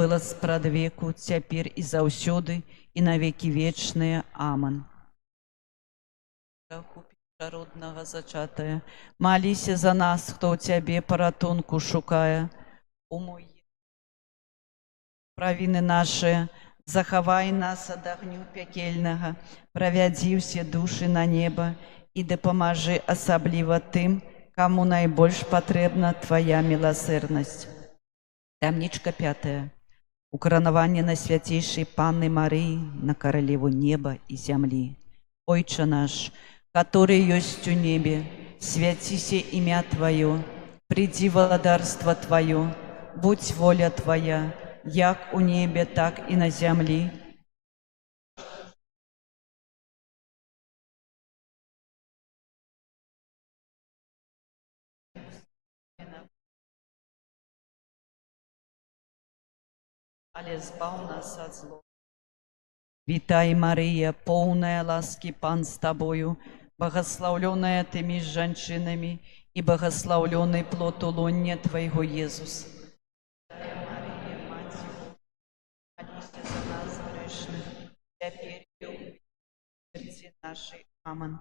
было спрадвеку, цяпер і заўсёды, і на векі вечныя. Аман. Роднага зачатая, маліся за нас, хто ў цябе паратунку шукае. Умой правіны нашыя, захавай нас ад агню пякельнага, правядзі ўсе душы на неба і дапамажы асабліва тым, каму найбольш патрэбна твая міласэрнасць. Тамнічка 5. Укаранаванне Найсвяцейшай Панны Марыі на каралеву неба і зямлі. Ойча наш, который есть у небе, святися имя Твое, приди владарство Твое, будь воля Твоя, як у небе, так и на земле. Але збав нас от зло. Вітай, Мария, полная ласки, Пан с Тобою, благословленная Ты меж женщинами, и благословленный плод лоне Твоего, Иисус. Мария, Мать Божия, молись за нас грешных, теперь и в смерти нашей. Аминь.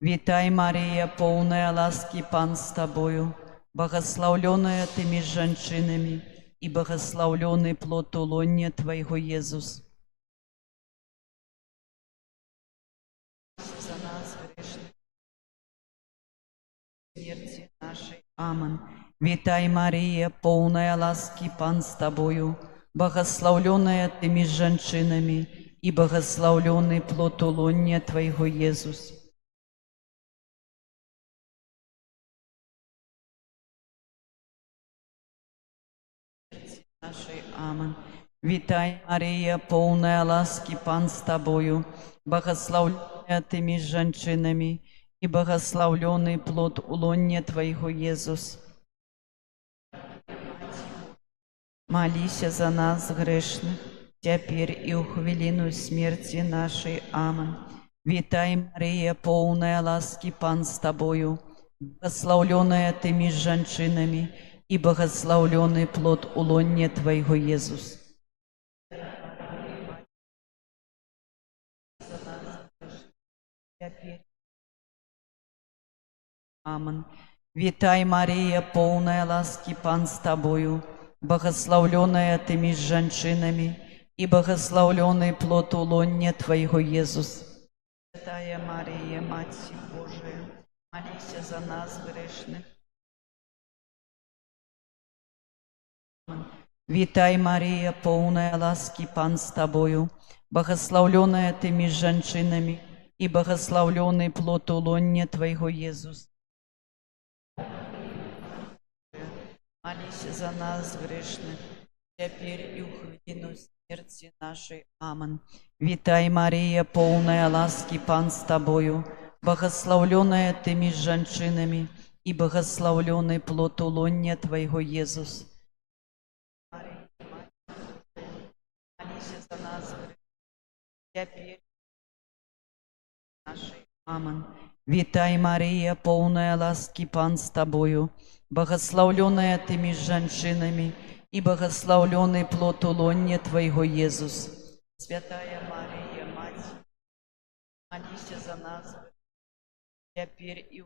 Вітай, Мария, полная ласки, Пан с Тобою, благословленная Ты меж женщинами, и благословленный плод лоне Твоего, Иисус. За нас грешных, смерти нашей. Аминь. Вітай, Мария, полная ласки, Пан с Тобою, благословленная Ты меж женщинами, и благословленный плод лоне Твоего, Иисус. Нашей. Аминь. Вітай, Мария, полная ласки, Пан с Тобою, благословленная Ты меж женщинами, и благословленный плод лоне Твоего, Иисус. Молись за нас грешных, теперь и у хвилину смерти нашей. Аминь. Вітай, Мария, полная ласки, Пан с Тобою, благословленная Ты меж женщинами, и благословленный плод лоне Твоего, Иисус. Аминь. Вітай, Мария, полная ласки, Пан с Тобою, благословленная Ты меж женщинами, и благословленный плод лоне Твоего, Иисус. Святая Мария, Мать Божия, молись за нас грешных. Вітай, Мария, полная ласки, Пан с Тобою, благословленная Ты меж женщинами, и благословленный плод лоне Твоего, Иисус. Молись за нас грешных, теперь и у хвилину смерти нашей. Аминь. Вітай, Мария, полная ласки, Пан с Тобою, благословленная Ты меж женщинами, и благословленный плод лоне Твоего, Иисус. Молись за нас грешных, теперь нашей. Аминь. Вітай, Мария, полная ласки, Пан с Тобою, благословленная Ты меж женщинами, и благословленный плод лоне Твоего, Иисус. Святая Мария, Мать, молись за нас, теперь и...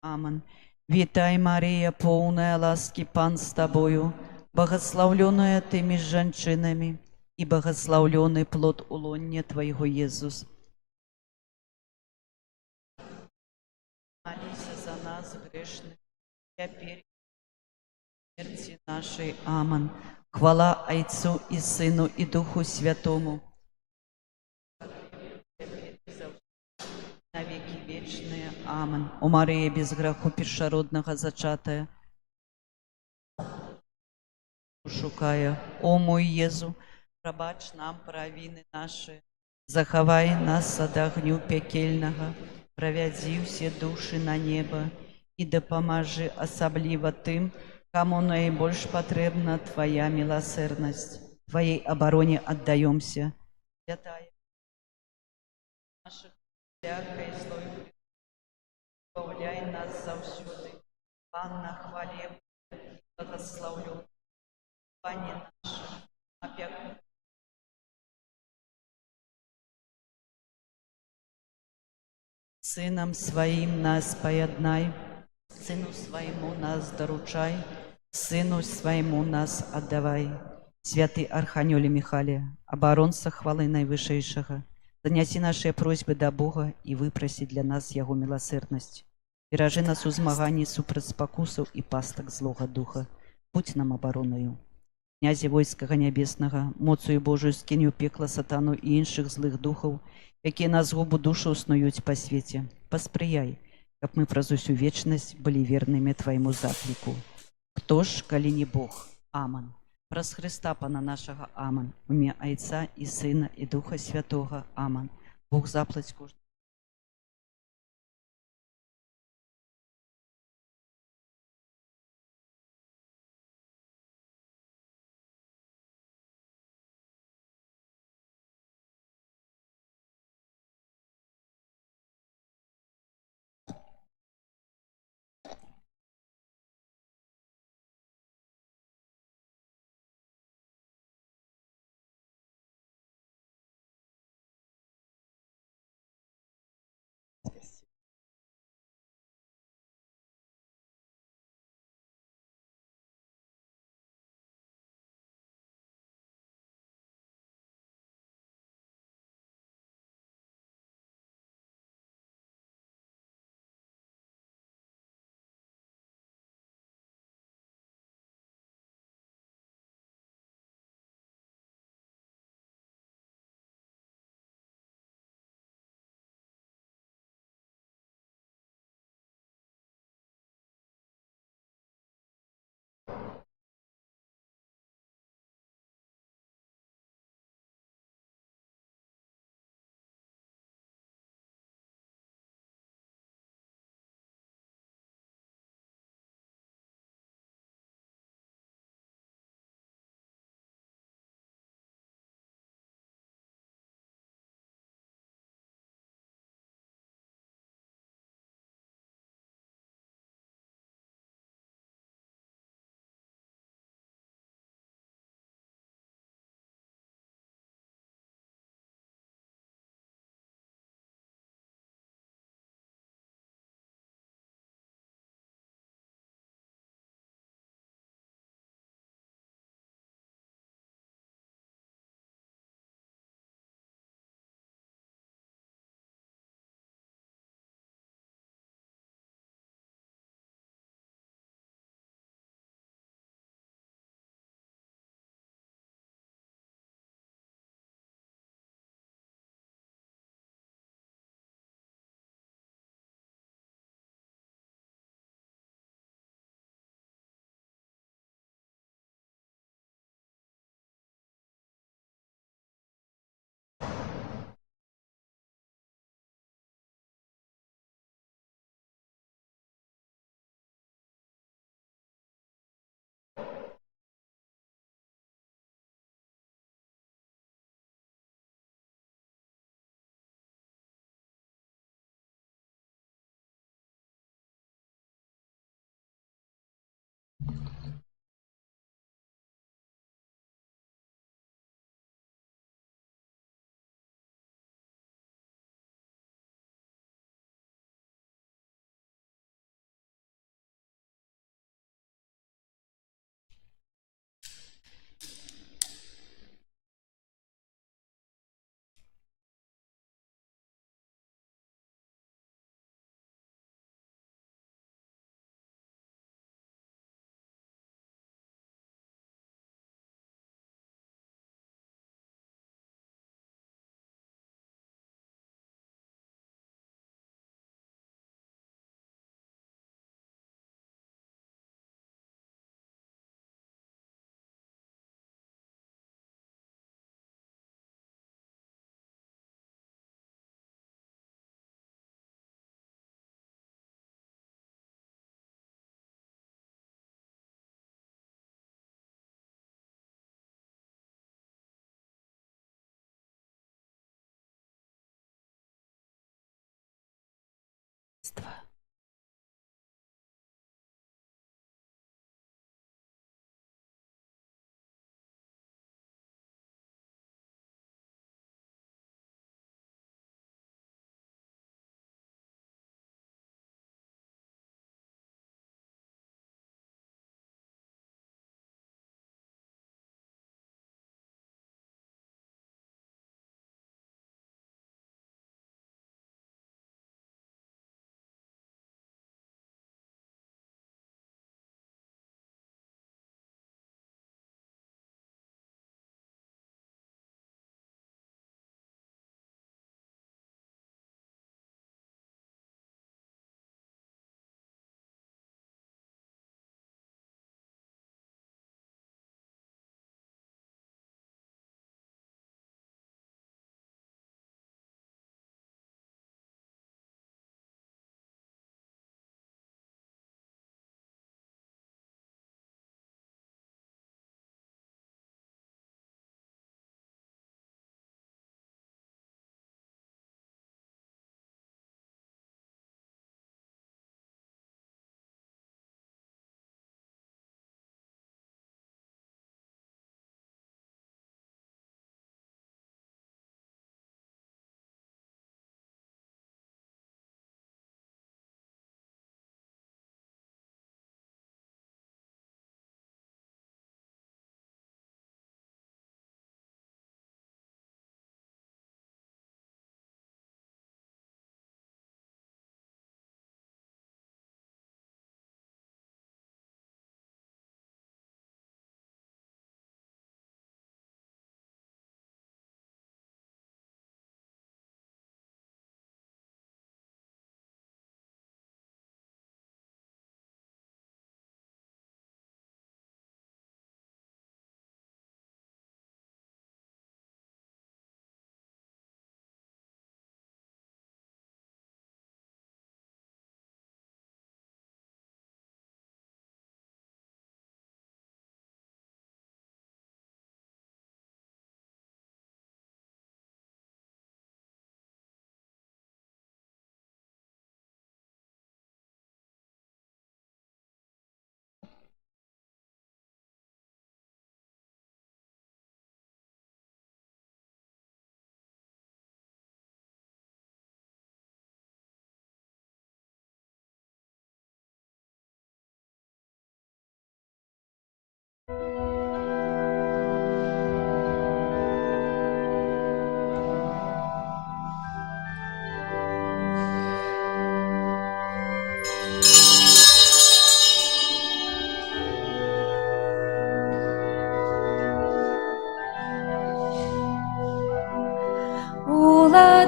Аминь. Вітай, Мария, полная ласки, Пан с Тобою, благословленная Ты меж женщинами, и благословленный плод лоне Твоего, Иисус. Молись за нас грешных, теперь и в смерти нашей. Аминь. Хвала Отцу и Сыну и Духу Святому, на веки вечные. Аминь. О Мария, без греху першородного зачатая, шукая, о мой Єзу, пробач нам провины наши, захавай нас от огню пекельного, провядzi все души на небо и допоможи особливо тым, кому наибольш потребна Твоя милосердность. Твоей обороне отдаемся. Святая, наших всякой злой, избавляй нас завсюди, Пан на хвале, благословлен. Пане наш, опеку. Сыном Своим нас поеднай, Сыну Своему нас доручай, Сыну Своему нас отдавай. Святый Архангеле Михале, оборонца хвалы Найвышейшего, заняси наши просьбы до Бога и выпроси для нас Его милосердность. Бережи нас у змаганий супраць спокусов и пасток злого духа. Будь нам обороною. Князе войскага нябеснага, моцую Божию скінь у пекла сатану і іншых злых духаў, якія на згубу душу снуюць па свеце. Паспрыяй, каб мы праз усю вечнасць былі вернымі Твайму закліку. Хто ж, калі не Бог? Аман. Праз Христа Пана нашага Аман. У ім'я Айца і Сына і Духа Святога. Аман. Бог заплаць кожному.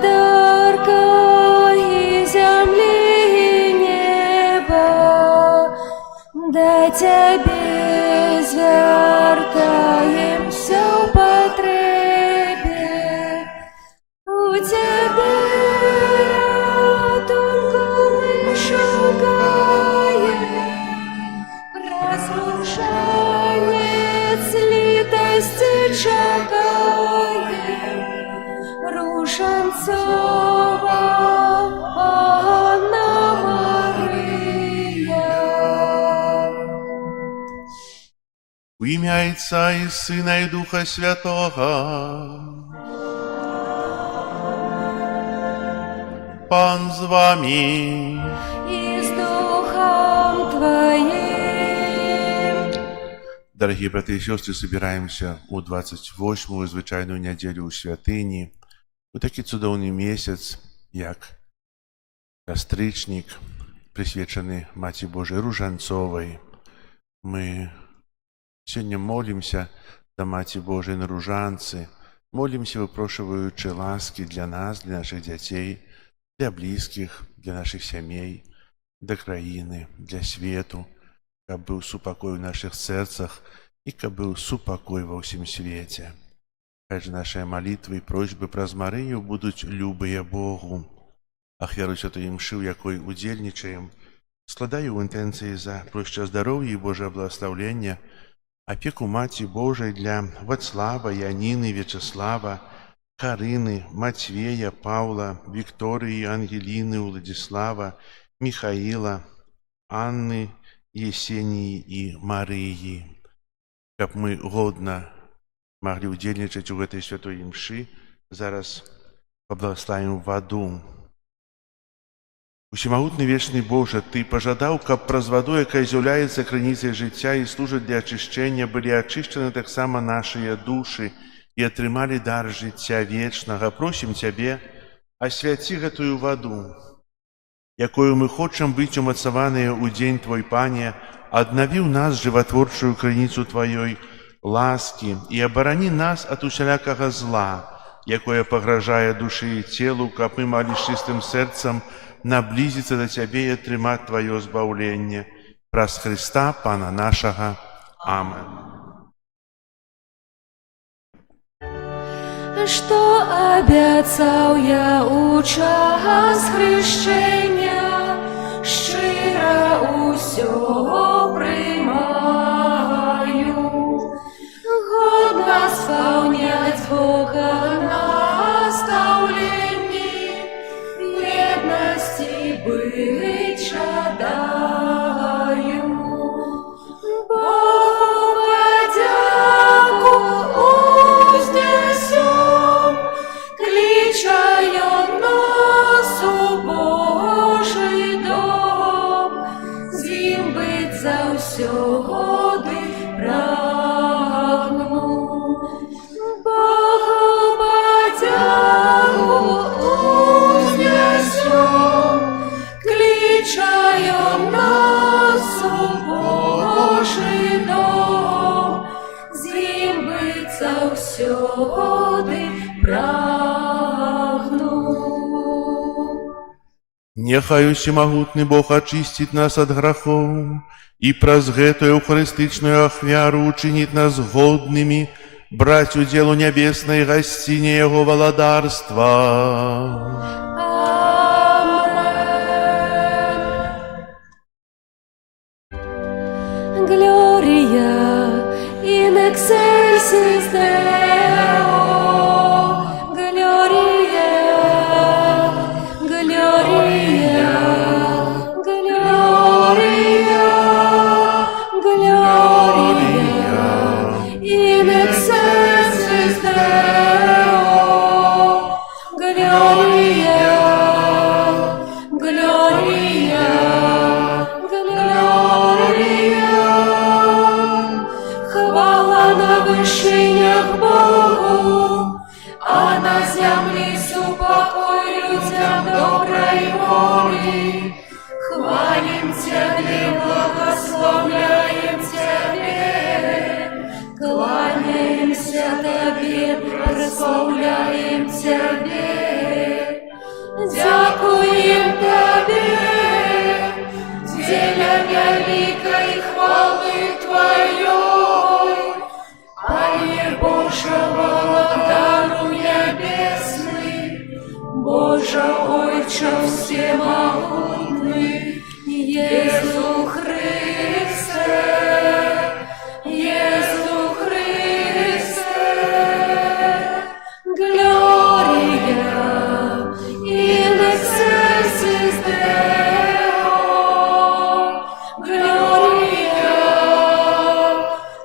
Владарка и земли, и неба, до Тебе звертаемся в потребе. У Тебе ратунку мы шукаем, разрушенец литости чекаем. Рушенцова Анна Мария. В ім'я Отця і Сина і Духа Святого. Пан з вами. И с Духом Твоим. Дорогі брати і сестри, збираємося у 28-му звичайну неділю у святині, у такий цудовний місяць, як Кастричник, присвячений Маті Божій Ружанцовій. Ми сьогодні молимося до Маті Божої на Ружанці, молимося, випрошуючи ласки для нас, для наших дітей, для близьких, для наших сімей, для країни, для світу, каб був супокой в наших серцах і каб був супокой во всім світі. Хай же наші молитви і просьби праз Марію будуть любые Богу. Ахвяру Святої Мши, в якої удільничаємо, складаю в інтенції за проще здоров'я і Боже благословення, опеку Маті Божої для Вацлава, Яніни, В'ячеслава, Карини, Матвея, Павла, Вікторії, Ангеліни, Владислава, Михаїла, Анни, Єсенії і Марії. Каб ми годно могли удільничати у этой святої мши, зараз поблагословим воду. Усемогутний вічний Боже, Ти пожадав, каб праз воду, яка з'являється криницею життя і служить для очищення, були очищені так само наші душі і отримали дар життя вічного. Просим Тебе, освяти гэтую воду, якою ми хочемо бути умацовані у день Твой, Пане, обнови у нас животворчую криницу Твоей ласки и оборони нас от усялякого зла, якое погрожає душі і тілу, каб ми могли з чистим серцем наблизиться до Тебе и отримать Твое збавлення. Праз Христа, Пана нашего. Амин. Что обяцав я у час хрещення, щиро усього приймаю, годно сповнять Бога наставлені, вірності бить жадаю. Богу подяку узнесем, кличая нас у Божий дом, зім бить завсёды прагну. Богу подяку узнесем, кличая нас у Божий дом, зім бить завсёды прагну. Нехай усемогутный Бог очистит нас от грехов и праз гэтую евхаристичную ахвяру учинит нас годными брать уделу небесной гостине Его володарства. Gloria in excelsis Deo, Gloria, Gloria, Gloria, Gloria in excelsis Deo, Gloria, Gloria, Gloria. Хвала Тобі, прославляєм Тебе, дякуєм Тобі, для великой хвалы Твоей, Пане Боже, благодару небесный, Боже, Отче всемогутный, Иисус Христе, Иисус Христе, Gloria in excelsis Deo, Gloria,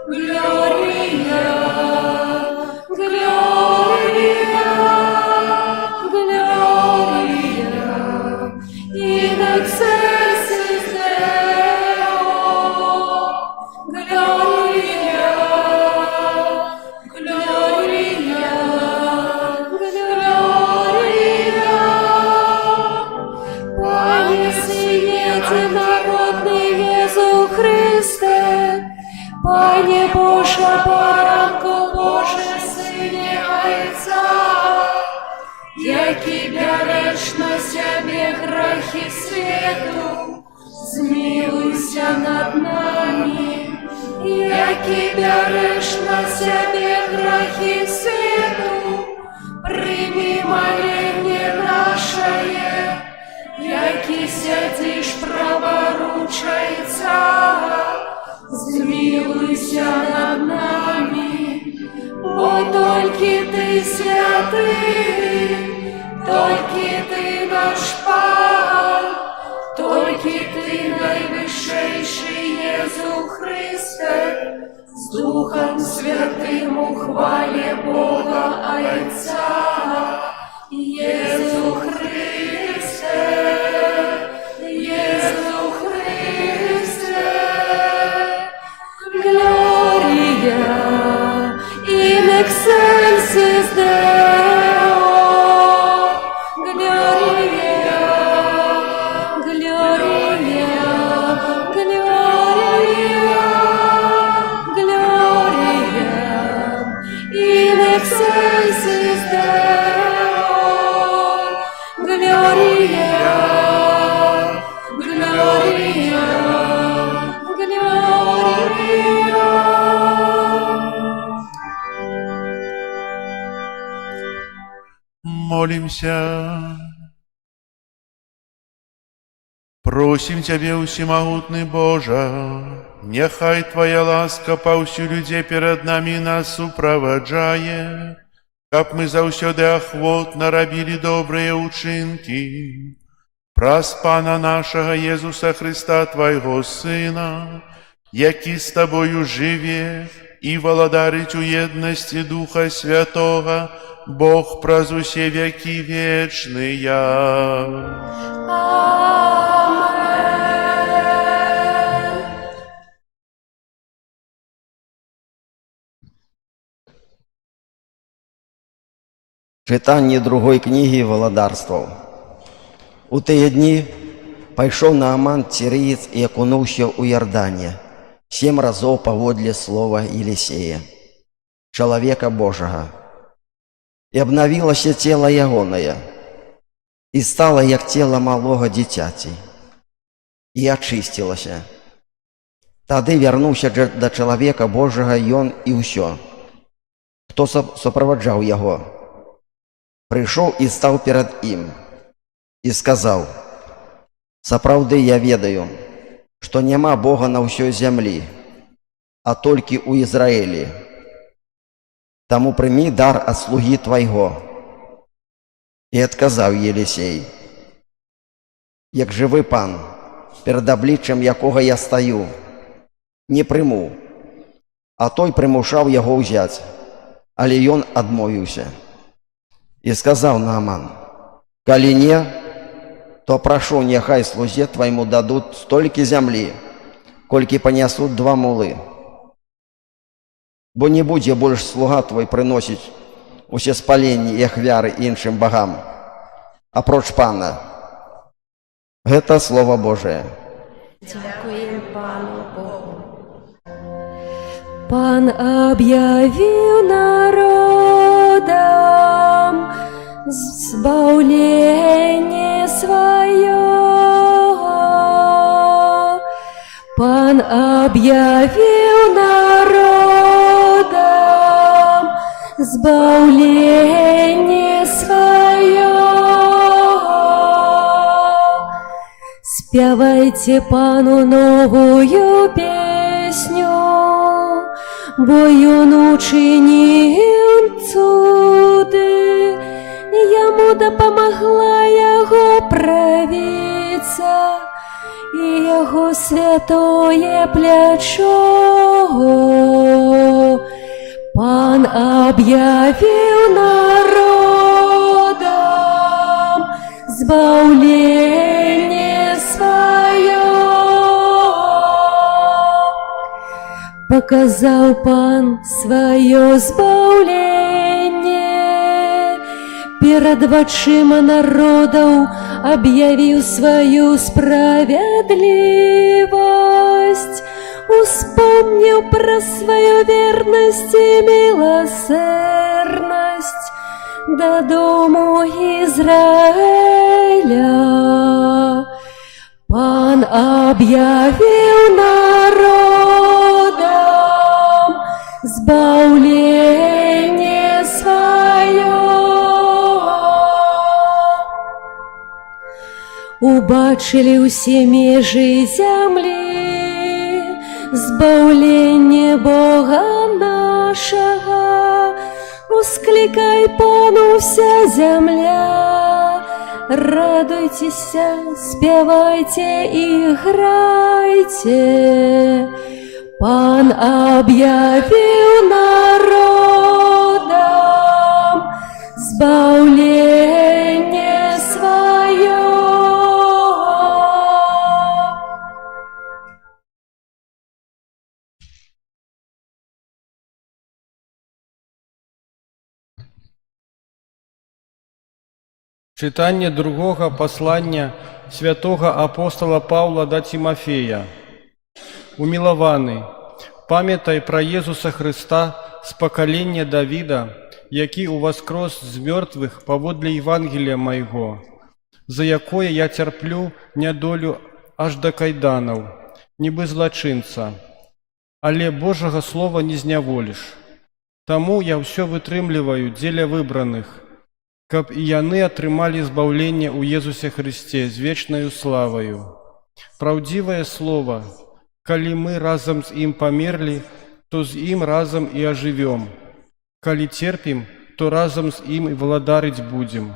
Gloria, Gloria, Gloria in excelsis Deo, Gloria, Gloria, Gloria. Пане Сине Единородный Иисус Христе, Пане Боже, Баранко Боже, Сине Отца, які береш на себе грехи свету, змилуйся над нами, які береш на себе грехи свету, прийми моление наше, які сидиш праворучайця, змилуйся над нами, бо тільки ти святий, тільки ти наш Пан, тільки ти найвищейший Єсус Христе, з Духом Святим у хвалі Бога Отця, Єсус Христе, Єсус Христе, Gloria in excelsis Deo, Gloria, Gloria, Gloria, Gloria in excelsis Deo, Gloria, Gloria, Gloria. Молимся. Просим Тебя, усемогутный Боже, нехай Твоя ласка паўсюлюдзе перед нами нас супроводжае, каб мы заўсёды ахвотна рабілі добрыя ўчынкі. Праз Пана нашага Езуса Христа, Твайго Сына, які з Тобою жыве і валадарыць у еднасці Духа Святога, Бог праз усе векі вечныя. Amen. Читанне другой книги Валадарстваў. У тыя дні пайшоў Нааман цірыец і акунуўся ў Ярдане 7 разоў паводле слова Елісея, чалавека Божага. І абнавілася цела ягонае, і стала як цела малога дзіцяці, і ачысцілася. Тады вярнуўся да чалавека Божага ён і ўсё, хто суправаджаў яго. Прыйшоў і стаў перад ім, і сказаў: «Сапраўды я ведаю, што няма Бога на ўсёй зямлі, а толькі ў Ізраілі. Таму прымі дар ад слугі твайго». І адказаў Елісей: «Як жывы Пан, перад абліччам якога я стаю, не прыму». А той прымушаў яго ўзяць, але ён адмовіўся. І сказаў Нааман: «Калі не, то прашу, няхай слузе твайму дадуць столькі зямлі, колькі панясуць 2 мулы. Бо не будзе больш слуга твой прыносіць усе спаленні і ахвяры іншым багам, апроч Пана». Гэта Слово Божие. Дякуємо Пану Богу. Пан объявил народам избавление свое. Пан объявил народам избавление свое. Спявайте Пану новую песню, бо ён учинил цуды, яму допомогла яго правица и яго святое плячо. Пан объявил народам избавление свое. Показал Пан свое избавление, перед вачима народов объявил свою справедливость, успомнил про свою верность и милосердность до дому Израиля. Пан объявил народам избавление свое. Убачили усе межи земли избавление Бога нашего. Ускликай Пану вся земля, радуйтесь, спевайте и играйте. Пан объявил народам избавление свое. Читання другого послання святого апостола Павла до Тимофея. Умилованы, памятай про Иисуса Христа с поколения Давида, який увоскрес з мертвых поводле Евангелия моего, за якое я терплю недолю аж до кайданов, ніби злочинца, але Божого слова не зняволишь. Тому я все вытрымліваю дзеля выбранных, каб і яны атрымалі збаўленне ў Езусе Христе з вечнаю славаю. Праўдзівае слово, калі мы разом з ім памерлі, то з ім разом і ажывём. Калі терпім, то разом з ім і валадарыць будзем.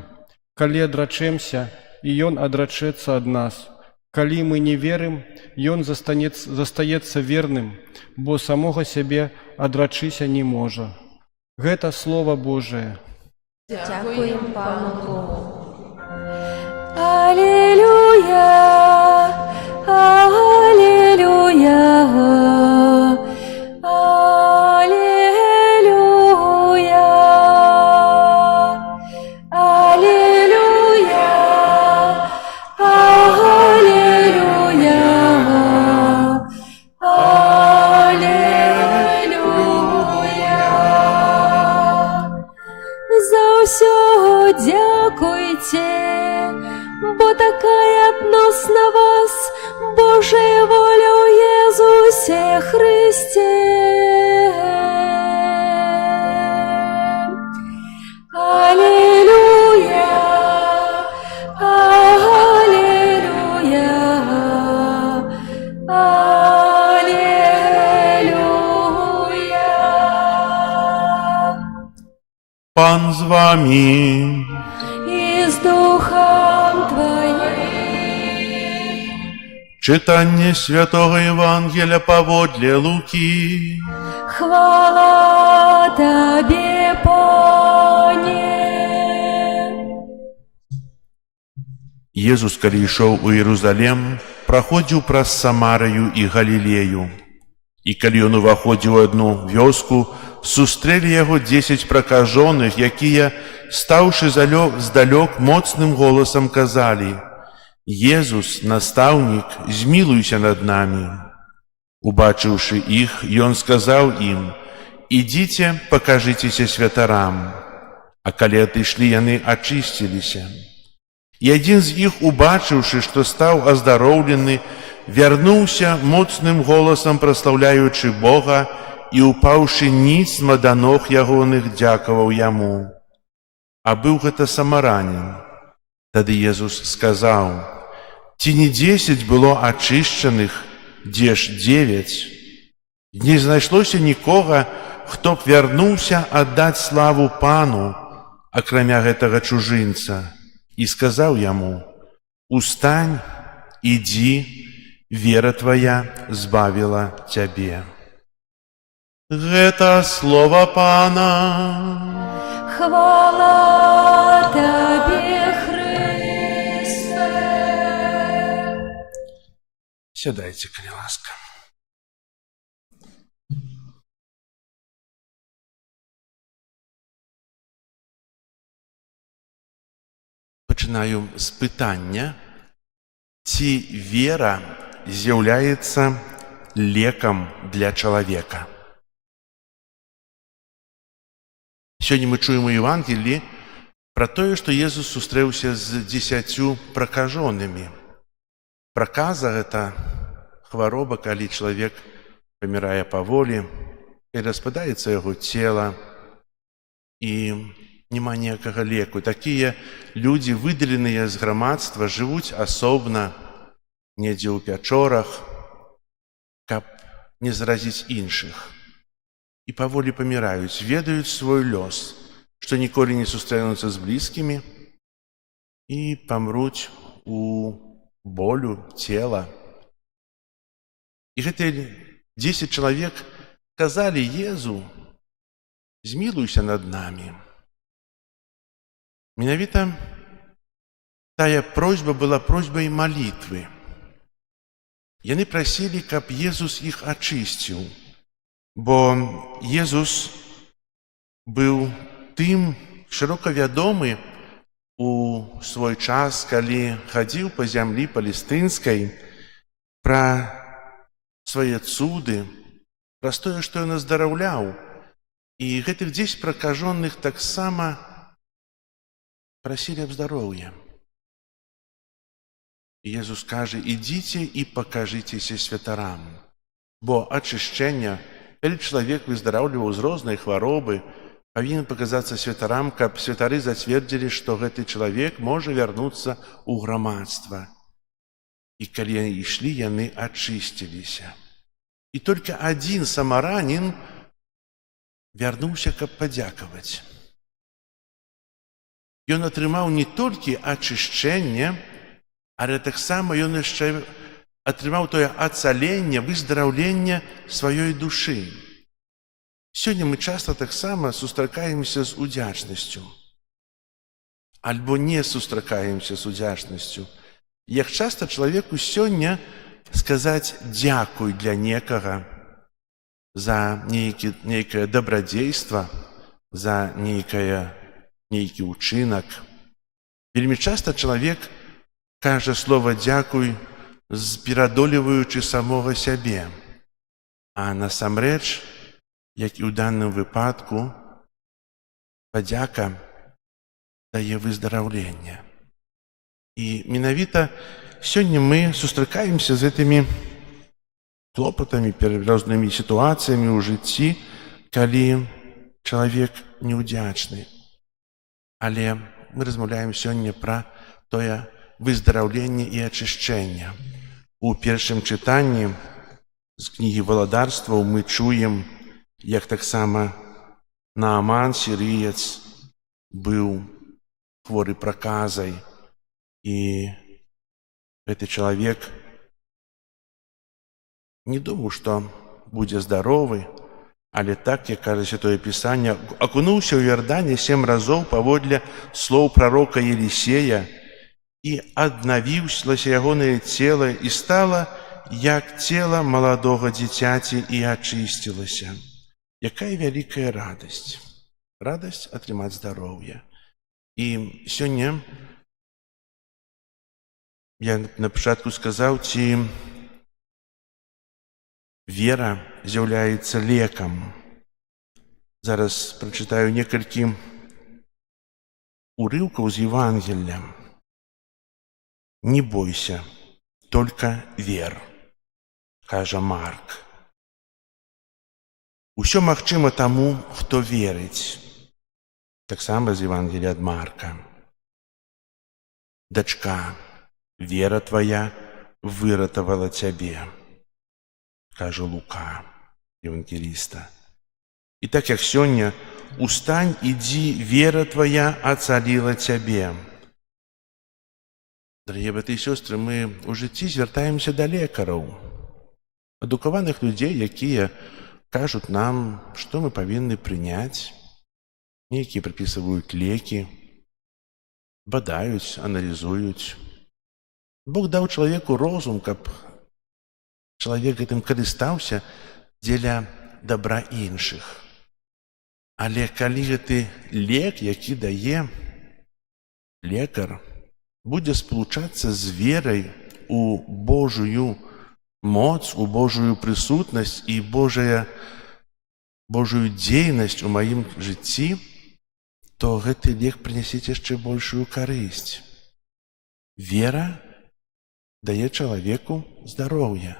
Калі адрачэмся, і ён адрачэцца ад нас. Калі мы не верым, ён застаецца верным, бо самога сябе адрачыся не можа. Гэта Слово Божие. Дякуємо Пану Богу. Алілюя, алілюя, алілюя, алілюя, алілюя. За все дякуйте, бо такая относно вас Божия воля у Иисусе Христе. Аллилуйя, аллилуйя, аллилуйя. Пан з вами. И с Духом Твоим. Читання Святого Євангелія поводле Луки. Хвала Тебе, Пане. Єзус, коли йшов у Єрусалим, проходив праз Самарію і Галілею. І коли он уваходив у одну вёску, сустрели його 10 прокажених, які, ставши здалек, моцним голосом казали: «Єзус, наставник, змилуйся над нами». Убачыўшы іх, ён сказаў ім: «Ідзіце, пакажыцеся святарам». А калі адышлі, яны ачысціліся. І адзін з іх, убачыўшы, што стаў аздароўлены, вярнуўся моцным голасам, праслаўляючы Бога, і, упаўшы ніцма да ног ягоных, дзякаваў яму. А быў гэта самаранін. Тады Езус сказаў: «Ці не 10 было ачышчаных, дзе ж 9? Не знайшлося нікога, хто б вярнуўся аддаць славу Пану, акрамя гэтага чужынца». І сказаў яму: «Устань, ідзі, вера твая збавіла цябе». Гэта слова Пана. Хвала Тебе, Христе. Сядайце, калі ласка. Пачынаю з пытання, ці вера з'яўляецца лекам для чалавека. Сёння мы чуем у Евангеліі пра тое, што Езус сустрэўся з 10 пракажонымі. Праказа – гэта хвароба, калі чалавек памірае паволі, і распадаецца яго цела, і няма ніякага леку. Такія людзі, выдаленыя з грамадства, жывуць асобна, недзе ў пячорах, каб не заразіць іншых. І паволі паміраюць, ведаюць свой лёс, што ніколі не сустрэнуцца з блізкімі і памруць у болю цела. І гэтыя 10 чалавек казалі Езу: «Змілуйся над намі». Менавіта тая просьба была просьбай малітвы. Яны прасілі, каб Езус іх ачысціў, бо Езус быў тым шырока вядомы у свой час, калі хадзіў па зямлі палестынскай, пра свае цуды, пра тое, што ён аздараўляў. І гэтых 10 пракажоных таксама прасілі аб здароўя. Езус кажа: «Ідзіце і пакажыцеся святарам». Бо ачышчэнне, калі чалавек выздараўліваў з рознай хваробы, павінен паказацца святарам, каб святары зацвердзілі, што гэты чалавек можа вярнуцца ў грамадства. І калі яны ішлі, яны ачысціліся. І толькі адзін самаранін вярнуўся, каб падзякаваць. Ён атрымаў не толькі ачышчэнне, але таксама ён яшчэ атрымаў тое ацаленне, выздараўленне сваёй душы. Сёння мы часта таксама сустракаемся з удзячнасцю. Альбо не сустракаемся з удзячнасцю. Як часта чалавеку сёння сказаць дзякуй для некага за нейкае дабрадзейства, за нейкі ўчынак. Вельмі часта чалавек кажа слова «дзякуй», перадолеваючы самога сябе. А насамрэч, як і ў даным выпадку, падзяка дае выздараўленне. І менавіта сёння мы сустракаемся з гэтымі клопатамі, рознымі сітуацыямі ў жыцці, калі чалавек неўдзячны. Але мы размаўляем сёння пра тое выздараўленне і ачышчэнне. У першым чытанні з кнігі Валадарстваў мы чуем, як таксама Нааман, сірыец, быў хворы праказай, і гэты чалавек не думаў, што будзе здаровы, але так, як кажа Святое Пісанне, акунуўся ў Ярдане 7 разоў паводле слоў прарока Елісея, і аднавілася ягонае цела, і стала, як цела маладога дзіцяці, і ачысцілася. Якая вялікая радасць! Радасць атрымаць здароўе. І сёння я на пачатку сказаў, ці Вера з'яўляецца лекам. Зараз прачытаю некалькі урыўкаў з Евангелля. «Не бойся, только вер», кажа Марк. «Усё магчыма таму, хто верыць». Таксама з Евангелля ад Марка. «Дачка, вера твая выратавала цябе», кажа Лука, евангеліста. І так як сёння, устань, ідзі, вера твая ацаліла цябе. Дарагія браты і сёстры, мы ў жыцці звяртаемся да лекараў, адукаваных людзей, якія кажуць нам, што мы павінны прыняць, нейкія прапісваюць лекі, бадаюць, аналізуюць. Бог даў чалавеку розум, каб чалавек гэтым карыстаўся дзеля дабра іншых. Але калі гэты лек, які дае лекар, будзе спалучацца з верай у Божую моц, у Божую прысутнасць і Божую дзейнасць у маім жыцці, то гэты лек прынясе яшчэ большую карысць. Вера дае чалавеку здароўе.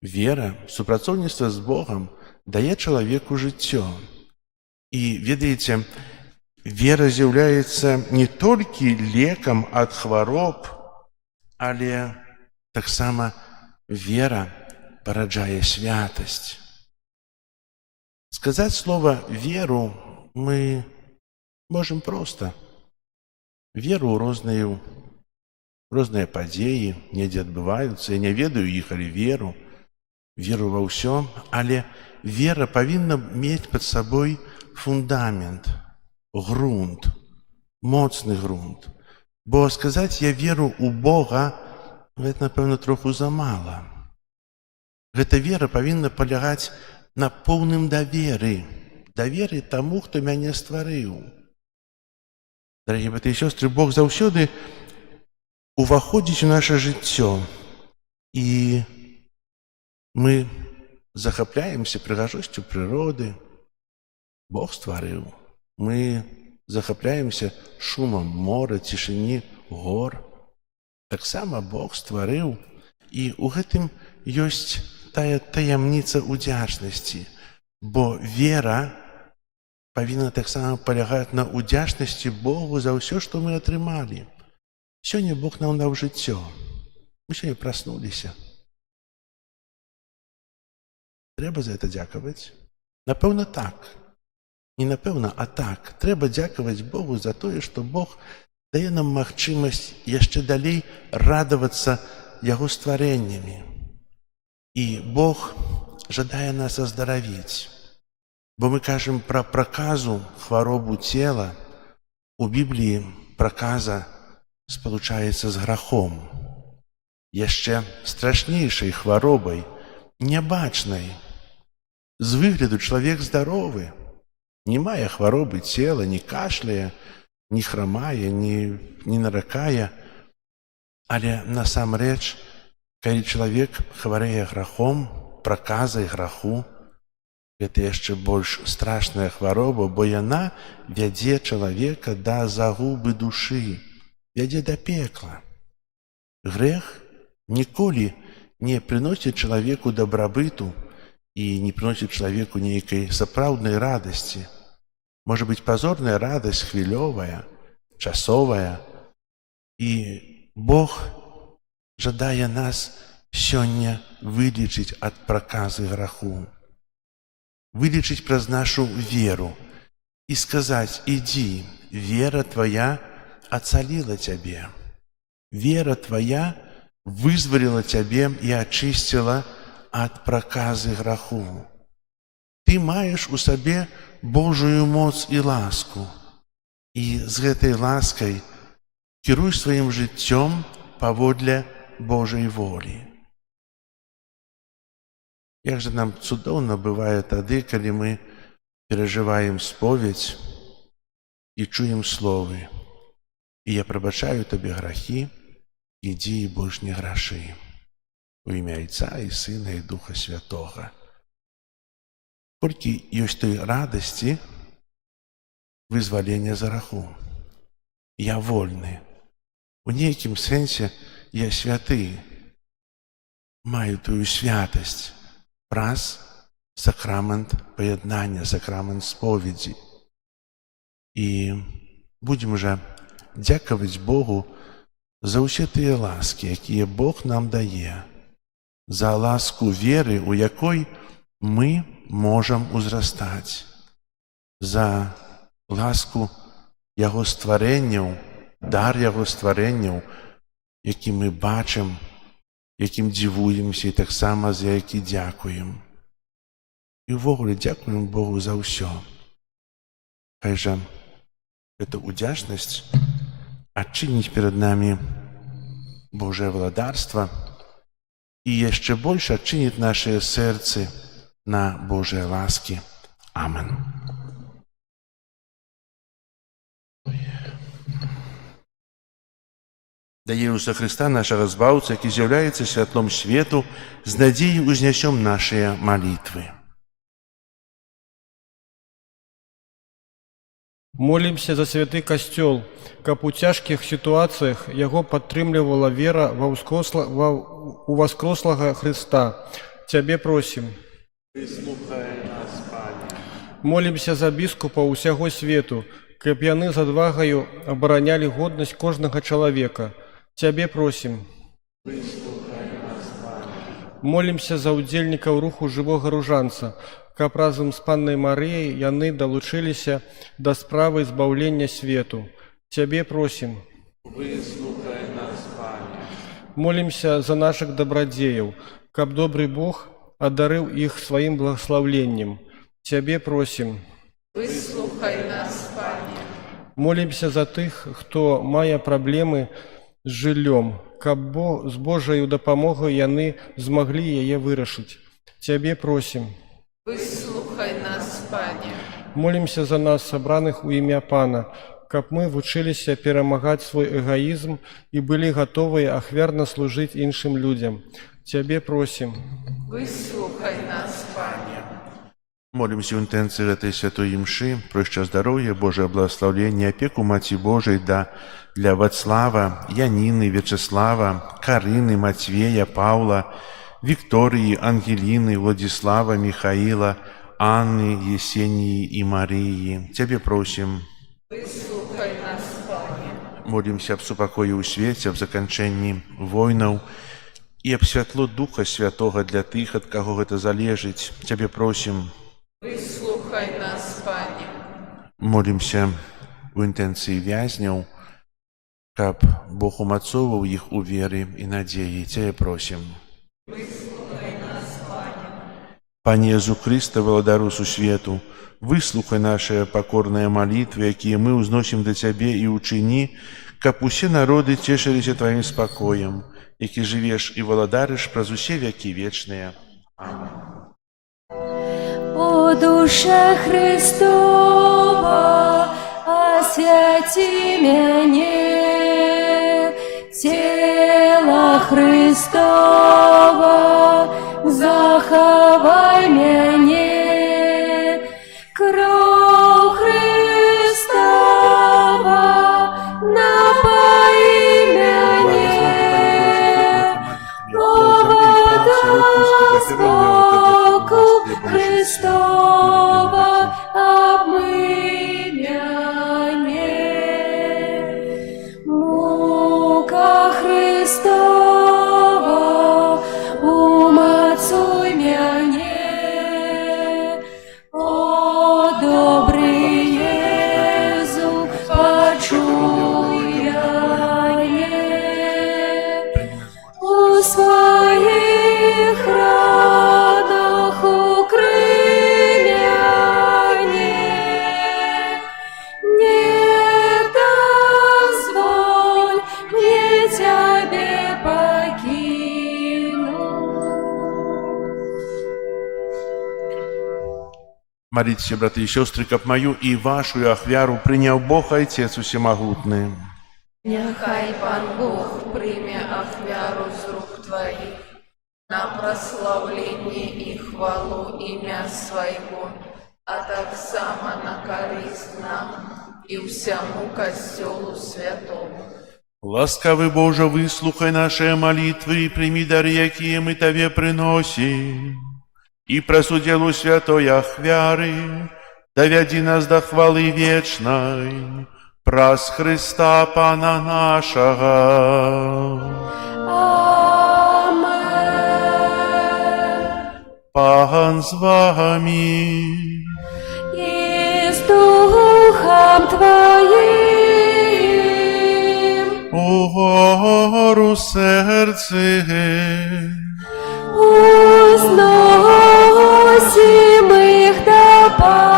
Вера, супрацоўніцтва з Богам дае чалавеку жыццё. І, ведаеце, вера з'яўляецца не толькі лекам ад хвароб, але таксама вера параджае святасць. Сказаць слова «веру» мы можам проста. Веру ў розныя падзеі, недзе адбываюцца, я не ведаю іх, але веру ва ўсё, але вера павінна мець пад сабой фундамент, грунт, моцны грунт. Бо сказаць «я веру ў Бога» гэта, напэўна, троху замала. Гэта вера павінна палягаць на поўным даверы таму, хто мяне стварыў. Дарагія браты і сёстры, Бог заўсёды уваходзіць у наша жыццё, і мы захапляемся прыгажосцю прыроды. Бог стварыў. Мы захапляемся шумам мора, цішыні гор. Таксама Бог стварыў, і ў гэтым ёсць тая таямніца удзячнасці, бо вера павінна таксама палягаць на удзячнасці Богу за ўсё, што мы атрымалі. Сёння Бог нам даў жыццё. Мы сёння праснуліся. Трэба за гэта дзякаваць? Напэўна, так. Не напэўна, а так. Трэба дзякаваць Богу за тое, што Бог дае нам магчымасць яшчэ далей радавацца Яго стварэннямі. І Бог жадае нас аздаравіць. Бо мы кажам пра праказу, хваробу цела. У Бібліі праказа спалучаецца з грахом. Яшчэ страшнейшай хваробай, нябачнай. З выгляду чалавек здаровы, не мае хваробы цела, не кашляе, не храмае, не наракае. Але насамрэч, калі чалавек хварэе грахом, праказай граху, гэта яшчэ больш страшная хвароба, бо яна вядзе чалавека да загубы душы, вядзе да пекла. Грэх ніколі не прыносіць чалавеку дабрабыту і не прыносіць чалавеку нейкай сапраўднай радасці. Можа быць пазорная радасць, хвілёвая, часовая. І Бог жадае нас сёння вылечыць ад праказы граху, вылечыць праз нашу веру і сказаць: ідзі, вера твая ацаліла цябе. Вера твая вызваліла цябе і ачысціла ад праказы граху. Ты маеш у сабе Божую моц і ласку. І з гэтай ласкай кіруй сваім жыццём паводле Божай волі. Як жа нам цудоўна бывае тады, калі мы перажываем споведь і чуем словы: «І я прабачаю табе грахі, ідзі і больш не грашы». у ім'я Отця і Сина і Духа Святого. Колькі ёсць той радасці вызвалення з граху. Я вольны. У нейкім сэнсе я святы. Маю тую святасць праз сакрамент паяднання, сакрамент споведзі. І будзем жа дзякаваць Богу за ўсе тыя ласкі, якія Бог нам дае, за ласку веры, у якой мы можам узрастаць, за ласку Яго стварэнняў, дар Яго стварэнняў, які мы бачым, якім дзівуемся і таксама за які дзякуем. І ўвогуле дзякуем Богу за ўсё. Хай жа эта удзячнасць адчыніць перад намі Божае валадарства і яшчэ больш адчыніць нашыя сэрцы на Божыя ласкі. Амен. Да Ісуса Христа, нашага Збаўцы, які з'яўляецца святлом свету, з надзеяй узнясём нашыя малітвы. Молімся за святы касцёл, каб у цяжкіх сітуацыях яго падтрымлівала вера у воскрослага Христа. Цябе просім. Молімся за біскупа ўсяго свету, каб яны з адвагаю абаранялі годнасць кожнага чалавека. Цябе просім. Молімся за ўдзельнікаў руху жывога ружанца, каб разам з паннай Марыяй яны далучыліся да справы збаўлення свету. Цябе просім. Молімся за нашых дабрадзеяў, каб добры Бог адарыў іх сваім благаслаўленнем. Цябе просім. Выслухай нас, Пане. Молімся за тых, хто мае праблемы з жыллём, каб з Божаю дапамогай яны змаглі яе вырашыць. Цябе просім. Выслухай нас, Пане. Молімся за нас, сабраных у імя Пана, каб мы вучыліся перамагаць свой эгоізм і былі гатовыя ахвярна служыць іншым людзям. Цябе просім. Выслухай нас, Пане. Молімся ў інтэнцыі гэтай святой імшы, про шчасця-здароўя, Божае благаслаўленне, апеку Маці Божай для Вацлава, Яніны, Вячеслава, Карыны, Матвея, Паўла, Вікторыі, Ангеліны, Владзіслава, Міхаіла, Анны, Есеніі і Марыі. Цябе просім. Выслухай нас, Пане. Молімся аб супакоі ў свеце, аб заканчэнні войнаў і аб святло Духа Святога для тых, ад каго гэта залежыць. Цябе просім. Выслухай нас, Пане. Молімся ў інтэнцыі вязняў, каб Бог умацоўваў іх у веры і надзеі. Цябе просім. Выслухай нас, Пане. Пане Езу Хрыста, валадару сусвету, выслухай нашыя пакорныя малітвы, якія мы ўзносім да Цябе, і ўчыні, каб усе народы цешыліся Тваім спакоем, які жывеш і валадарыш праз усе вякі вечныя. Амин. О душе Христова, освяти мяне, тело Христово, заховай мяне, кроў Христова, напои мяне, о вода с боку Христова, обмый мяне, мука Христова, умацуй мяне, о добрый Езу, почуй мяне, у своих радах укрый мяне, не дозволь мне Тебе покинуть. Молитесь, браты и сестры, каб мою и вашу ахвяру прыняў Бог Отец Усемагутны. Няхай Пан Бог прийме ахвяру з рук Твоїх на прославление и хвалу имя Своего, а так само на користь нам и всему костелу святому. Ласкавый Боже, выслухай наши молитвы и прими дары, якие мы Тебе приносим. И просудил у святой ахвяры, доведи нас до хвалы вечной, праз Христа Пана нашего. Amen. Пан з вами. И с Духом Твоим. Угору серце, Узносим их до Пана.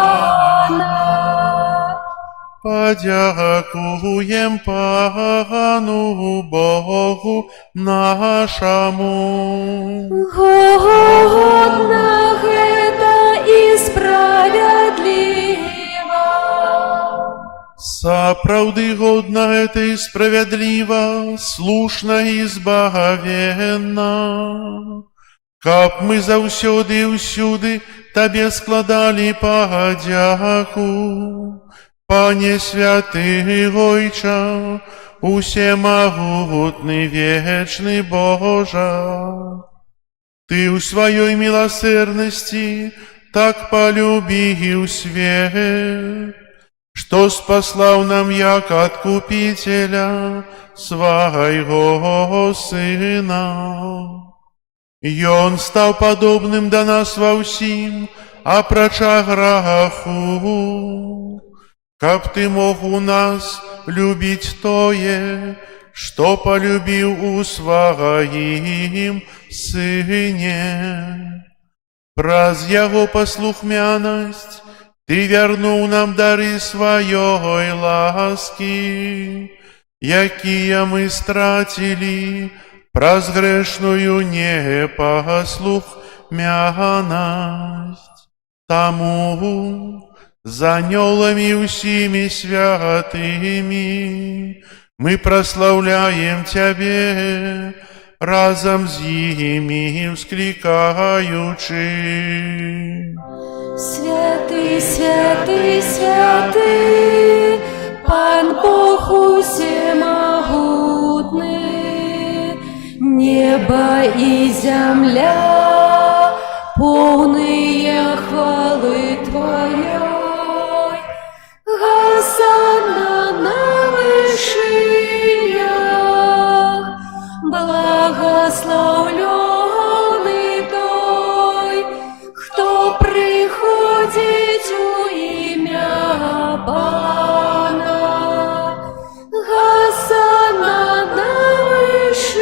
подякуем Пану Богу нашему. Годно это и справедливо. Сапраўды годна это и справедливо, слушна и збагавенна. Каб мы заўсёды і ўсюды Табе складалі падзяку. Пане святы Ойча, усемагутны вечны Божа, Ты ў сваёй милосердности так полюбіў свет, что спаслаў нам як откупителя свайго Сына. Ён стаў падобным да нас ва ўсім, апрача граху, каб Ты мог у нас любіць тое, што полюбіў у сваім Сыне. Праз Яго паслухмянасць Ты вярнуў нам дары сваёй ласкі, якія мы страцілі праз грэшную непаслухмянасць. Таму з анёламі ўсімі святымі мы праслаўляем Цябе, разам з імі ўсклікаючы. Святый, святый, святый, Пан Бог усемогутный, небо и земля, полные хвалы Твоей. Госанна на вышинях, благословленный той, кто приходит у имя Пана. Госанна на вышинях.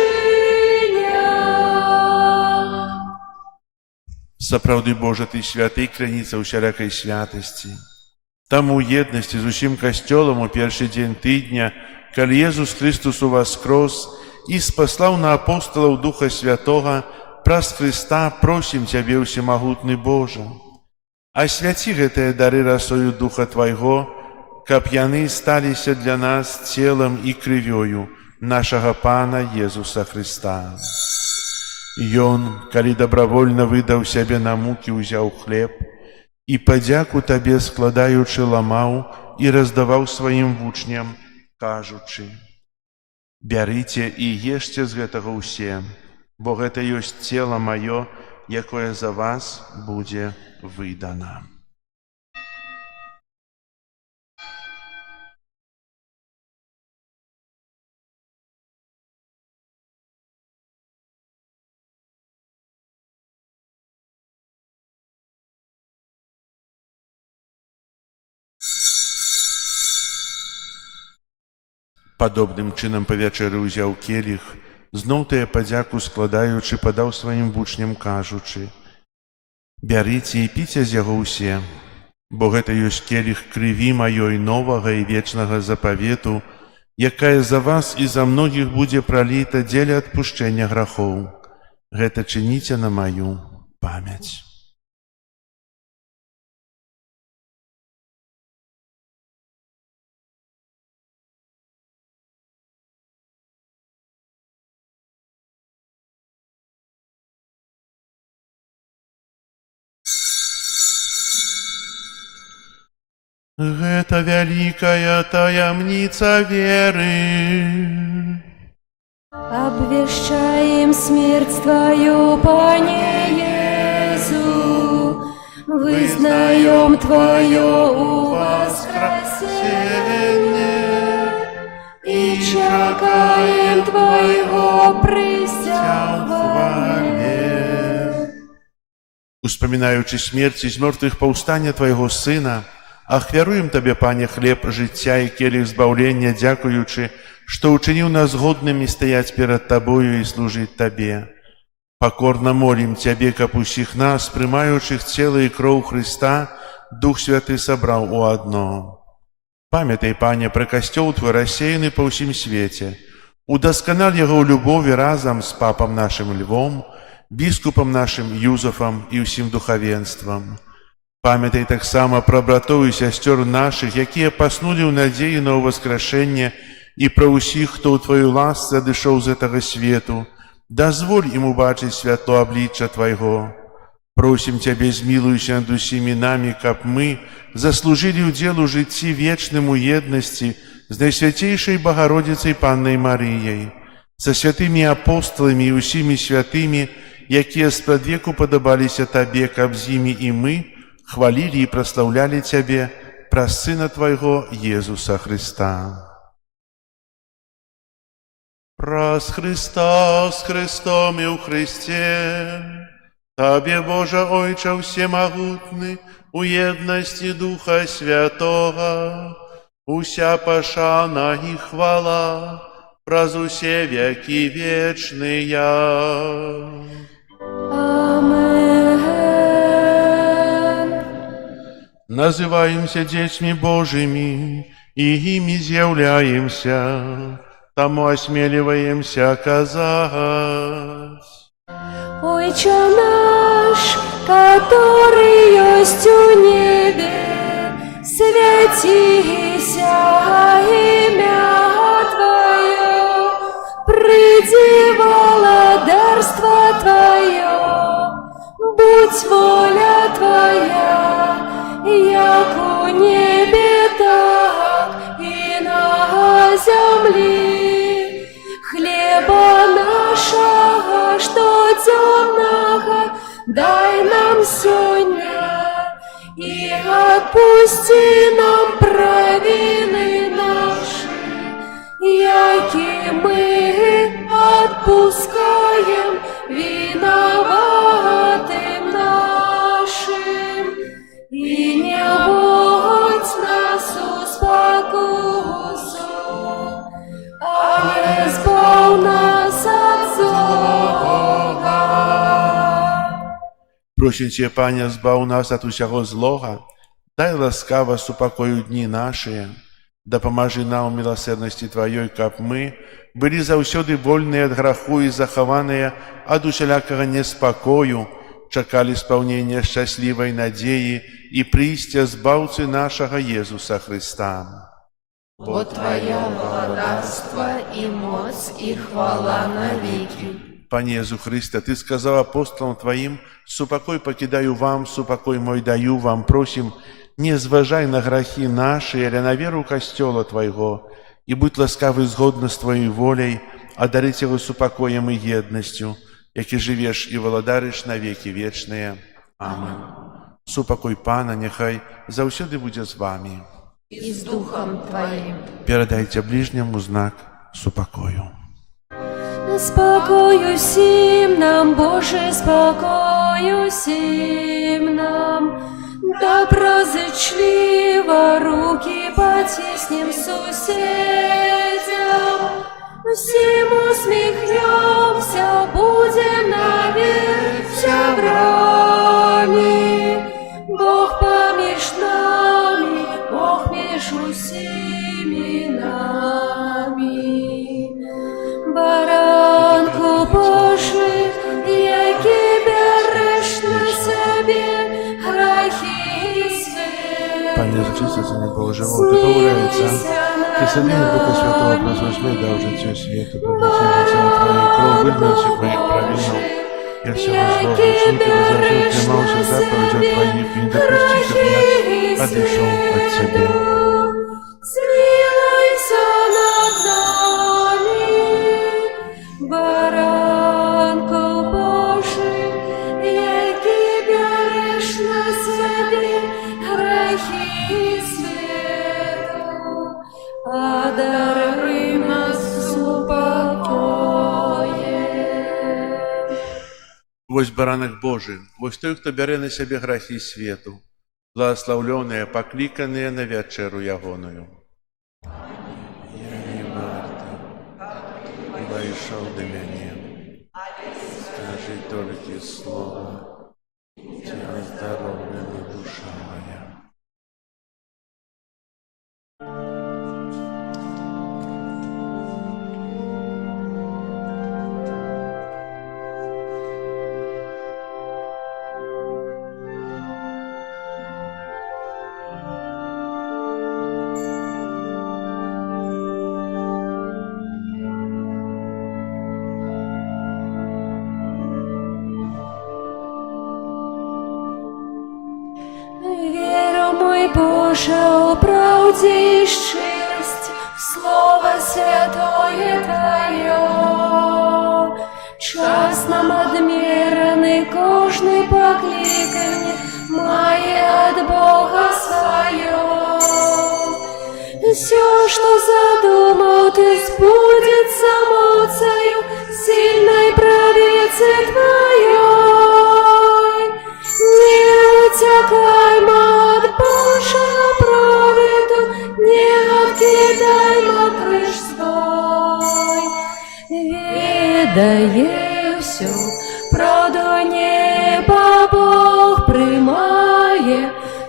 Сапраўды, Божа, Ты святы, краніца ўсялякай святасці. Таму ў еднасці з усім касцёлам у першы дзень тыдня, калі Езус Христус уваскрос і спаслаў на апосталаў Духа Святога, праз Христа просім Цябе, усемагутны Божа. Асвяці гэтыя дары расою Духа Твайго, каб яны сталіся для нас целам і крывёю нашага Пана Езуса Христа. Ён, калі добравольна выдаў сябе на мукі, узяў хлеб і падзяку Табе складаючы ламаў і раздаваў сваім вучням, кажучы: «Бярыце і ешце з гэтага ўсе, бо гэта ёсць цела маё, якое за вас будзе выдана». Падобным чынам па вячэры ўзяў келіх, зноў тыя падзяку складаючы, падаў сваім вучням, кажучы: «Бярыце і піце з яго ўсе, бо гэта ёсць келіх крыві маёй новага і вечнага запавету, якая за вас і за многіх будзе праліта дзеля адпушчэння грахоў. Гэта чыніце на маю памяць». Гэта вялікая таямница веры. Обвещаем смерть Твою, Пане Иису, вызнаем Твое воскресение и чекаем Твоего присягу. Успамінаючы смерць і з мёртвых паўстання Твайго Сына, ахвяруем Табе, Пане, хлеб жыцця і келіх збаўлення, дзякуючы, што ўчыніў нас годнымі стаяць перад Табою і служыць Табе. Пакорна молім Цябе, каб усіх нас, прымаючых цела і кроў Хрыста, Дух Святы сабраў у адно. Памятай, Пане, пра касцёл Твой рассеяны па ўсім свеце. Удасканал яго ў любові разам з папам нашым Львом, біскупам нашым Юзафам і ўсім духавенствам. Памятай таксама пра братоў і сясцёр нашых, якія паснулі ў надзеі на ўваскрашэнне, і пра ўсіх, хто ў Тваёй ласцы адышоў з гэтага свету. Дазволь ім убачыць святло аблічча Твайго. Просім Цябе, змілуйся над усімі намі, каб мы заслужылі ўдзел у жыцці вечным у еднасці з Найсвяцейшай Багародзіцай Паннай Марыяй, са святымі апостоламі і ўсімі святымі, якія спрадвеку падабаліся Табе, каб з імі і мы хвалілі і праслаўлялі Цябе праз Сына Твайго Езуса Хрыста. Праз Христа, с Христом і ў Христе, Табе, Божа Ойча всемогутны, у едности Духа Святого, уся пашана і хвала, праз усе веки вечные. Амен. Называемся детьми Божьими, и ими з'являемся, тому осмеливаемся казать. Отче наш, который есть у небе, святися имя Твое, приди владарство Твое, будь воля Твоя, як у небе, так и на земле. Хлеба нашего, что темного, дай нам сегодня, и отпусти нам провины наши, яки мы отпускаем виноватым нашим, и не вводь нас в спокусу, а избавь нас от злого. Просім Цябе, Пане, збаў нас ад усяго злога, дай ласкава супакою дні нашыя, дапамажы нам у міласэрнасці Тваёй, каб мы былі заўсёды вольныя ад граху і захаваныя ад усялякага неспакою, чакалі спаўнення шчаслівай надзеі і прыйсця збаўцы нашага Езуса Хрыста. Бо Твоя владарство и моц и хвала навеки. Пане Езу Христе, Ты сказал апостолам Твоим: «Супокой покидаю вам, супокой мой даю вам». Просим, не зважай на грахи наши, але на веру костела Твоего, и будь ласкавый згодно с Твоей волей, одарить его супокоем и едностью, яки живешь и владариш на веки вечные. Амин. Супокой Пана нехай заўсёды будзе з вами. И с Духом Твоим. Передайте ближнему знак супокою. Спокою всім нам, Боже, спокою всім нам, доброзичливо руки потиснем сусідям, всім усміхнемся, будем навек сябрами, Бог поміж нами, Бог між усіми нами. Баранку Божий, який береш на себе грехи свої. Пане, зачиститься не Божего, Ты повеляется, Ты садил Духа Святого, произвошли, да уже все свету, победителя Твою кровь, выльнулся Твоих провинов, я все возложу, ученики безошиб, примался заповедью Твоих, и не допусти, чтоб я подошел от Тебя. Смилуйся над нами, Баранко Божий, який береш на себе грехи світу, а даруй нас упокоєм. Вось баранок Божий, вось той, хто бере на себе грехи свету, благословленные, покликанные на вечеру ягоную. Я не варта, войшов до меня, скажи только слово, тебе оздоровлена душа моя. Віру, мой Боже, у правді і щирість, Слово святое Твое. Час нам одмірений, кожний покликання має от Бога своє. Все, что задумал Ты, сбудется моцею сильной правицы Твоей. Не утекаймо от Божьего праведу, не откидаймо крыш свой. Ведає всю правду неба, Бог приймає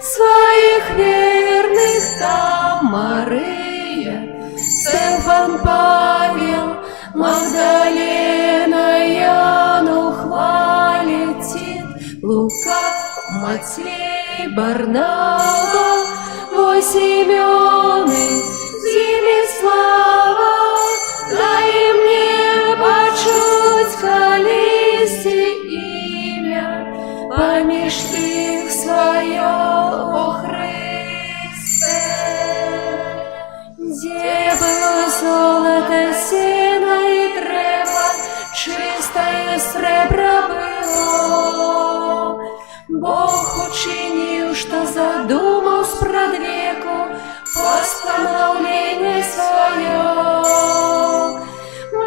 своїх вірних там Мария, Стефан, Павел, Магдалена, Яну хвалит Тит, Лука, Матвей, Барнаба, во Симеоны, зими слава, дай мне почуть колисти имя, помеж их свое, о Христе. Где было золото, сено и древо, чистое сребро было. Бог учинил, что задумал спрадвеку постановление свое.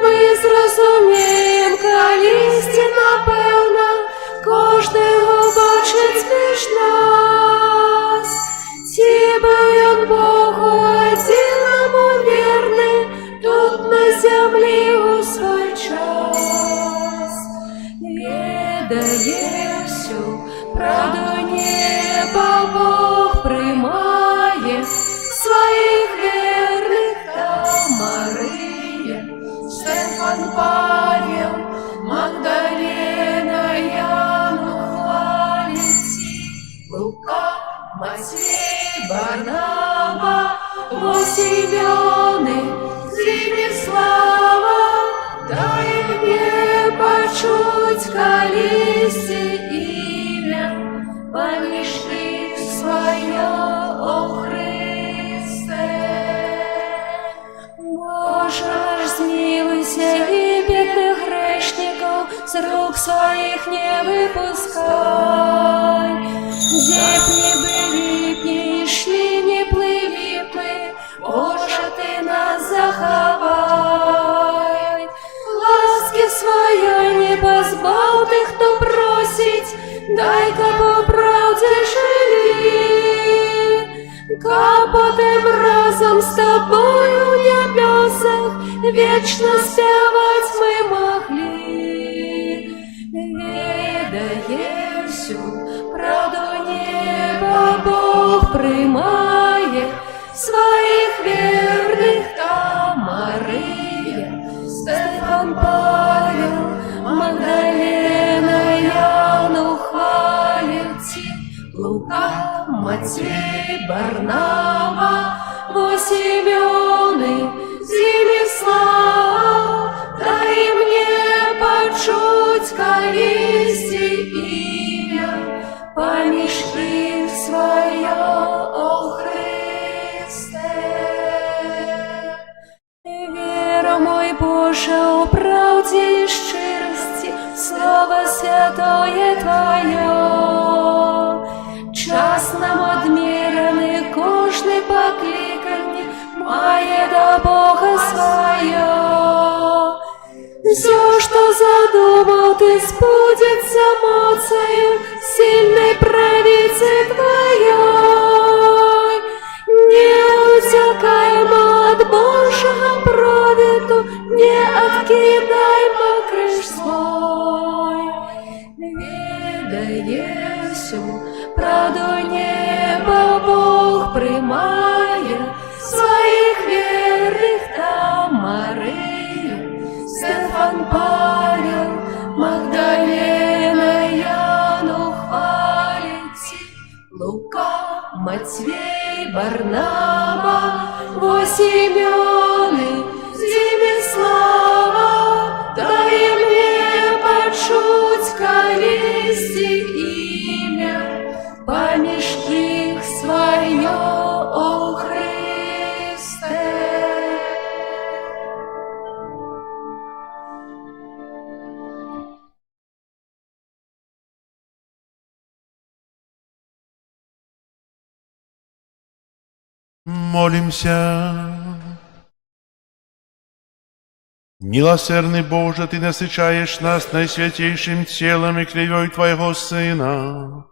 Мы зрозумеем, колисти напевно, кожний побачить між нас. Ті был он Богу одиному верный, тут на землі у свой час. Ведає всю правду неба, Бог приймає своїх вірних там Мария, Стефан, Павел, Магдалена, Яну хвалит Тит, Лука, Матвей, Барнаба, во Симеоны, зими слава, дай мне почуть колисти имя, помеж их свое, о Христе. Боже наш, смилуйся и бедных грешников с рук своих не выпускай. Где б ни были, ни шли, ни плыли бы, Боже, Ты нас заховай. Ласки своей не позбав ты, кто просить, дай-ка по правде жили. Капотым разом с Тобою в небесах вечно спевать мы могли. Ведає всю правду неба, Бог приймає своїх вірних там Мария, Стефан, Павел, Магдалена, Яну хвалит Тит, Лука, Матвей, Барнаба, во Симеоны, зими слава, дай мне почуть колисти имя, помеж их свое, о Боже, у правді і щирості, Слово святое Твоє. Час нам одмірений, кожний покликаний має до Бога своє. Все, что задумал ты, сбудется моцею сильной правицы Твоей. Не утекаймо от Божьего проведу, не откидаймо крыш свой. Ведая всю правду неба, Бог примая своих верных там Марию, Стефан, Павел, Магдалена, Яну хвалите, Лука, Матвей, Барнаба, во Симеоны, Зимислава, дай мне почуть колести имя, помеж их свое, о Христе. Молимся. Милосердный Боже, Ты насыщаешь нас наисвятейшим телом и кровью Твоего Сына.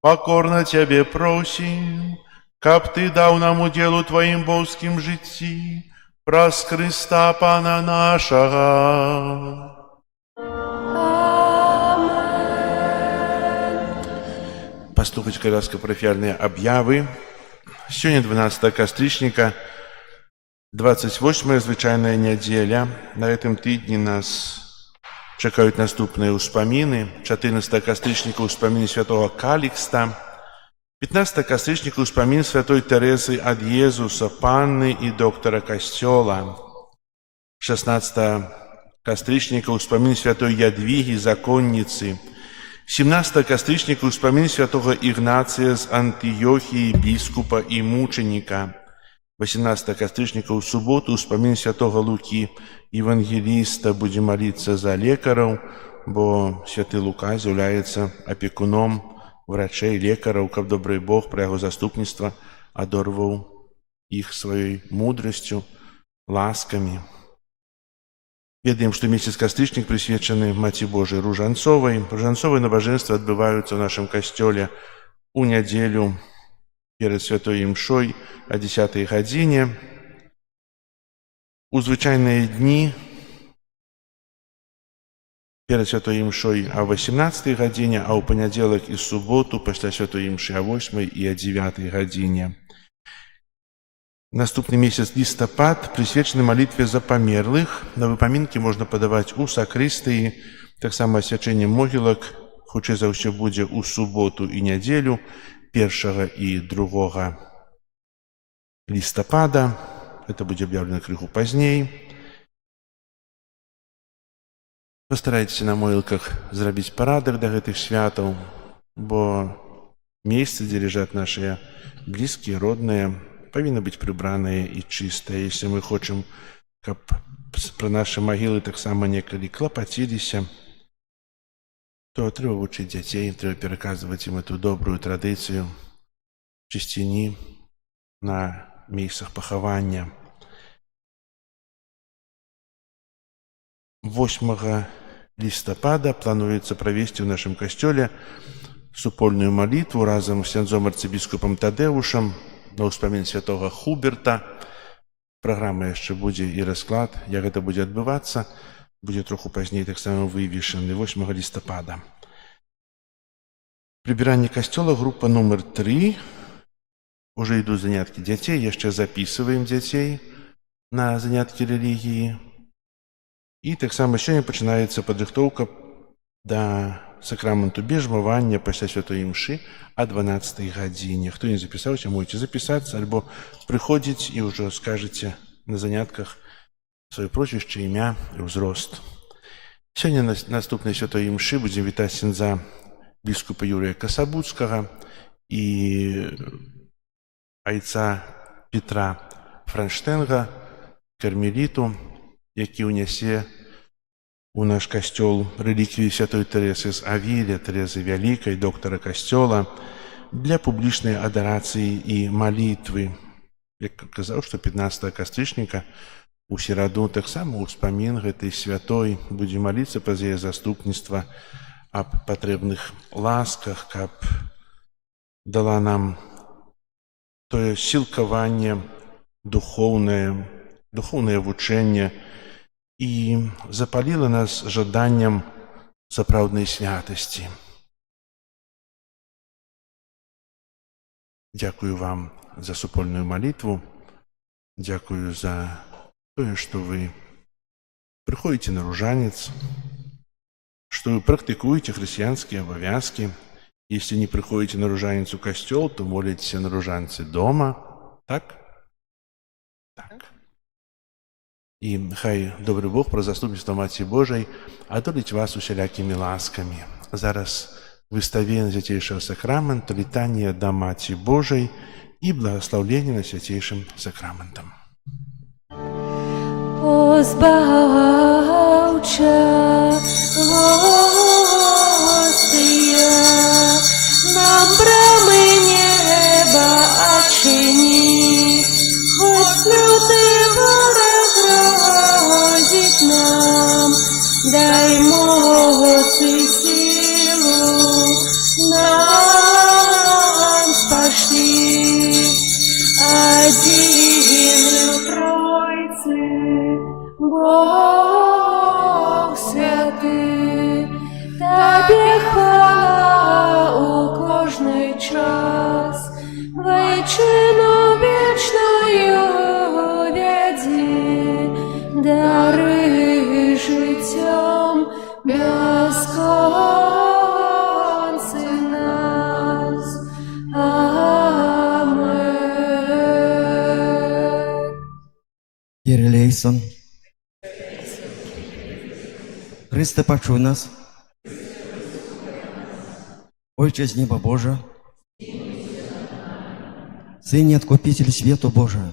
Покорно Тебе просим, каб Ты дал нам уделу Твоим божским житти, праз Христа Пана нашего. Пастухаць каляска-парафіяльныя аб'явы. Сёння 12 кастрычніка, 28-я звычайная нядзеля. На гэтым тыдні нас чакаюць наступныя ўспаміны. 14 кастрычніка ўспаміны святого Калікста. 15 кастрычніка ўспамін святой Тэрэзы ад Езуса, панны і доктара касцёла. 16 кастрычніка ўспамін святой Ядвігі, законніцы. 17 кастрычніка ўспамін святого Ігнацыя з Антыёхіі, біскупа і мучаніка. 18 кастрычніка ў суботу ўспамін святого Лукі, евангеліста. Будзем маліцца за лекараў, бо святы Лука з'яўляецца апекуном врачэй, лекараў, каб добры Бог пра яго заступніцтва адорваў іх сваёй мудрасцю, ласкамі. Ведаем, што месяц кастрычнік прысвечаны Маці Божай Ружанцовай. Ружанцовыя набажэнствы адбываюцца ў нашым касцёле у нядзелю перад святой імшой о 10 гадзіне. У звычайныя дні перад святой імшой о 18 гадзіне, а ў панядзелак і суботу пасля святой імшы о 8 і о 9 гадзіне. Наступны месяц лістапад прысвечаны малітве за памерлых. На выпамінкі можна падаваць у сакрыстыі. Таксама асвячэнне могілак хутчэй за ўсё будзе ў суботу і нядзелю 1 і 2 лістапада. Это будзе аб'яўлена крыху пазней. Пастарайцеся на могілках зрабіць парадак да гэтых святаў, бо месцы, дзе ляжаць нашыя блізкія, родныя, павінна быць прыбранае і чыстае. Если мы хочам, каб пра нашы магілы таксама некалі клапаціліся, то трэба вучыць дзяцей, трэба пераказваць ім эту добрую традыцыю чысціні на месцах пахавання. 8 лістапада плануецца правесці ў нашым касцёле супольную малітву разам з ксяндзом арцыбіскупам Тадэушам на ўспамін святого Хуберта. Праграма яшчэ будзе і расклад, як гэта будзе адбывацца, будзе троху пазней таксама вывешаны 8 лістапада. Прыбіранне касцёла, група нумар 3. Уже ідуць заняткі дзяцей, яшчэ запісваем дзяцей на заняткі рэлігіі. І таксама сёння пачынаецца падрыхтоўка да сакраменту бежмавання пасля святой імшы о 12 гадзіне. Хто не запісаўся, можете запісацца альбо прыходзіць і ўжо скажаце на занятках сваё прозвішча, імя і ўзрост. Сёння на наступнай святой імшы будзем вітаць ксяндза біскупа Юрыя Касабуцкага і айца Петра Франштенга, кармеліту. які ўнясе у наш касцёл рэліквію святой Тэрэсы з Авіля, Тэрэзы Вялікай, доктара касцёла, для публічнай адарацыі і малітвы. Як казаў, што 15 кастрычніка у сераду таксама ўспамін гэтай святой будзе маліцца праз яе заступніцтва аб патрэбных ласках, каб дала нам тое сілкаванне духоўнае вучэнне і запаліла нас жаданнем сапраўднай святасці. Дзякую вам за супольную малітву, дзякую за тое, што вы прыходзіце на ружанец, што вы практыкуеце хрысціянскія абавязкі. Если не прыходзіце на ружанец у касцёл, то моліцеся на ружанцы дома. Так? Так. І хай добры Бог праз заступніцтва Маці Божай адоліць вас усялякімі ласкамі. Зараз выставе свяцейшага сакраменту, літанне да Маці Божай і благаслаўленне над свяцейшым сакраментам. О збавча, Гостя, нам брамы неба отчини, хоть лютый ворог грозит нам, дай моц и силу нам спасти. Один Тройцы, Бог святый, Табе хвала у кожный час, Вайчину вечную веди, дары життям безконцы нас. Амен. Єрелейсон. Христе, почуй нас. Отче з неба Божа, Сыне Откупитель свету Божия,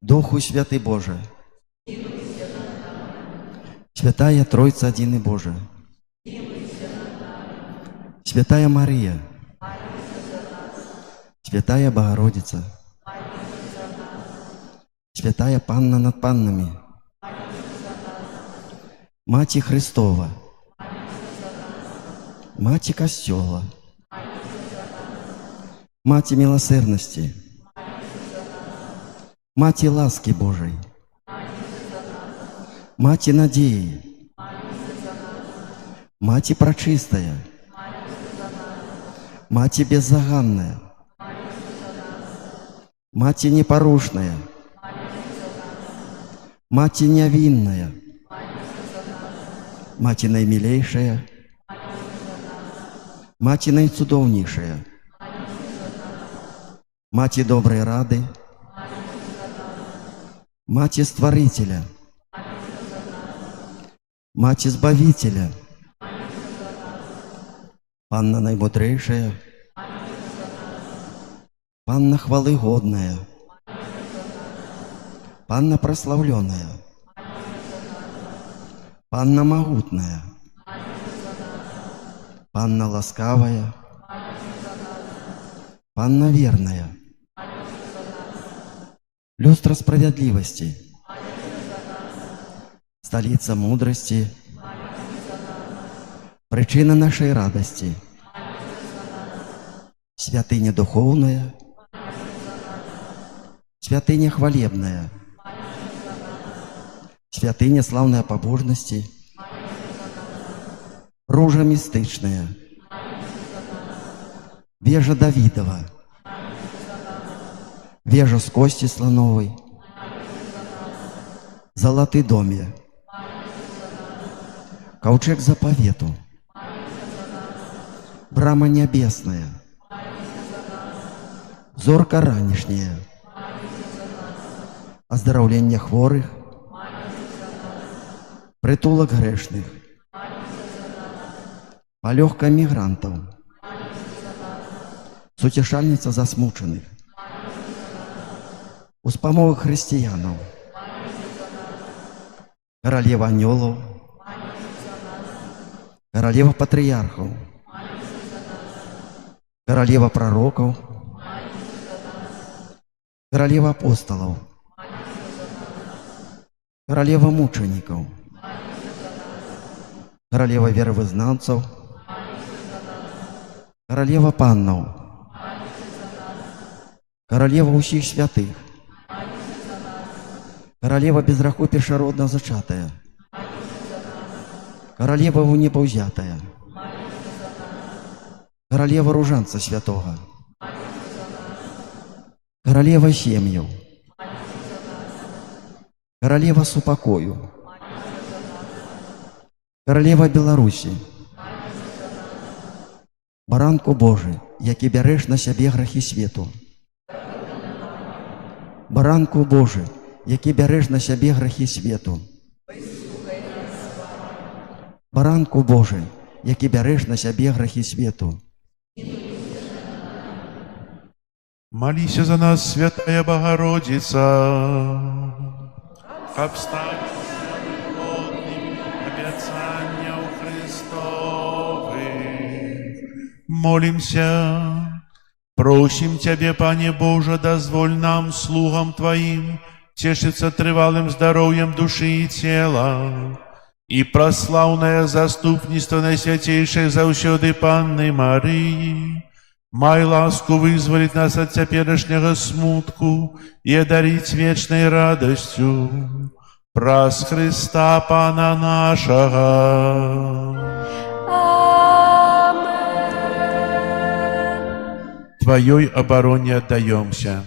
Духу Святый Божий, Святая Тройца Один и Божия, Святая Мария, Святая Богородица, Святая Панна над паннами, Мати Христова, Мати Костела, Мати милосердности, Мати ласки Божией, Мати надеи, Мати прочистая, Мати беззаганная, Мати непорушная, Мати невинная, Мати наимилейшая, Мати наицудовнейшая, Мати доброй рады, Мати Створителя, Мати Збавителя, Панна наимудрейшая, Панна хвалы годная, Панна прославленная, Панна могутная, Панна ласкавая, Панна верная, люстра справедливости, столица мудрости, причина нашей радости, святыня духовная, святыня хвалебная, святыня славная побожности, ружа мистычная, вежа Давидова, вежа с кости слоновой, золотый доме, ковчег заповету, брама небесная, зорка ранешняя, оздоровление хворых, притулок грешных, полегка мигрантов, сутешальница засмученных, успамовых християнов, королева анgelов, королева патриархов, королева пророков, королева апостолов, королева мучеников, королева веровызнанцев, королева паннов, королева усіх святых, королева без граху першародна зачатая, королева у небо ўзятая, королева ружанца святого, королева сем'яў, королева супакою, королева Беларусі, баранку Божы, які бярэш на сябе грахі свету, баранку Божы, які бярэш на сябе грахі свету, баранку Божы, які бярэш на сябе грахі свету. Молися за нас, Святая Богородица, каб стать плодными обетования у Христовых. Молимся, просим Тебе, Пане Боже, дозволь нам, слугам Твоим, тешиться трывалым здоровьем души и тела, и прославное заступництво Найсвятейшей заўсёды Панны Марии, май ласку вызволить нас от теперешнего смутку и одарить вечной радостью. Праз Христа Пана нашего. Амен. Твоей обороне отдаемся.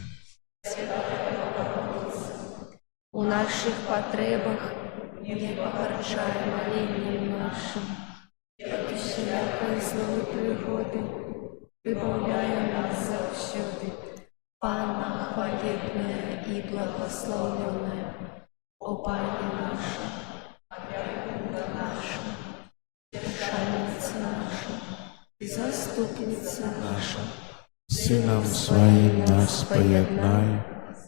У наших потребах не погорчай молением нашим, от всякой злой пригоды, выбавляя нас завсёды. Панна хвалебная и благословленная, о Пане наша, наша, держальница наша, заступница наша, Сыном Своим нас поеднай,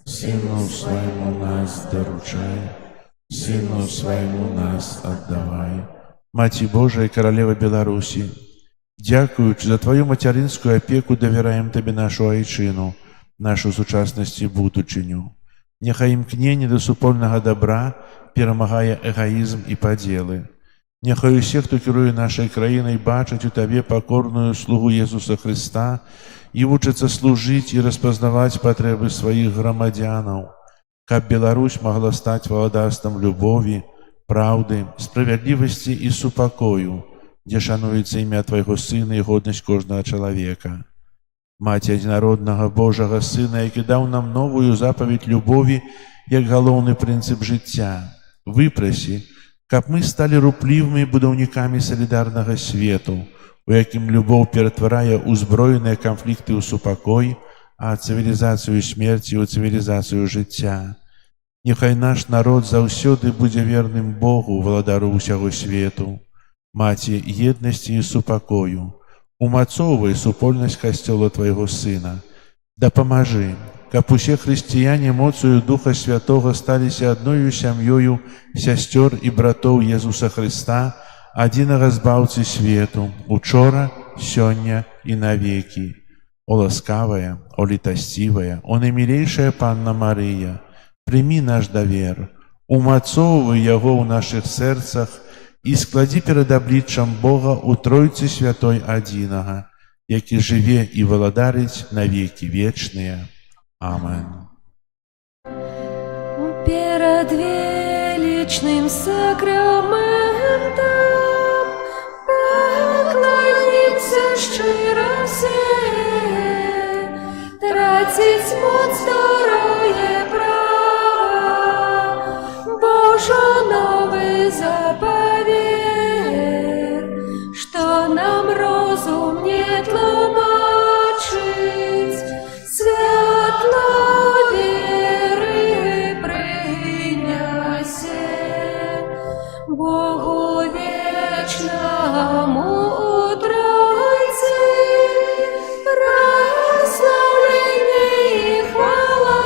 Сыну Своему нас доручай, Сыну Своему нас отдавай. Маті Божа і Королева Беларуси, дякуючи за Твою материнскую опеку, довіраємо Тобі нашу айчину, нашу сучасність і будучиню. Нехай імкнення до супольного добра перемагає егоїзм і поділи. Нехай усі, хто керує нашою країною, бачать у Тобі покорную слугу Ісуса Христа і вчаться служити і розпознавати потреби своїх громадянів, каб Беларусь могла стати володарством любові, правди, справедливості і супокою, где шанується ім'я Твоего Сина і годність кожного чоловіка. Маті одинародного Божого Сина, який дав нам новую заповідь любові, як головний принцип життя, випроси, каб ми стали руплівими будівниками солідарного світу, у яким любов перетворяє узброєні конфлікти у супокой, а цивілізацію смерті у цивілізацію життя. Нехай наш народ заўсёды будзе верным Богу, владару ўсяго свету. Маці єдності і супокою, умацовуй супольність Костела Твоего Сына. Дапамажи, каб усе християне моцою Духа Святого сталіся одною сям'ёю сястёр і братоў Езуса Христа, адзінага збаўцы свету, учора, сёння і навеки. О ласкавая, о літасцівая, о наймілейшая Панна Мария, прими наш давер, умацовуй яго ў наших сэрцах і складі перад абліччам Бога у Тройцы Святой адзінага, які жыве і валадарыць на векі вечныя. Амен. Перед величным сакраментом поклонимся щиро все, тратить моц второе право, Божа новый заповедь, что нам розум не тлумачить, світло віри принясе, Богу вечному у Тройці, прославление и хвала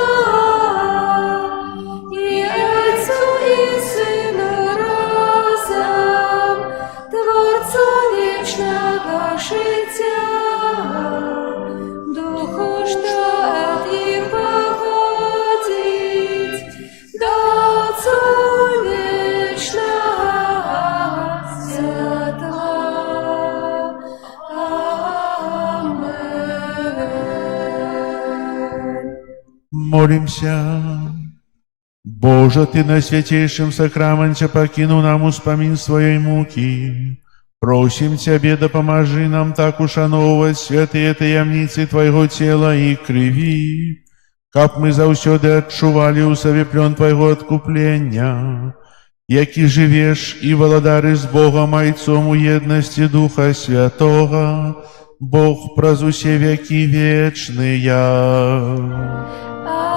Молимся. Боже, Ты на святейшем сакраменте покинул нам успомин своей муки. Просим Тебе, да поможи нам так ушановывать святые таямницы Твоего тела и крови, как мы заўсёды адчували у сабе плен Твоего откупления, які живешь и владаришь с Богом Отцом у едности Духа Святого, Бог праз усе веки вечные. Амен.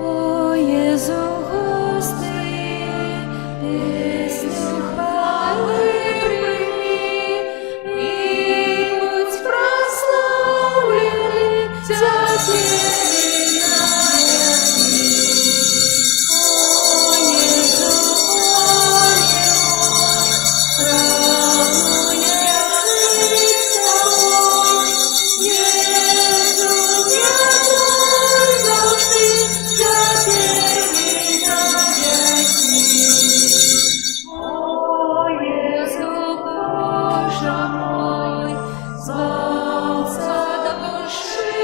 О Єзу гости, пісню хвали прийми, і будь прославлений теперь на веки. О Єзу помилуй, прагну я жить з тобою. Єзу, м'якой завжди, теперь і на веки. О Єзу, Боже мой, золотца души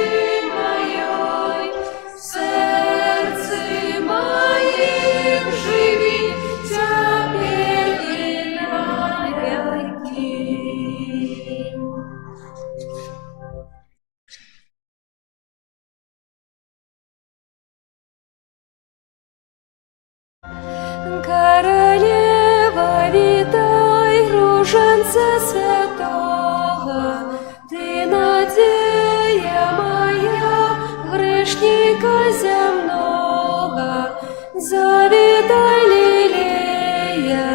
моей, в сердце моим живи, теперь и на веки. Королева, витай, руженце святого, ты надея моя, грешника земного, завитай, лилея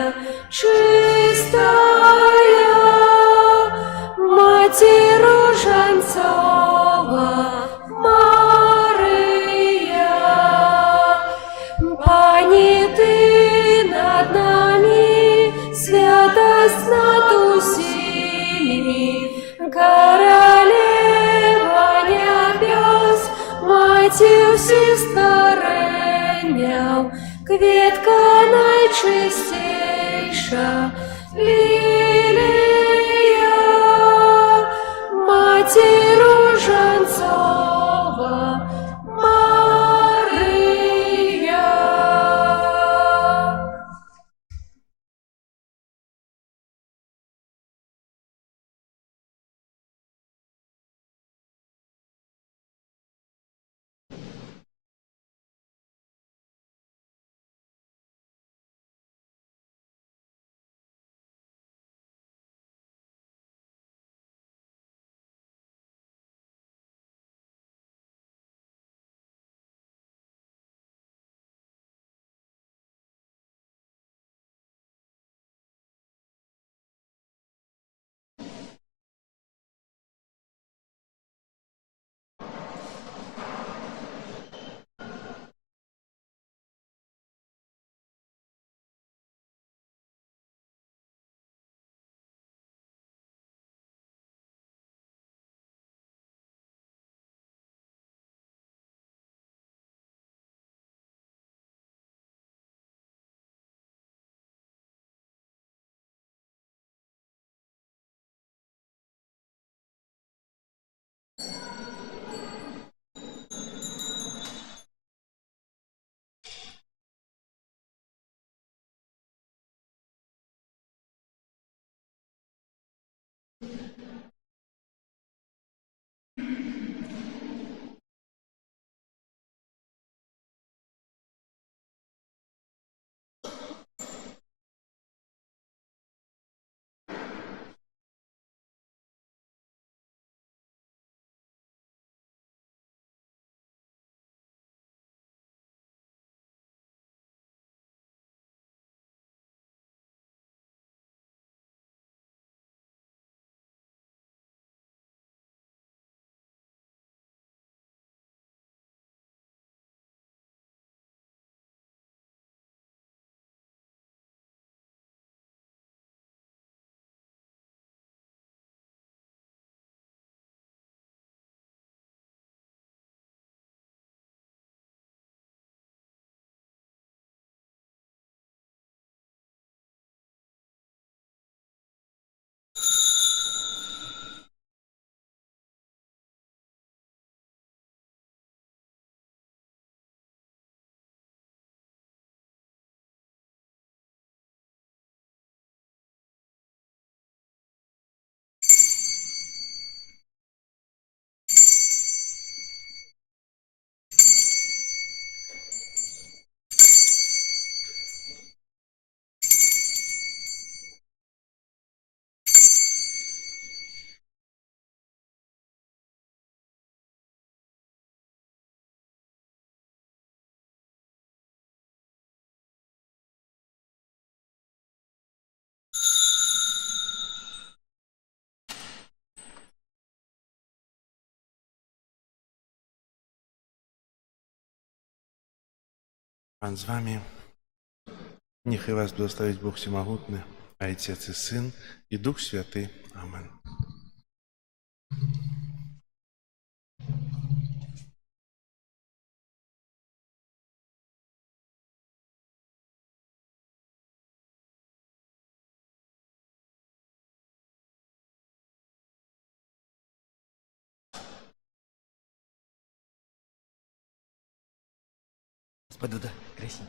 чистая, Матерь руженцова, Мария. Пані, ти над нами, святость над усіми, королева небес, маті всіх створенняв, квітка найчистіша, лілія, маті руженцова, Пан з вами. Нехай вас благословить Бог Всемогутный, Отец и Сын, и Дух Святый. Аминь. Господи, да, крестник.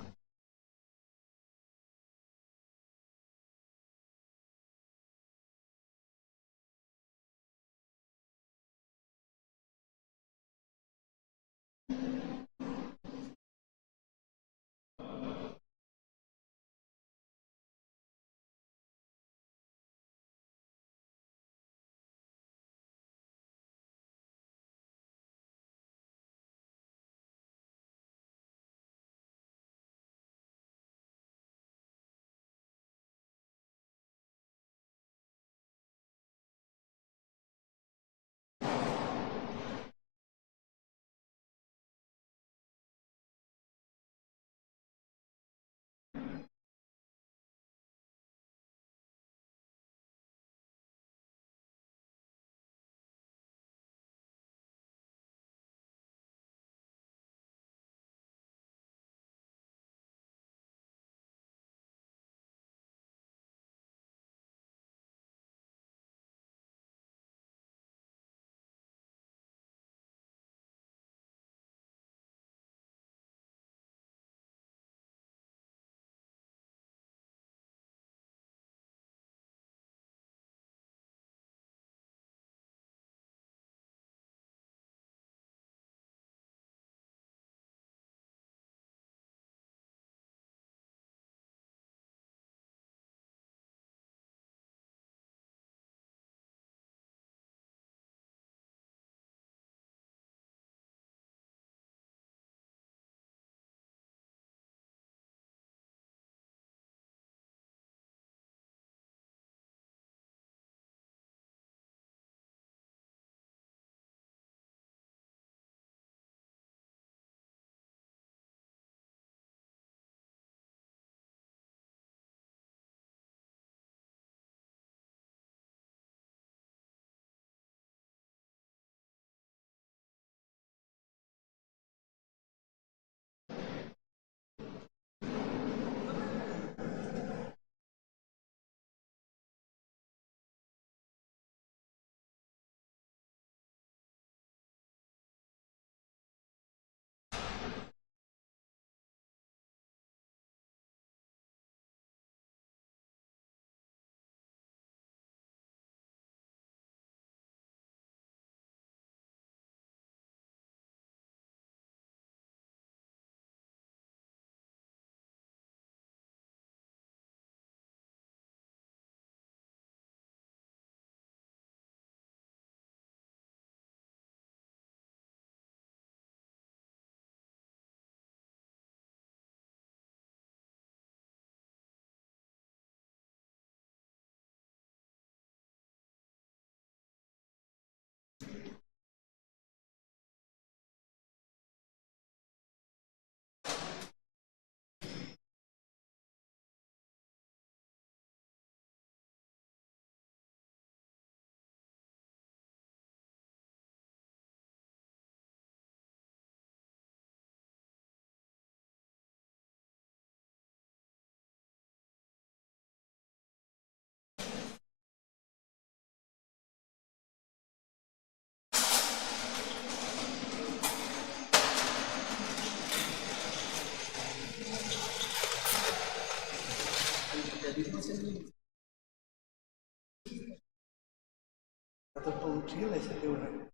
Это получилось, а ты уже...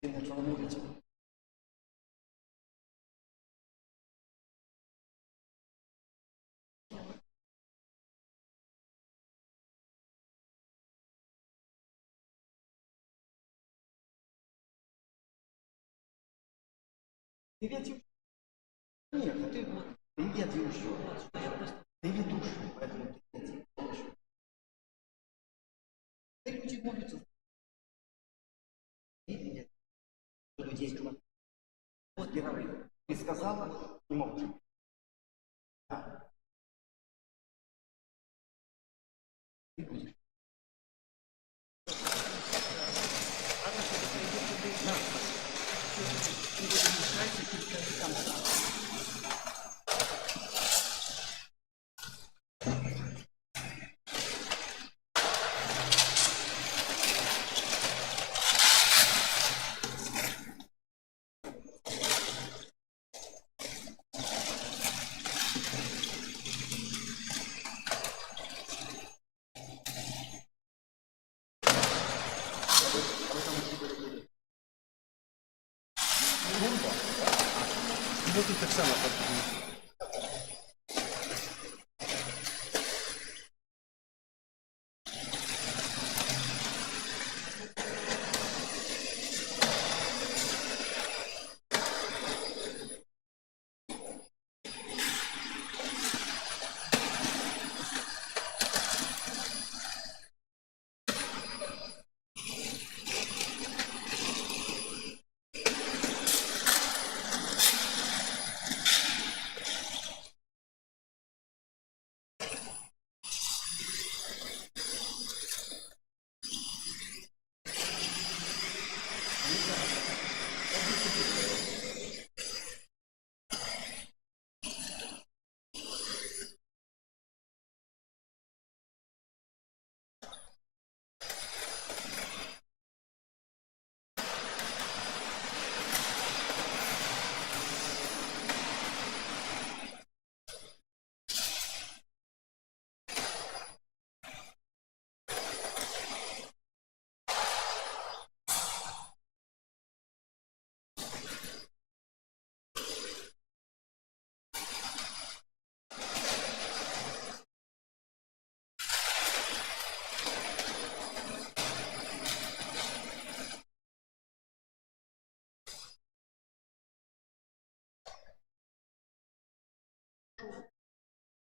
Ты начал мучить. Привет, Юша. Нет, а ты вот. Привет, Юша. Ты ведущий, поэтому привет, Юша. Ты люди молятся. Привет. Людей. Вот я говорю. Ты сказала, не молчи. Да. Ты будешь.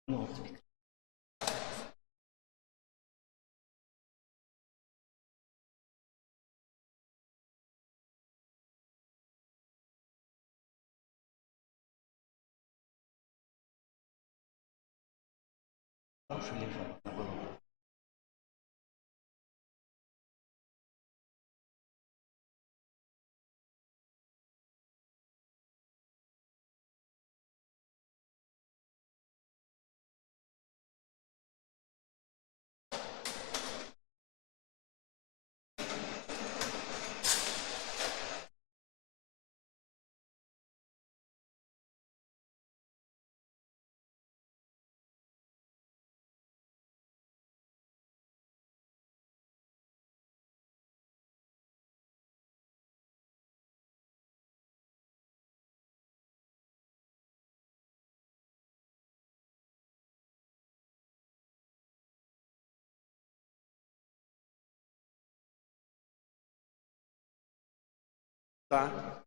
Ну, уши лежат на голове. Так.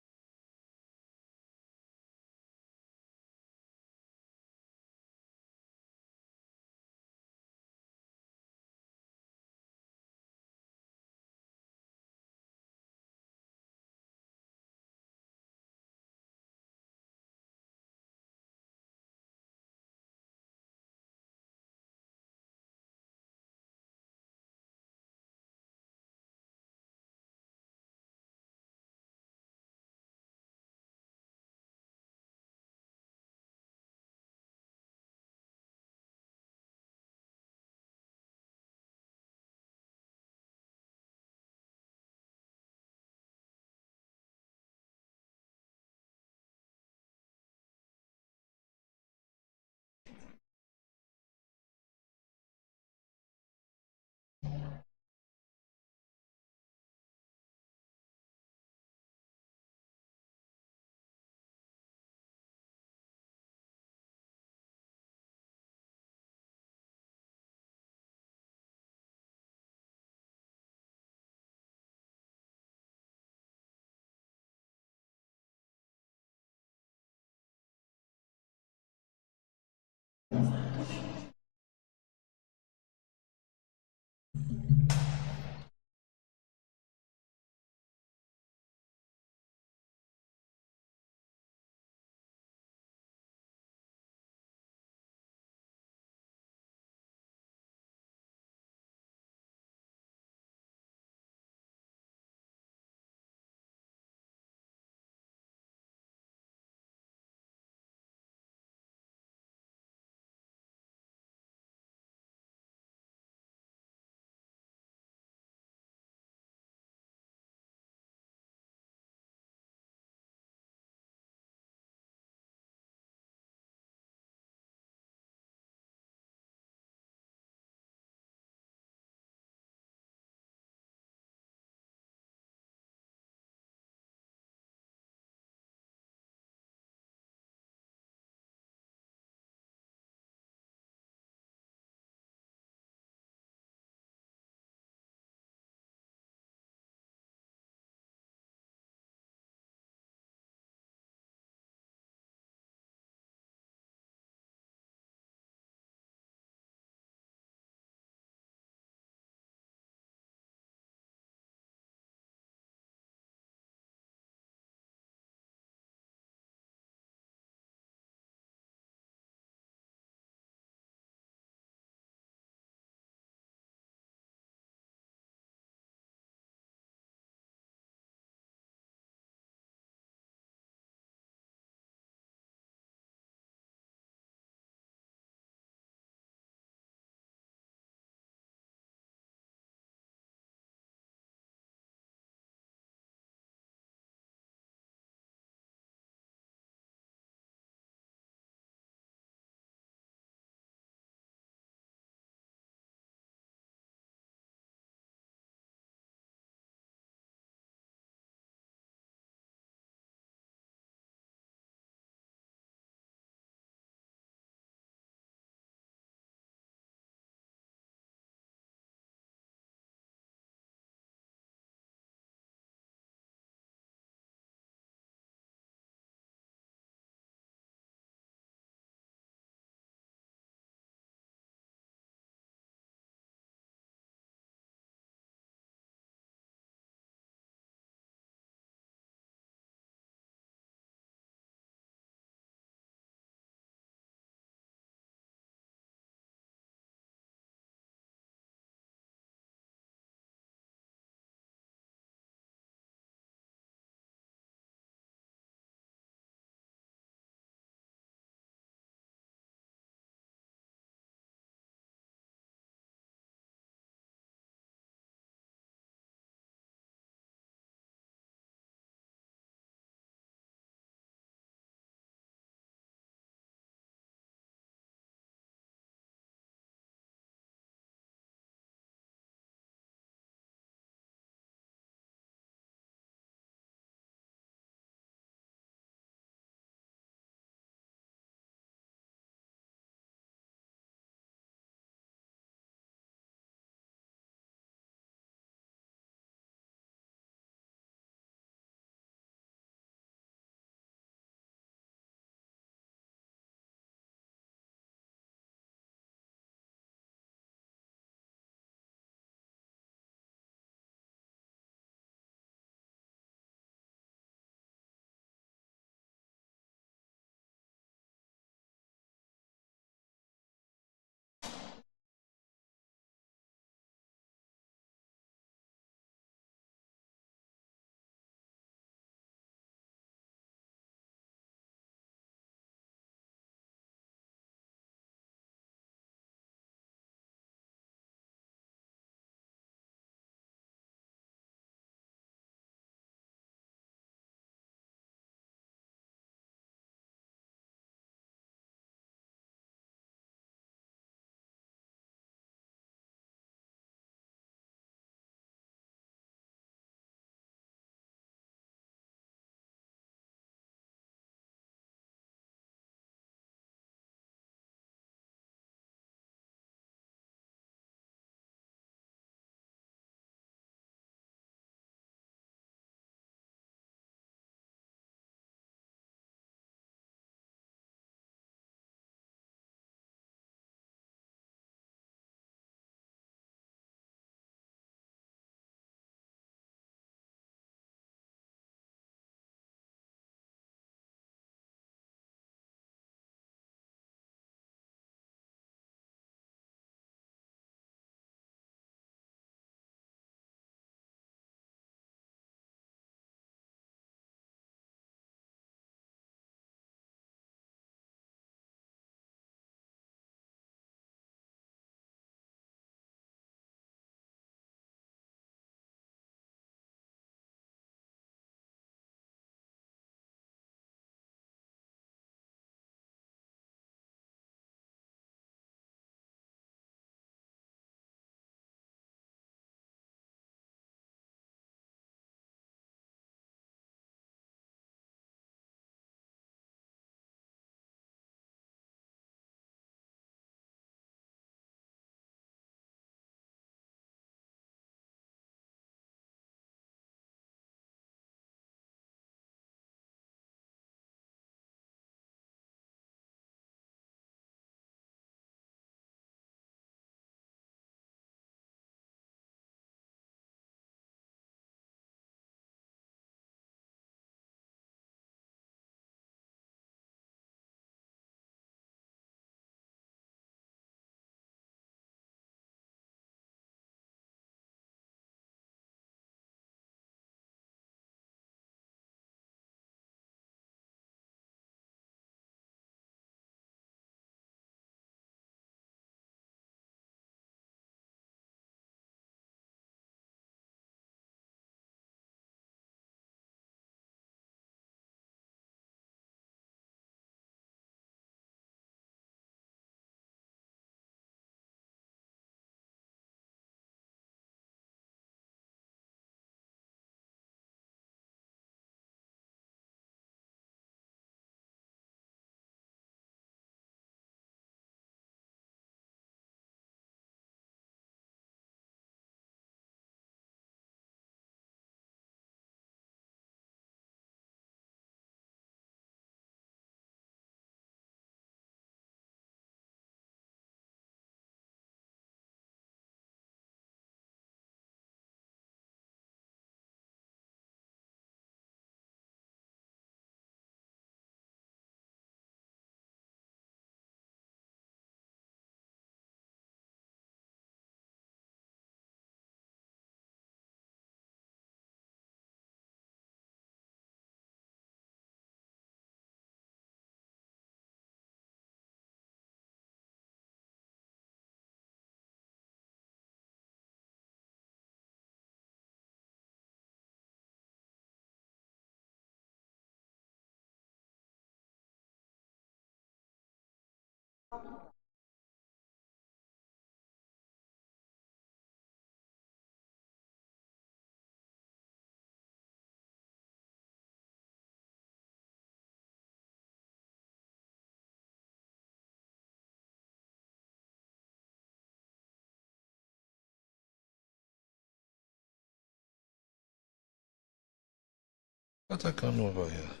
А так оно бывает.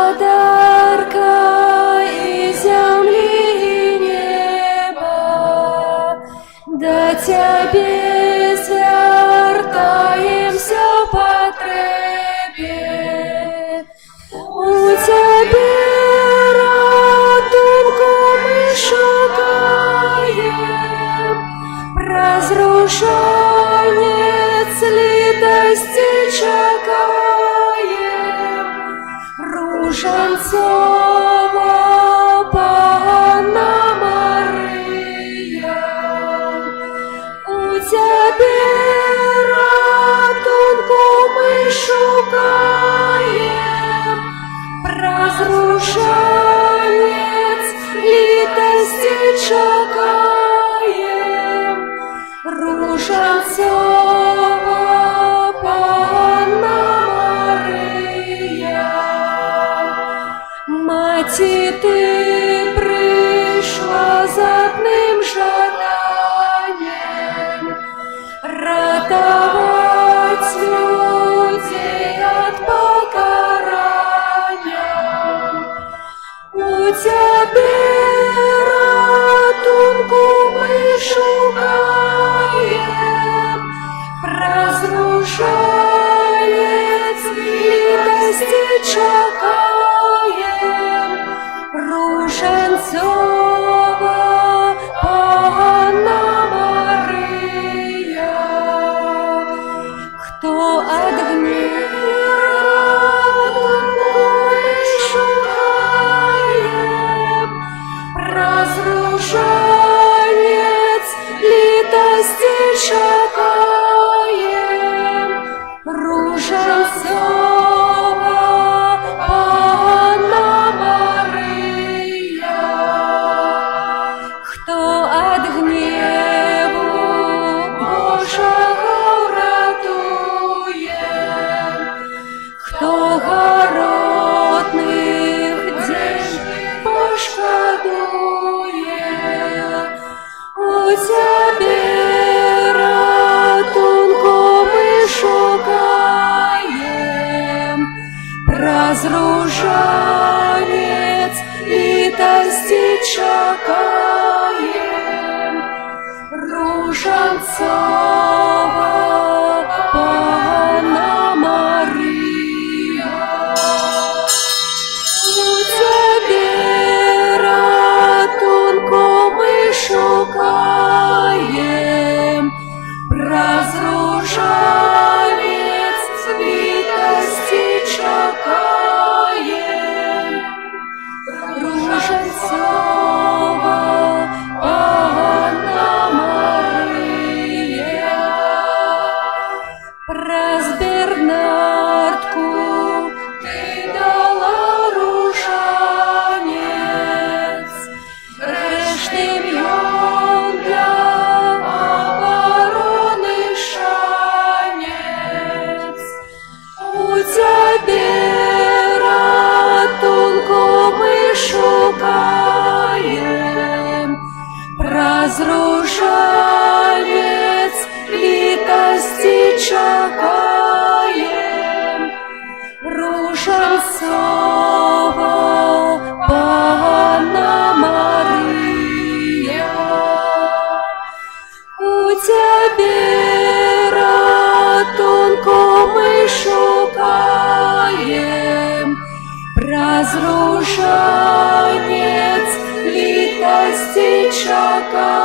Уладарка и земли, и неба, до Тебе звертаемся в потребе. У Тебе ратунку мы шукаем, разрушенец литости чекаем. Руженцова Панна Мария, у Тебе ратунку мы шукаем, разрушенец литости чекаем. Руженцова Панна Мария, разрушенец, литости чакаем, руженцова Панна Мария. У Тебе ратунку мы шукаем, разрушенец, литости чакаем,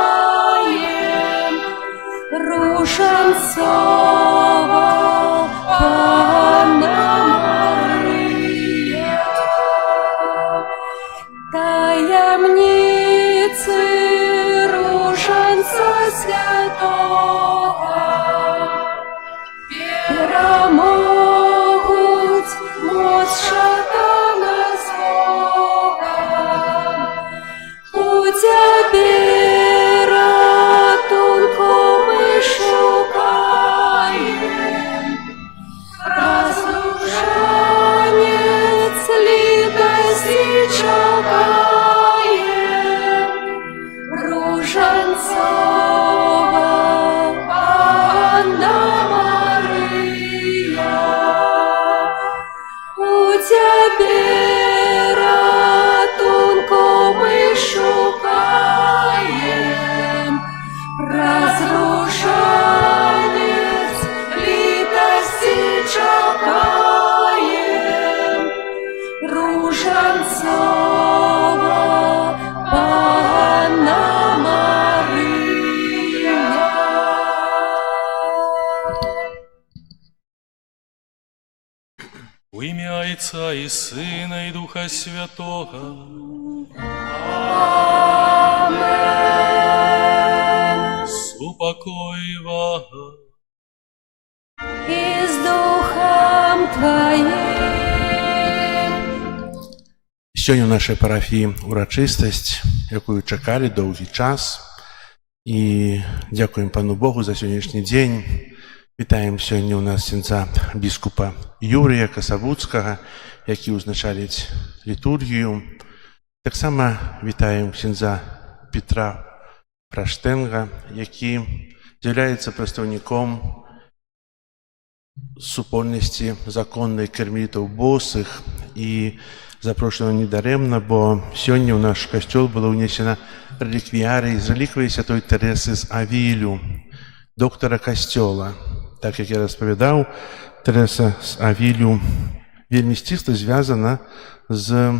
руженцова Панна Мария. Таємниці руженця святого перемогуть моць шатана з Богом. У Тебе ратунку ми шукаем, разрушенец, литости чакаем, руженцова Панна Мария. У Тебе ратунку мы шукаем, разрушенец, литости чакаем, руженцова Панна Мария. У ім'я Отця і Сина, і Духа Святого. Амен. Супокой вам. И с Духом Твоим. Сьогодні в нашій парафії урочистість, яку чекали довгий час. І дякуємо Пану Богу за сьогоднішній день. Вітаємо сьогодні у нас ксенза біскупа Юрія Касавуцького, який узначалить літургію. Так само вітаємо ксенза Петра Праштенга, який з'являється представником супольності законної кармелітів босих. І запрошено недаремно, бо сьогодні у наш костюл було внесено реліквіарій з реліквії Святої Тереси з Авілю, доктора костюла. Так як я розповідав, Тереса з Авілю вельми стисло зв'язана з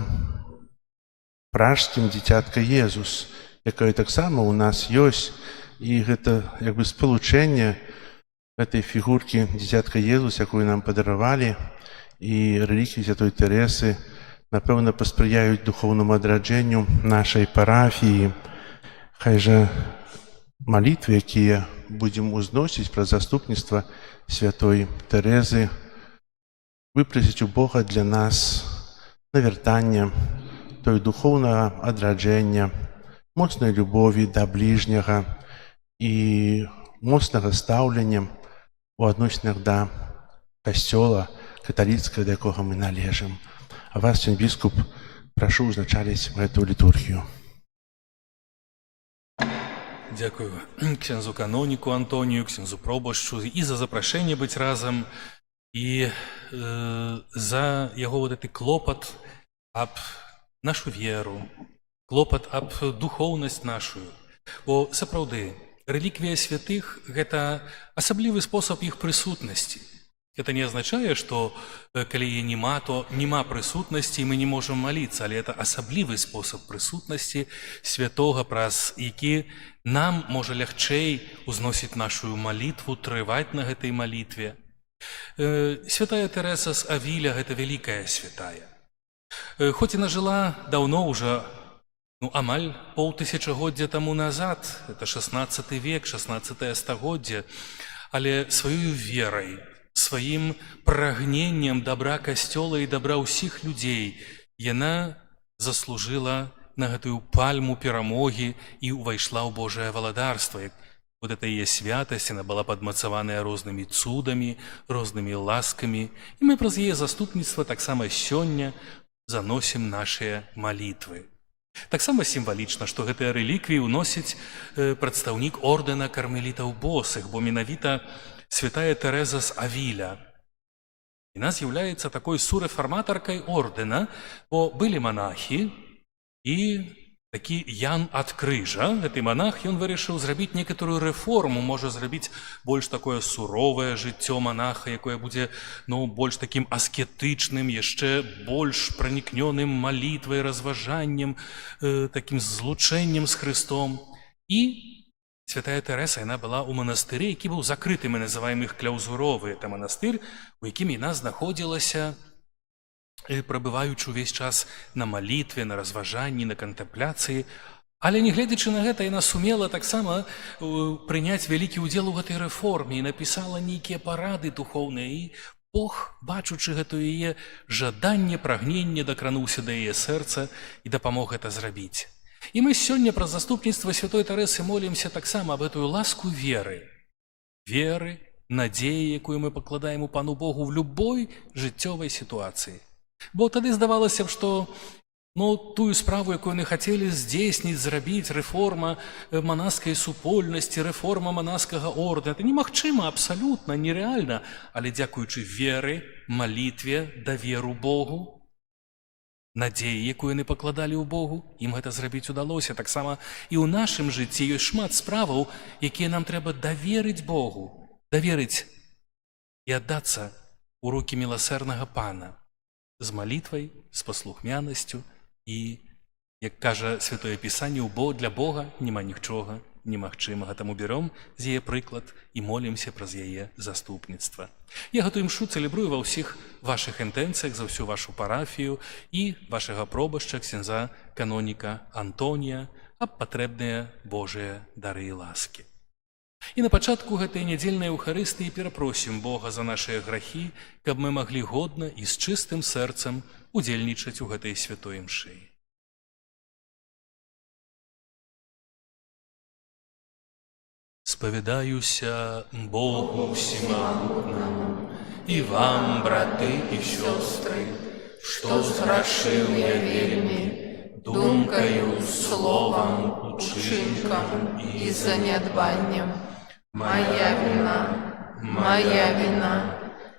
пражским дитятка Єзус, яке так само у нас є. І це якби сполучення этой фигурки дитятка Єзус, яку нам подарували, і реліквії Святої Тереси, напевно, посприяють духовному одрадженню нашої парафії. Хай же молитвы, які будем узносить про заступництво Святой Терези, випросить у Бога для нас навертання той духовного одрадження, моцної любові до ближнього і моцного ставлення у відносинах до костюла католицького, до якого ми належимо. А вас, сьогодні біскуп, прошу узначалить в эту літургію. Дякую ксензу каноніку Антонію, ксензу пробощу і за запрошення бути разом, і за його вот этот клопот об нашу віру, клопот об духовність нашу. Бо, сапраўды, реліквія святых – гэта асаблівы спосаб іх прысутнасці. Это не означае, што калі яе няма, то няма прысутнасці, і мы не можам маліцца, але это асаблівы спосаб прысутнасці святога, праз які нам можа лягчэй узносіць нашу малітву, трываць на гэтай малітве. Святая Тереса з Авіля – гэта вялікая святая. Хоць яна жыла даўно ўжо, амаль паўтысячагоддзя таму назад, это 16 век, 16 стагоддзе, але сваёю верай, сваім прагненнем добра касцёла і добра ўсіх людзей яна заслужыла на гэтую пальму перамогі і ўвайшла ў Божае валадарства. Вот эта яе святасць, яна была падмацаваная рознымі цудамі, рознымі ласкамі, і мы праз яе заступніцтва таксама сёння заносім нашыя малітвы. Таксама сімвалічна, што гэтыя рэліквіі ўносіць прадстаўнік ордэна кармелітаў босых, бо менавіта святая Тэрэза з Авіля. Яна з'яўляецца такой сурэфарматаркай ордэна, бо былі манахі, і такі Ян ад крыжа, гэты монах, ён вырашыў зрабіць некаторую рэформу, можа зрабіць больш такое суровае жыццё монаха, якое будзе больш такім аскетычным, яшчэ больш пранікнёным малітвай, разважаннем, такім злучэннем з Христом. І святая Тэрэза, яна была ў манастыры, які быў закрыты, мы называем іх кляўзуровы. Это манастыр, у якім яна знаходзілася, прабываючы ўвесь час на малітве, на разважанні, на кантэмпляцыі. Але нягледзячы на гэта, яна сумела таксама прыняць вялікі ўдзел у гэтай рэформе і напісала нейкія парады духоўныя. І Бог, бачучы гэту яе жаданне, прагненне, дакрануўся да яе сэрца і дапамог гэта зрабіць. І мы сёння праз заступніцтва святой Тэрэсы молімся таксама аб гэтую ласку веры. Веры, надзеі, якую мы пакладаем у Пану Богу в любой жыццёвай сітуацыі. Бо тады здавалася б, што тую справу, якую яны хацелі здзейсніць, зрабіць, рэформа манаскай супольнасці, рэформа манаскага ордэна, это немагчыма, абсалютна, нерэальна, але дзякуючы веры, малітве, даверу Богу, надзеі, якую яны пакладалі ў Богу, ім гэта зрабіць удалося. Таксама і ў нашым жыцці ёсць шмат справаў, якія нам трэба даверыць Богу, даверыць і аддацца ў рукі міласэрнага Пана, з малітвай, з паслухмянасцю і, як кажа Святое Пісанне, для Бога няма нічога немагчымага. Таму бяром з яе прыклад і молімся праз яе заступніцтва. Я гэтую імшу цэлебрую ва ўсіх вашых інтэнцыях за ўсю вашу парафію і вашага пробашча ксяндза каноніка Антонія аб патрэбныя Божыя дары і ласкі. І на пачатку гэтай нядзельнай Еўхарыстыі перапросім Бога за нашыя грахі, каб мы маглі годна і з чыстым сэрцам удзельнічаць у гэтай святой імшы. Спавядаюся Богу всемагутнаму і вам, браты і сёстры, што зграшыў я вельмі думкаю, словам, учынкам і занядбаннем. Моя вина,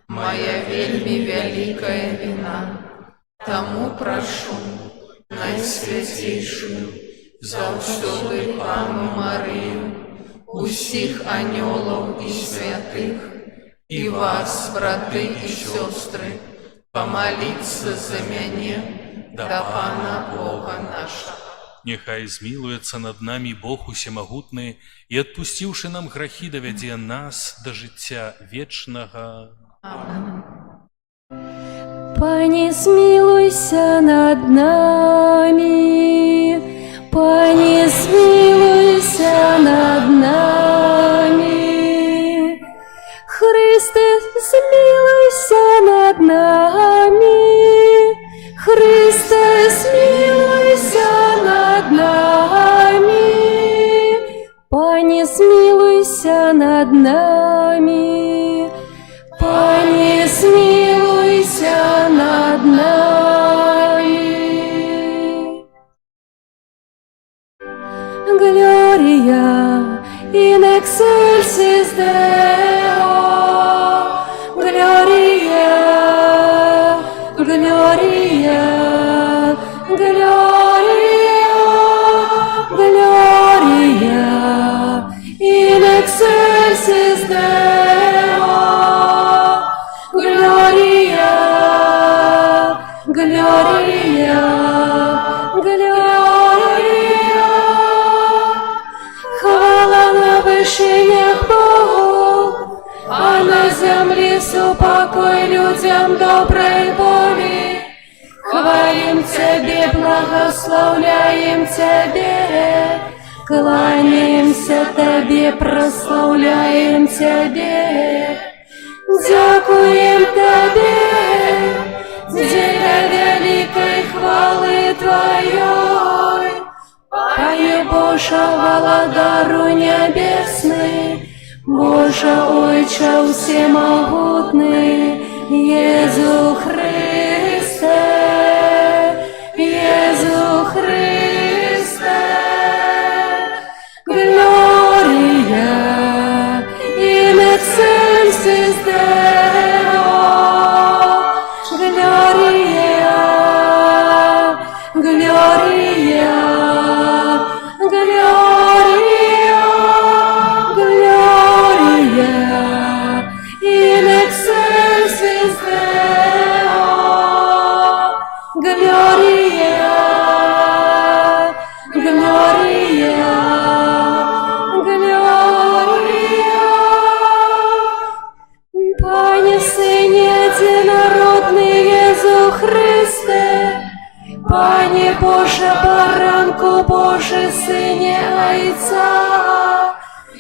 моя вельмі вялікая вина. Таму прашу найсвяцейшую заўсёды Пану Марыю, усіх анёлаў і святых, і вас, браты і сёстры, памаліцца за мяне да Пана Бога нашага. Няхай змілуецца над намі Бог усемагутны і, адпусціўшы нам грахі, давядзе нас да жыцця вечнага. Амин. Пане, змилуйся над нами, Пане, змилуйся над нами, Христе, змилуйся над нами, Христе, змилуйся над нами, Пане, змилуйся над нами, Пане, змилуйся над нами. Gloria in excelsis Deo, Gloria, Gloria, Gloria, Gloria in excelsis Deo, Gloria, Gloria, Gloria. Хвала на вышинях Богу, а на земле супокой людям доброй воли. Хвалим Тебе, благословляем Тебе, кланяемся Тебе, прославляем Тебе. Дякуем Тебе, для великой хвалы Твоей. Пане Боже, владару небесный, Боже, Ойче всемогутный, Иезу Христе, Иезу Христе. Боже, баранку Боже, Сине Айца,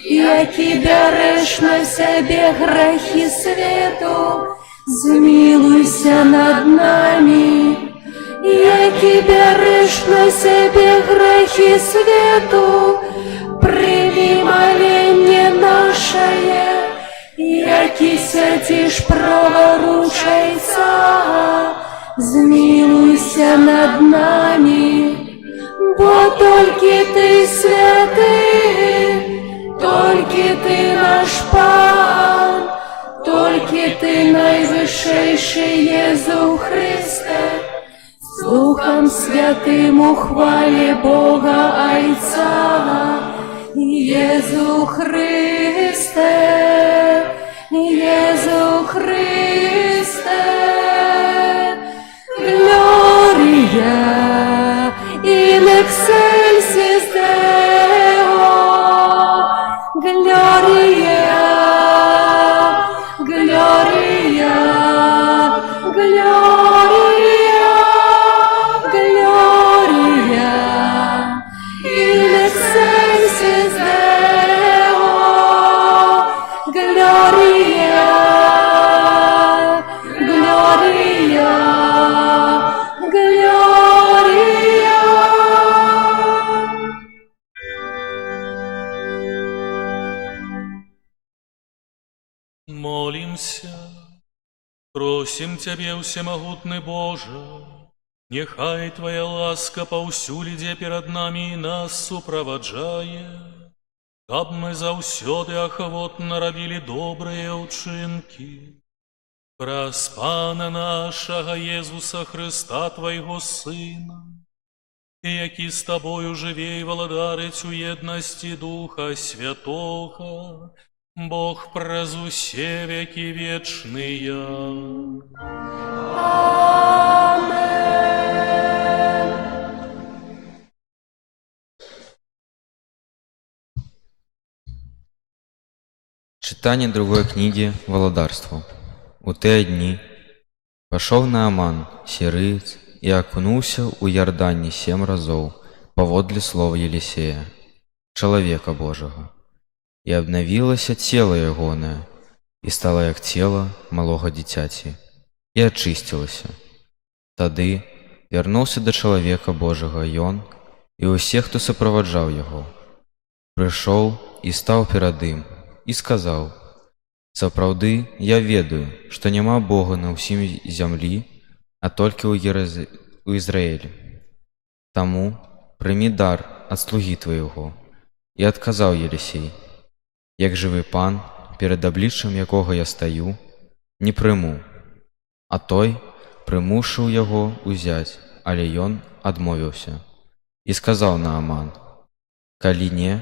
які береш на себе грехи свету, змилуйся над нами. Які береш на себе грехи свету, прими моление наше. Які сядешь праворучайца, змилуйся над нами. Бо только Ты святый, только Ты наш Пан, только Ты найвышейший Єзу Христе, с Духом Святым ухвали Бога Айца. Єзу Христе, Єзу Христе, Gloria in excelsis Deo, Gloria, Gloria, Gloria, Gloria in excelsis Deo, Gloria, Gloria, Gloria. Молимся, просим Тебе, всемогутный Боже, нехай Твоя ласка паўсюлідзе перад нами и нас супроводжае, каб мы заўсёды ахвотна рабілі добрыя ўчынкі. Праз Пана нашага Езуса Христа, Твайго Сына, які з Тобою жыве і валадарыць у еднасці Духа Святога, Бог праз усе векі вечныя. Читание другой книги «Володарство». У те дни пошел Нааман, сирыец, и окунулся у Иордани 7 разов, поводле слов Елисея, человека Божьего. И обновилось тело ягоное, и стало як тело малого дитяти, и очистилось. Тады вернулся до человека Божьего ён, и у всех, кто сопровождал его. Пришел и стал перед им, и сказал: «Сапраўды я ведаю, што няма Бога на ўсім зямлі, а толькі ў Ізраілі. Таму прыми дар ад слугі твайго». І адказаў Елисей: «Як жывы Пан, перад абліччам якога я стаю, не прыму». А той прымушыў яго ўзяць, але ён адмовіўся. І сказаў Нааман: «Калі не,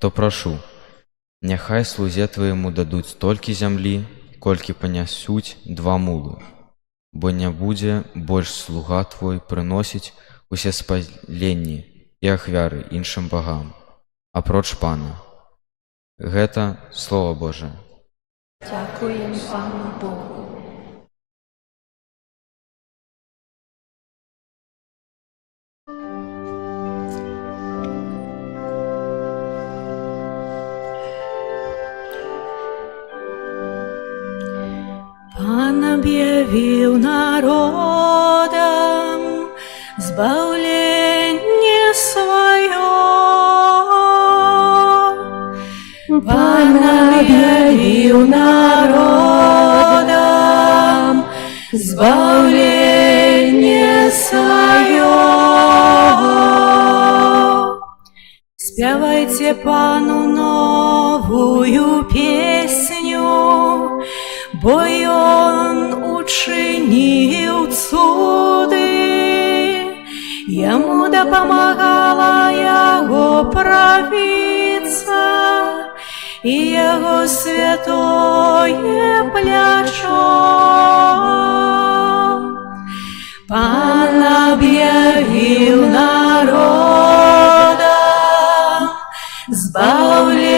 то прашу, няхай слузе твоему дадуць столькі зямлі, колькі панясуць 2 мулы, бо не будзе больш слуга твой прыносіць усе спаленні і ахвяры іншым багам, апроч Пана». Гэта Слово Божие. Дякуємо Пану Богу. Пан объявил народам избавление свое. Пан объявил народам избавление свое. Спевайте Пану новую песню, бо Он учинил цуды, Ему допомагала Его правица и Его святое плечо. Пан объявил народам избавление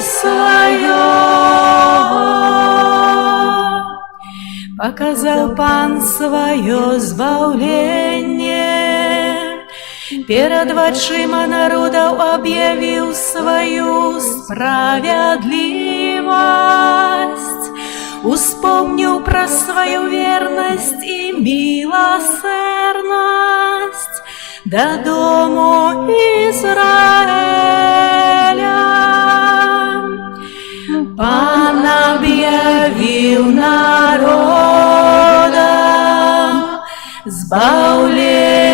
свое. Показал Пан свое избавление перад вачыма народаў аб'явіў сваю справядлівасць, успомніў пра сваю вернасць і міласэрнасць да дому Ізраэля. Пан аб'явіў народам збаўленне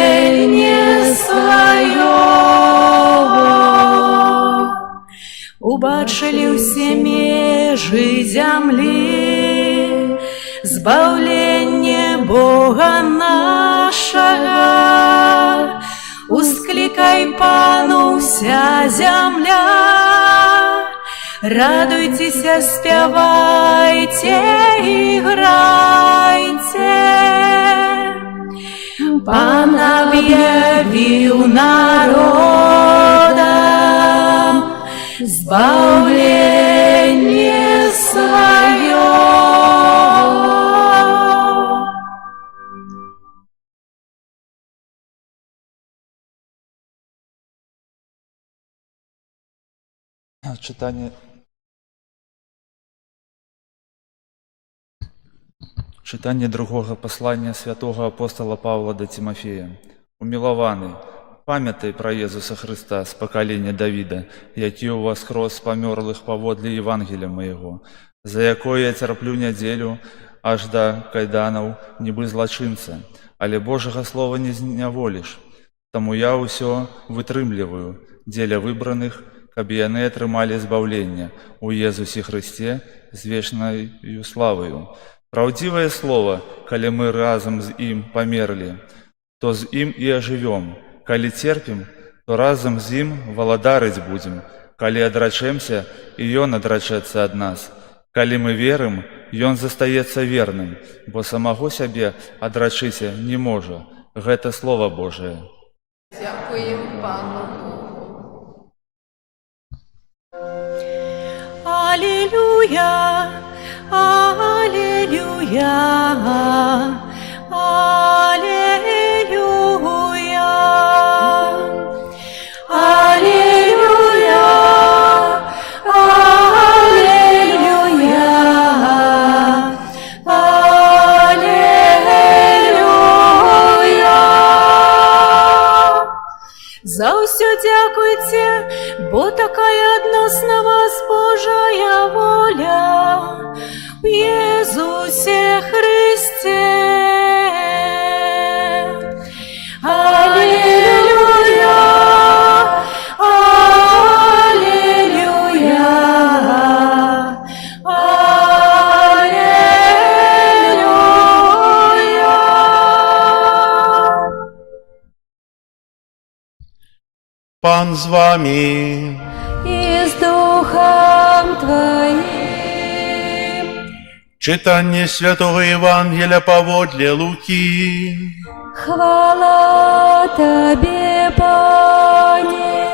сваё. Убачылі ўсе межы зямлі збаўленне Бога нашага. Усклікай Пану ўся зямля, радуйцеся, спявайце і грайце. Пан аб'явіў народам збаўленне сваё. Читання другого послання святого апостола Павла до Тимофея. Умилованы, памятай про Езуса Христа с поколения Давида, які увоскрос померлых поводле Евангелия моего, за якое я терплю неделю, аж до кайданов нібы злочинца, але Божьего слова не зняволишь. Тому я усё вытрымліваю, дзеля выбраных, каб яны атрымалі збаўленне у Езусе Христе з вечнаю славою. Праўдзівае слово, калі мы разам з ім памерлі, то з ім і ажывём. Калі церпім, то разам з ім валадарыць будзем. Калі адрачэмся, і ён адрачэцца ад нас. Калі мы верым, ён застаецца верным, бо самого сябе адрачыся не можа. Гэта Слово Божие. Дзякуем Пану Богу. Аллилуйя, аллилуйя, аллилуйя, аллилуйя, аллилуйя, аллилуйя. За ўсё дзякуйце, бо такая адносна вас Божая воля в Езусе Христе. Аллилуйя, аллилуйя, аллилуйя. Пан з вами. И с Духом Твоим. Читання Святого Євангелія поводле Луки. Хвала Тебе, Пане.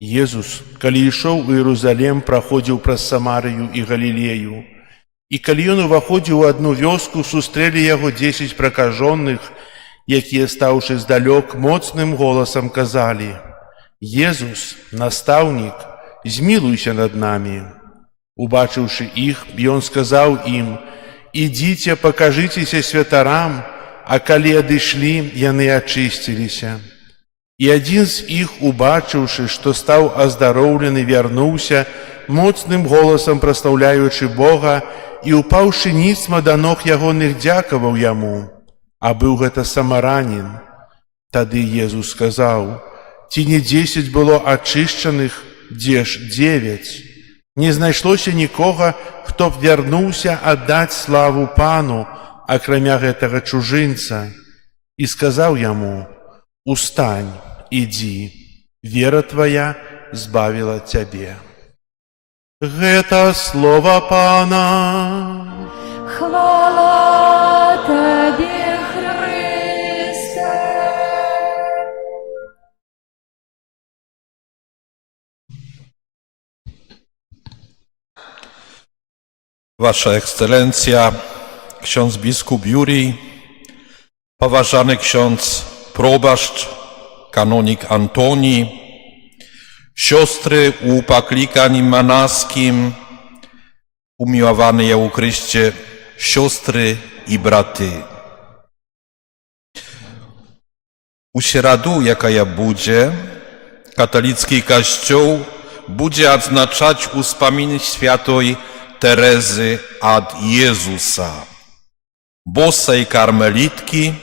Езус, калі ішоў у Іерусалем, праходзіў праз Самарыю і Галілею. І калі ён уваходзіў у адну вёску, сустрэлі яго 10 пракажоных, якія, стаўшы здалёк, моцным голасам казалі: «Езус, настаўнік, змілуйся над намі». Убачыўшы іх, ён сказаў ім: «Ідзіце, пакажыцеся святарам», а калі адышлі, яны ачысціліся. І адзін з іх, убачыўшы, што стаў аздароўлены, вярнуўся, моцным голасам праслаўляючы Бога, і, упаўшы ніцма да ног ягоных, дзякаваў яму. А быў гэта самаранін. Тады Езус сказаў: «Ці не 10 было ачышчаных, дзе ж 9? Не знайшлося нікога, хто б вярнуўся аддаць славу Пану, акрамя гэтага чужынца». І сказаў яму: «Устань, ідзі, вера твая збавіла цябе». Гэта слова Пана. Хвала Тебе. Wasza Ekscelencja, ksiądz biskup Jurij, poważany ksiądz probaszcz, kanonik Antoni, siostry u paklikań manaskim, umiłowany ja u Chryście, siostry i braty. U środu, jaka ja będzie, katolicki kościół będzie odznaczać uspomnienie świętej Terezy od Jezusa, bosej karmelitki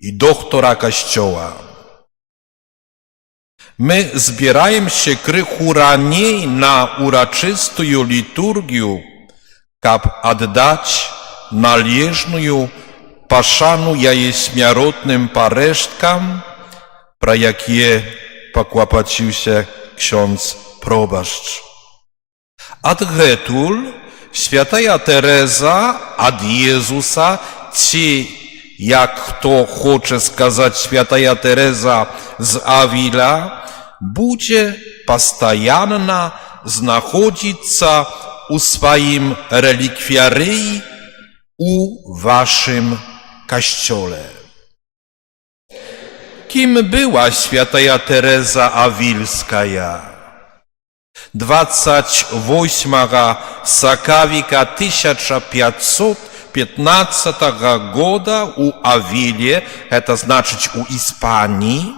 i doktora kościoła. My zbierajmy się krychu raniej na uroczystą liturgię, kab oddać należną paszanu jej śmierotnym paresztkam, pra jakie pokłapacił się ksiądz probaszcz. Ad getul święta Teresa od Jezusa, ci, jak kto chce skazać święta Teresa z Avila, będzie postajanna znachodzić u swoim relikwiarii u waszym kościole. Kim była święta Teresa Awilska? 28 sakawika 1515 года u Awilie, to znaczyć u Hiszpanii,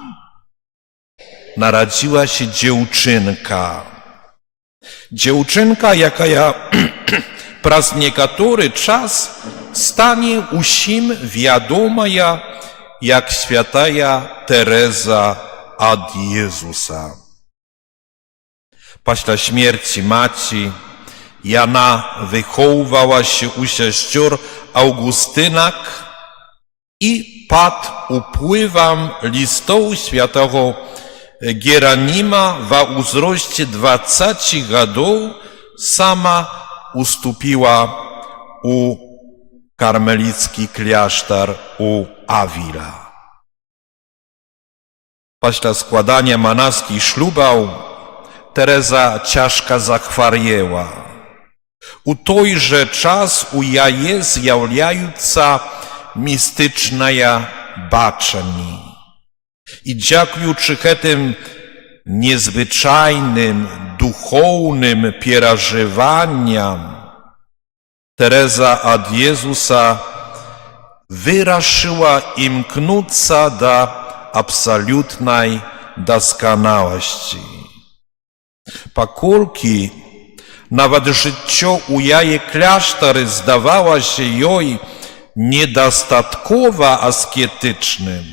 narodziła się dziewczynka. Dziewczynka, jaka przez niektóry czas stanie usim wiadoma jak święta Teresa od Jezusa. После śmierci maci Jana wychowywała się u sióstr Augustynak i pod upływem listów świętego Gieronima w wzroście 20 lat sama ustąpiła u karmelicki klasztor u Avila. После składania monaskich ślubów Teresa ciężko zachwariała. U tojże czas u jaje zjawiająca mistyczna baczenie. I dziękując tym niezwyczajnym, duchownym przeżywaniom, Teresa od Jezusa wyraszyła imknąca do absolutnej doskonałości. Покольки nawet życie u jej klasztory zdawało się jej niedostatkowo asketycznym.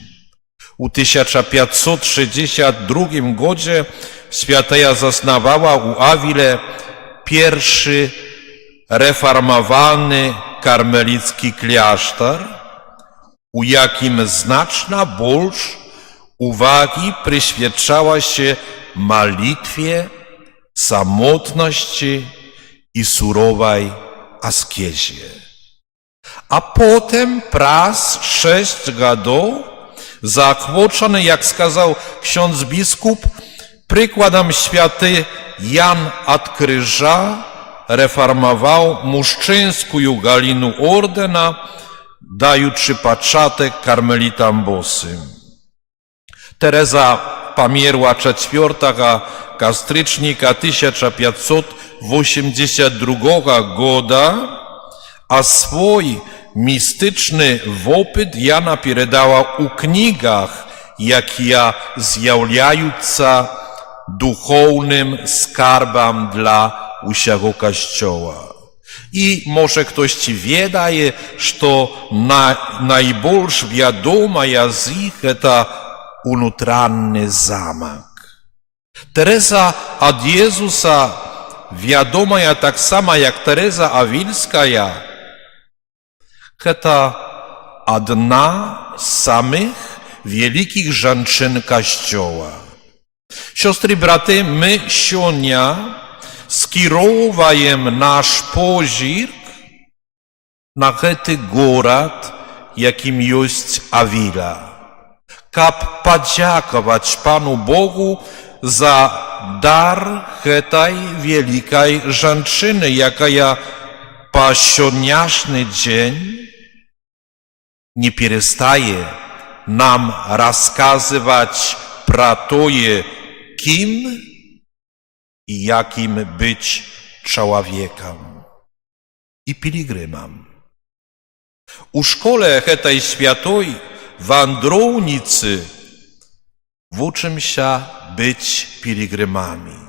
U 1562 godzie święta zasnowała u Avile pierwszy reformowany karmelicki klasztor, u jakim znaczna больше uwagi przyświęcała się modlitwie, samotności i surowej askezie. A potem przez 6 lat zachwoczony, jak skazał ksiądz biskup, przykładem święty Jan od Krzyża reformował mężczyzną galinę ordena, dając początek karmelitom bosym. Teresa pomierła 4 stycznia 1582 года, a swój mistyczny opyt Jana передała u knigach, jakie zjawiająca duchownym skarbem dla usiego kościoła. I może ktoś ci wiedzie, że najbardziej wiadoma z ich to unutralny zamek. Teresa od Jezusa, wiadoma tak samo jak Teresa Awilska, to jedna z samych wielkich żonczyn Kościoła. Siostry i braty, my dzisiaj skierowujemy nasz pozór na ten город, jakim jest Avila. Kab podziękować Panu Bogu za dar tej wielkiej żonczyny, jaka по сегодняшний день не перестает нам рассказывать про то, кем и яким быть человеком и пилигримом. У школе этой святой wandrownicy uczymся być piligrimami.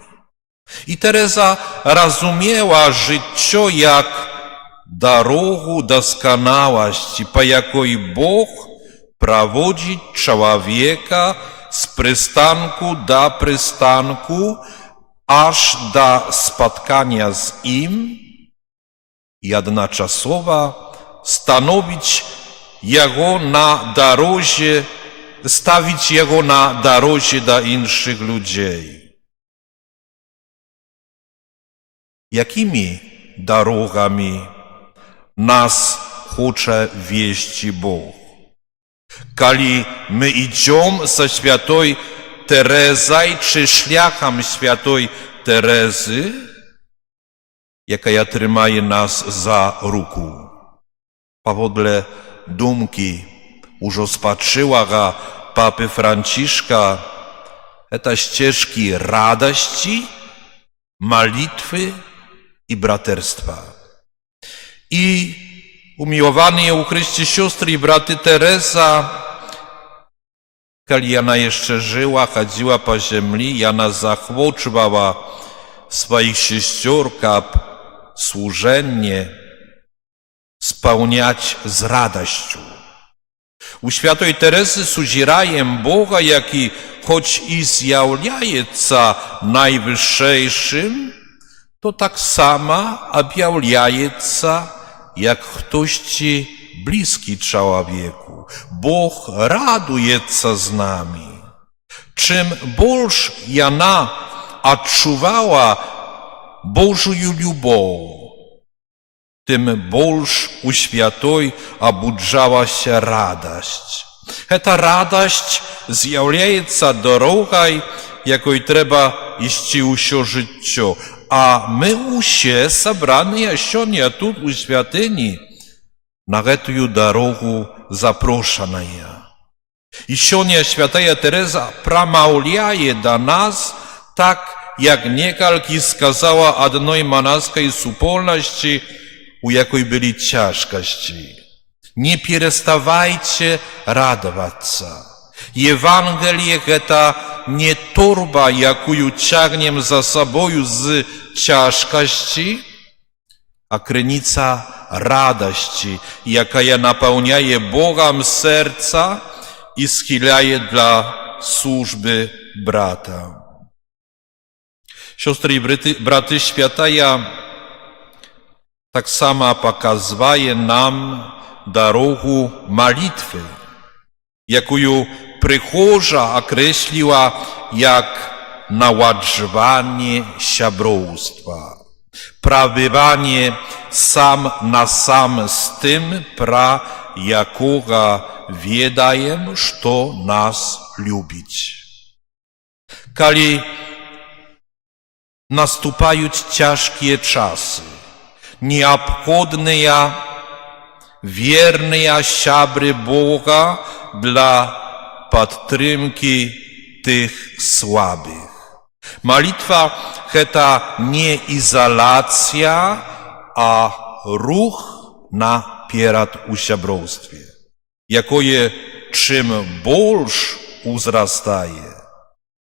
I Teresa rozumiała życie jak drogę doskonałości, po jakiej Bóg prowadzi człowieka z przystanku do przystanku, aż do spotkania z nim i jednoczasowo stanowić jego na drodze, stawić jego na drodze do innych ludzi. Jakimi drogami nas chce wieść Bóg? Kiedy my idziemy ze świętej Terezą czy szlachem świętej Terezy, jaka trzymaje nas za ruku? Powodle dumki już spatrzyłego papy Franciszka, to ścieżki radości, malitwy i braterstwa. I umiłowane u Chryście siostry i braty Teresa, kiedy ona jeszcze żyła, chodziła po ziemi, ona zachwociła swoich sióstr, aby służenie spełniać z radością. U świętej Teresy suzirajem Boga, jaki choć i zjawiaється najwyższym, to tak samo objawiaється, jak ktoś ci bliski człowieku. Bóg radujется z nami. Czym больше ona odczuwała Bożą любовь, tym больше u świętej obudzała się radość. Ta radość zjawiaється drogą, jakiej trzeba iść usie życie. A my usie zebrani сегодня тут u świątyni na tę drogę zaproszone. I сегодня święta Teresa pramawляje do nas tak, jak niekalki skazała одной monaskiej wspólności, u jakiej byli ciężkości. Nie przestawajcie radować się. Ewangelie to nie torba, jaką ciągniemy za sobą z ciężkości, a krynica radości, jaka napełniaje Bogiem serca i schylaje dla służby brata. Siostry i braty, święta tak samo pokazuje nam drogę malitwy, jaką przełoża określiła jak naładowanie siabrostwa, prabywanie sam na sam z tym, pra jakoga wiedajem, że nas lubić. Kiedy nastupają ciężkie czasy, необходные верные siabry Boga dla podtrzymki tych słabych. Malitwa to nie izolacja, a ruch napierad u siabrostwie, jakoje czym больше uzrastaje,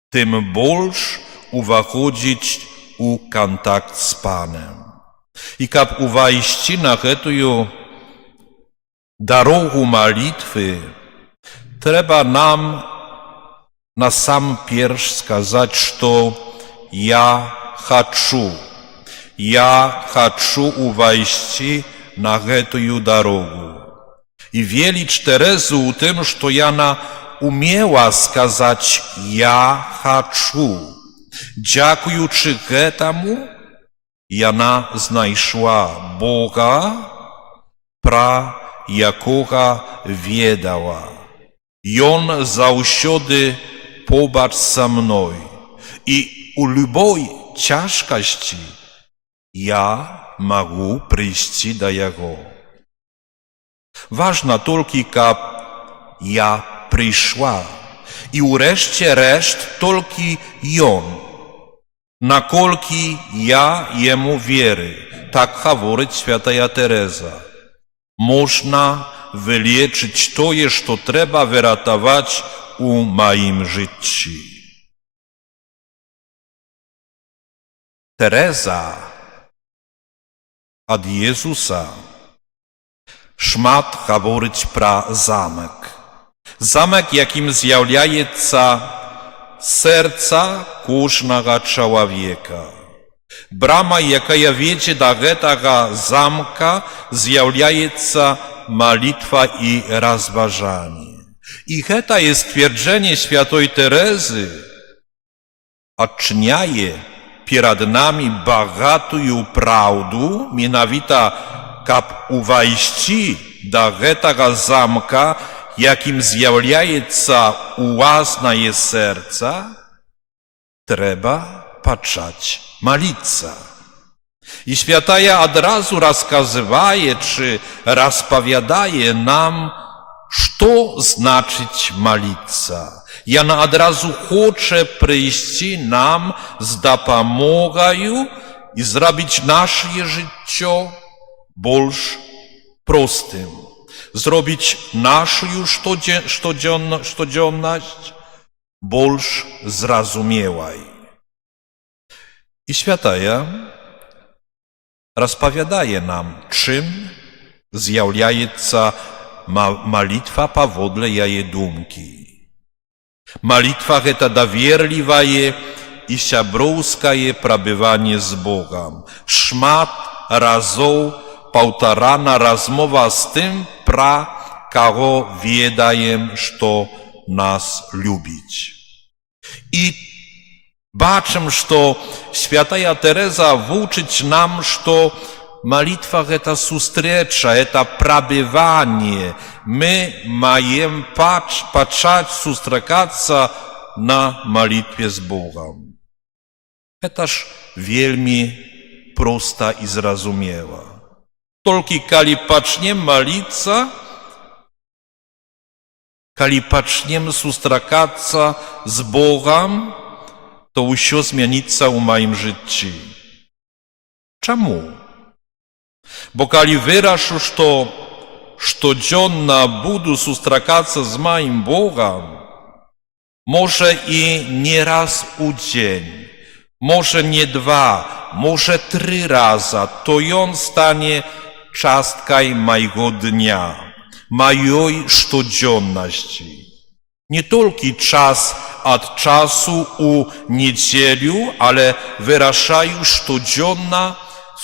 tym больше uwachodzić u kontakt z Panem. I kab uwajści na tę drogę malitwy, trzeba nam na sam pierw skazać, że ja chcę uwajści na tę drogę. I wielić Terezu u tym, że ona umiała skazać ja chcę. Dziękujący temu, ona znajszła Boga, pra jakoga wiedała. I On zawsze pobacz ze mną. I u любой ciężkości ja могу прийти до Его. Важно только, каб я прийшла, і урешті решт тільки Йон. Накольки я Йому вірю, так говорить святая Тереза. Можна вилічити те, що треба вирятувати у моїм житті. Тереза від Єзуса шмат говорить про замок. Замок, яким з'являється серце кожного чоловіка. Брама, яка веде до этого замка, з'являється молитва і розважання. І це ствердження святой Терези odczyniaje перед нами багатую правду, mianowicie, kab увайсти до этого замка, яким з'являється уазное серце, треба почать молиться. І святая одразу розказує, чи розповідає нам, що значить молитися. І вона одразу хоче прийти нам з допомогою і зробити наше життя більш простим. Зробити нашу щоденність більш зрозумілою. І святая розповідає нам, чим з'являється молитва поводле її думки. Молитва – это доверливое и сябровское пробывание с Богом. Шмат разов повторана размова с тем, про кого ведаем, что нас любит. И бачим, что святая Тереза учит нам, что молитва – это встреча, это пробывание. Мы маем почать встречаться на молитве с Богом. Это ж вельми просто и зразумело. Только коли почнем молиться, коли почнем встречаться с Богом, то все зміниться у моїм житті. Чому? Бо коли вирашу, що щоденно буду зустрічатися з моїм Богом, може і не раз у день, може не 2, може 3 рази, то він стане часткою моєго дня, моєї щоденності. Не тільки час від часу у неділю, але вирішаю щоденно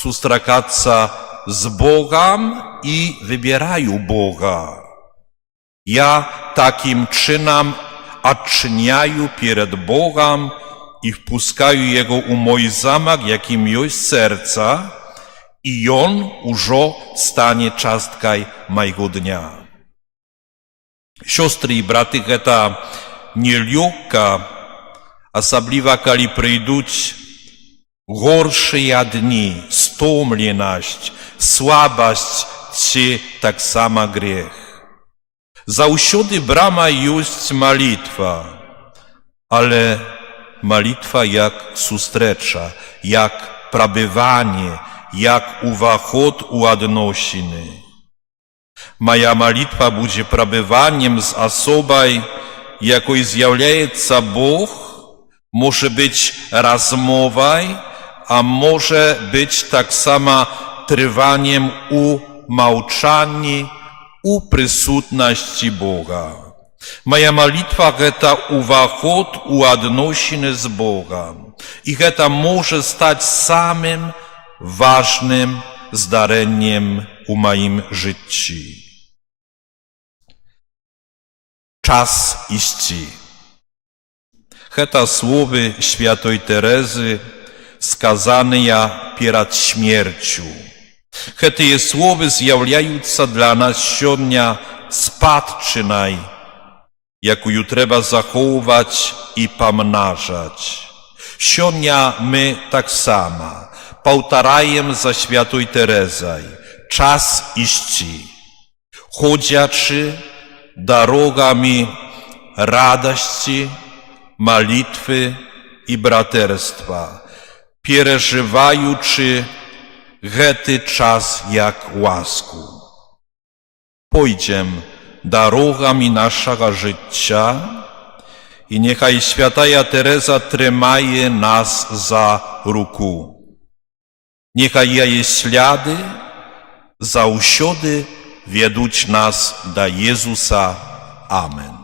зустрічатися з Богом і вибираю Бога. Я таким чином odczyniаю перед Богом і впускаю Його у мой замок, яким є серце, і він уже стане часткою моєго дня. Сестры и браты, это нелегко, особливо, коли прийдуть горшие дни, стомленность, слабость, чи так само грех. Заущоды брама есть молитва, але молитва як зустріча, як пробивание, як уваход у односины. Моя молитва буде пробиванням з особою, якою з'являється Бог, може бути розмовою, а може бути так само триванням у мовчанні, у присутності Бога. Моя молитва – це уваход у односини з Богом. І це може стати самим важним здаренням у моїм житті. Час істі. Это слово святой Терезы, сказанное перед смертью. Эти слова з'являються для нас сьогодні спадщиною, якою треба заховувати і помножати. Сьогодні ми так само Повтораєм за святою Терезою. Час іщи. Ходячи дорогами радости, молитвы и братерства, переживаючи гэты час як ласку. Пойдзем дорогами нашего жыцця, и нехай святая Тереза трымае нас за руку. Нехай яе сляды заўсёды ведуць нас да Езуса. Амен.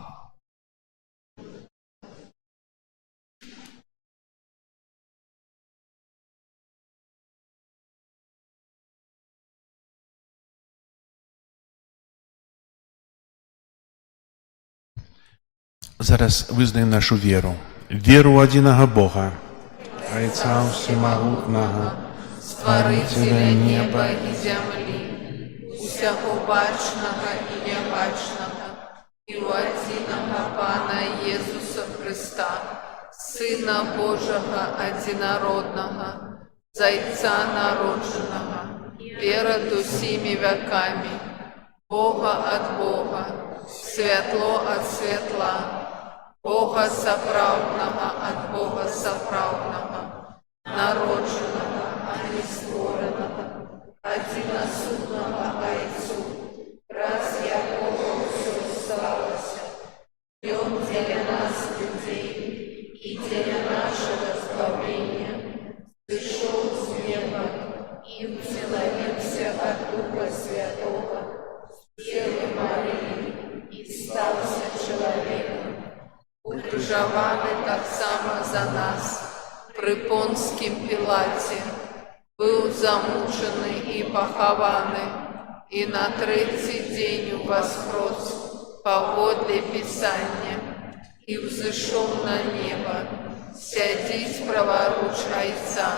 Зараз вызнаем нашу веру. Веру у адзінага Бога, Айца Всемагутнага, Стварыцеля неба і зямлі, усяго бачнага і нябачнага, і ў адзінага Пана Езуса Хрыста, Сына Божага адзінароднага, Зайца народжанага, перад усімі вякамі, Бога ад Бога, святло ад святла, Бога сапраўднага ад Бога сапраўднага, народжанага, а не створанага, адзінасуднага Айцу, праз якога ўсё сталася, Ён дзеля нас людзей і дзеля нашага збавлення зышоў з неба і ўселавіўся ад Духа Святога, з Девы Марыі і стаўся чалавекам, укрыжаваны таксама за нас, пры Понскім Пілаце, быў замучаны і пахаваны, і на трэці дзень увасхрос паводле Пісання, і ўзышоў на неба, сядзіць праваруч Айца,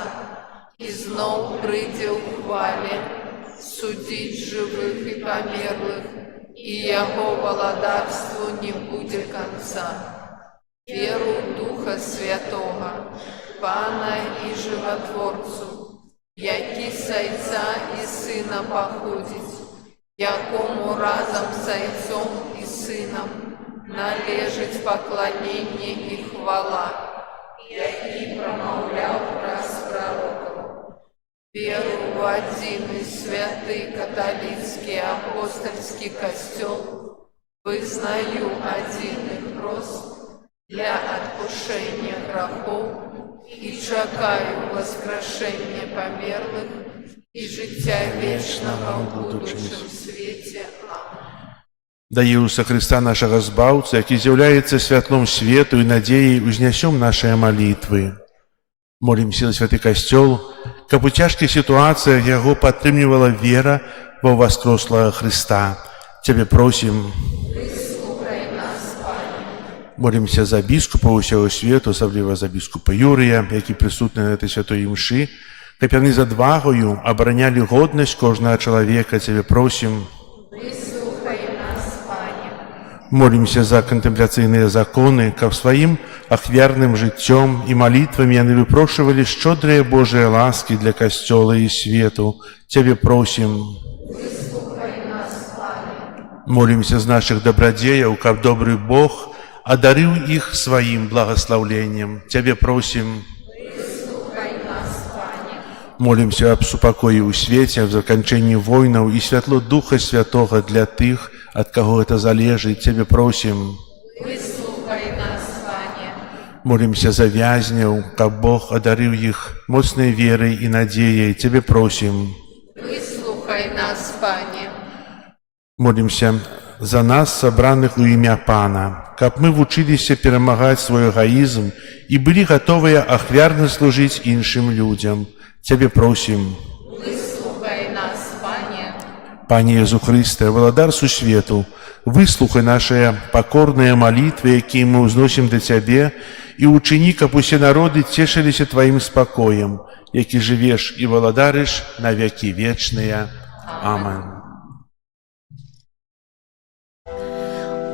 і зноў прыйдзе ў хвале, судзіць жывых і памерлых, і яго валадарству не будзе канца. Веру ў Духа Святога, Пана і Жыватворцу, які з Айца і Сына паходзіць, якому разам з Айцом і Сынам належыць пакланенне і хвала, які прамаўляў праз прарокаў. Веру ў адзіны святы каталіцкі апостальскі касцёл, вызнаю адзіны хрост для адпушэння грахоў і чакаю воскрешення памерлых і жыцця вечнага ў будучым свеце. Да Иисуса Христа, нашего Збаўцы, які з'яўляецца святлом свету і надзеяй, узнясём нашыя малітвы. Молімся за святы касцёл, каб у цяжкіх сітуацыях яго падтрымлівала вера ва ўваскрослага Христа. Цябе просім. Молімся за біскупа ўсяго свету, асабліва за біскупа Юрыя, які прысутны на этой святой імшы, каб яны з адвагаю абаранялі годнасць кожнага чалавека. Цябе просім. Молімся за кантэмпляцыйныя законы, каб сваім ахвярным жыццём і малітвамі яны выпрошвалі шчодрыя Божыя ласкі для касцёла і свету. Цябе просім. Молімся з нашых дабрадзеяў, каб добры Бог адарыў іх сваім благаслаўленнем. Цябе просім. Молімся аб супакоі ў свеце, аб заканчэнні войнаў і святло Духа Святога для тых, ад каго гэта залежыць. Цябе просім. Молімся за вязняў, каб Бог адарыў іх моцнай верай і надзеяй. Цябе просім. Выслухай нас, Пане. Молімся за нас, сабраных у імя Пана, каб мы вучыліся перамагаць свой эгоізм і былі гатовыя ахвярна служыць іншым людзям. Цябе просім. Выслухай нас, Пане. Пане Езу Хрысте, валадар сусвету, выслухай нашыя пакорныя малітвы, якія мы ўзносім да Цябе, і ўчыні, каб усе народы цешыліся Тваім спакоем, які жывеш і валадарыш на векі вечныя. Амен.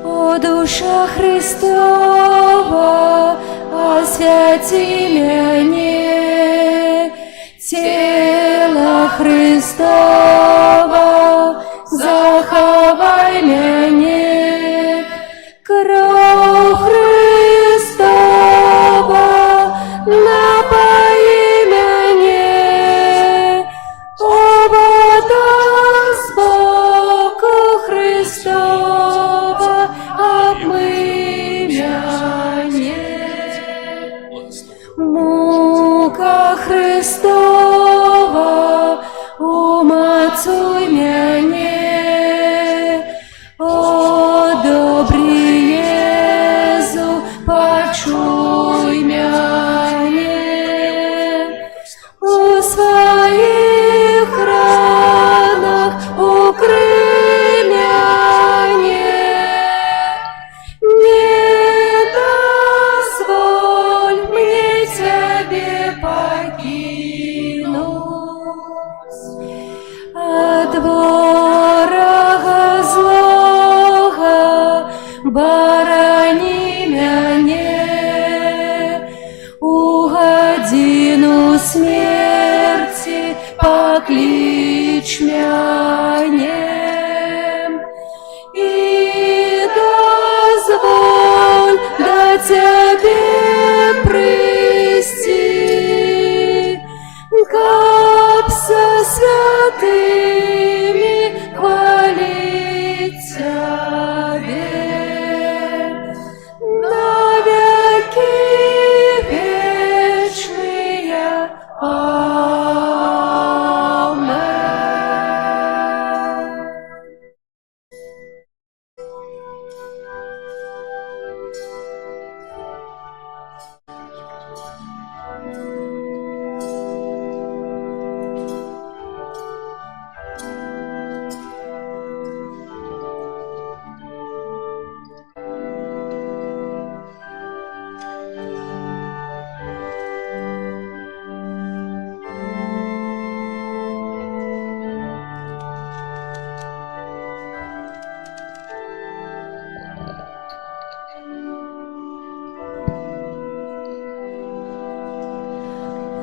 О душа Христова, освяти мяне, Христова, захавай мяне, кров Христова, напаі мяне, о вода з боку Христова, обмий мяне. Мука Христова, умацуй мяне, о добрый Езу, почуй мяне, у своих ранах укрый мяне, не дозволь мне тебе покинуть. От ворога злого барани мяне, у годину смерти поклич мяне, и дозволь до тебе прийти, каб со святыми хвалить тебе, навеки вечные. Амен.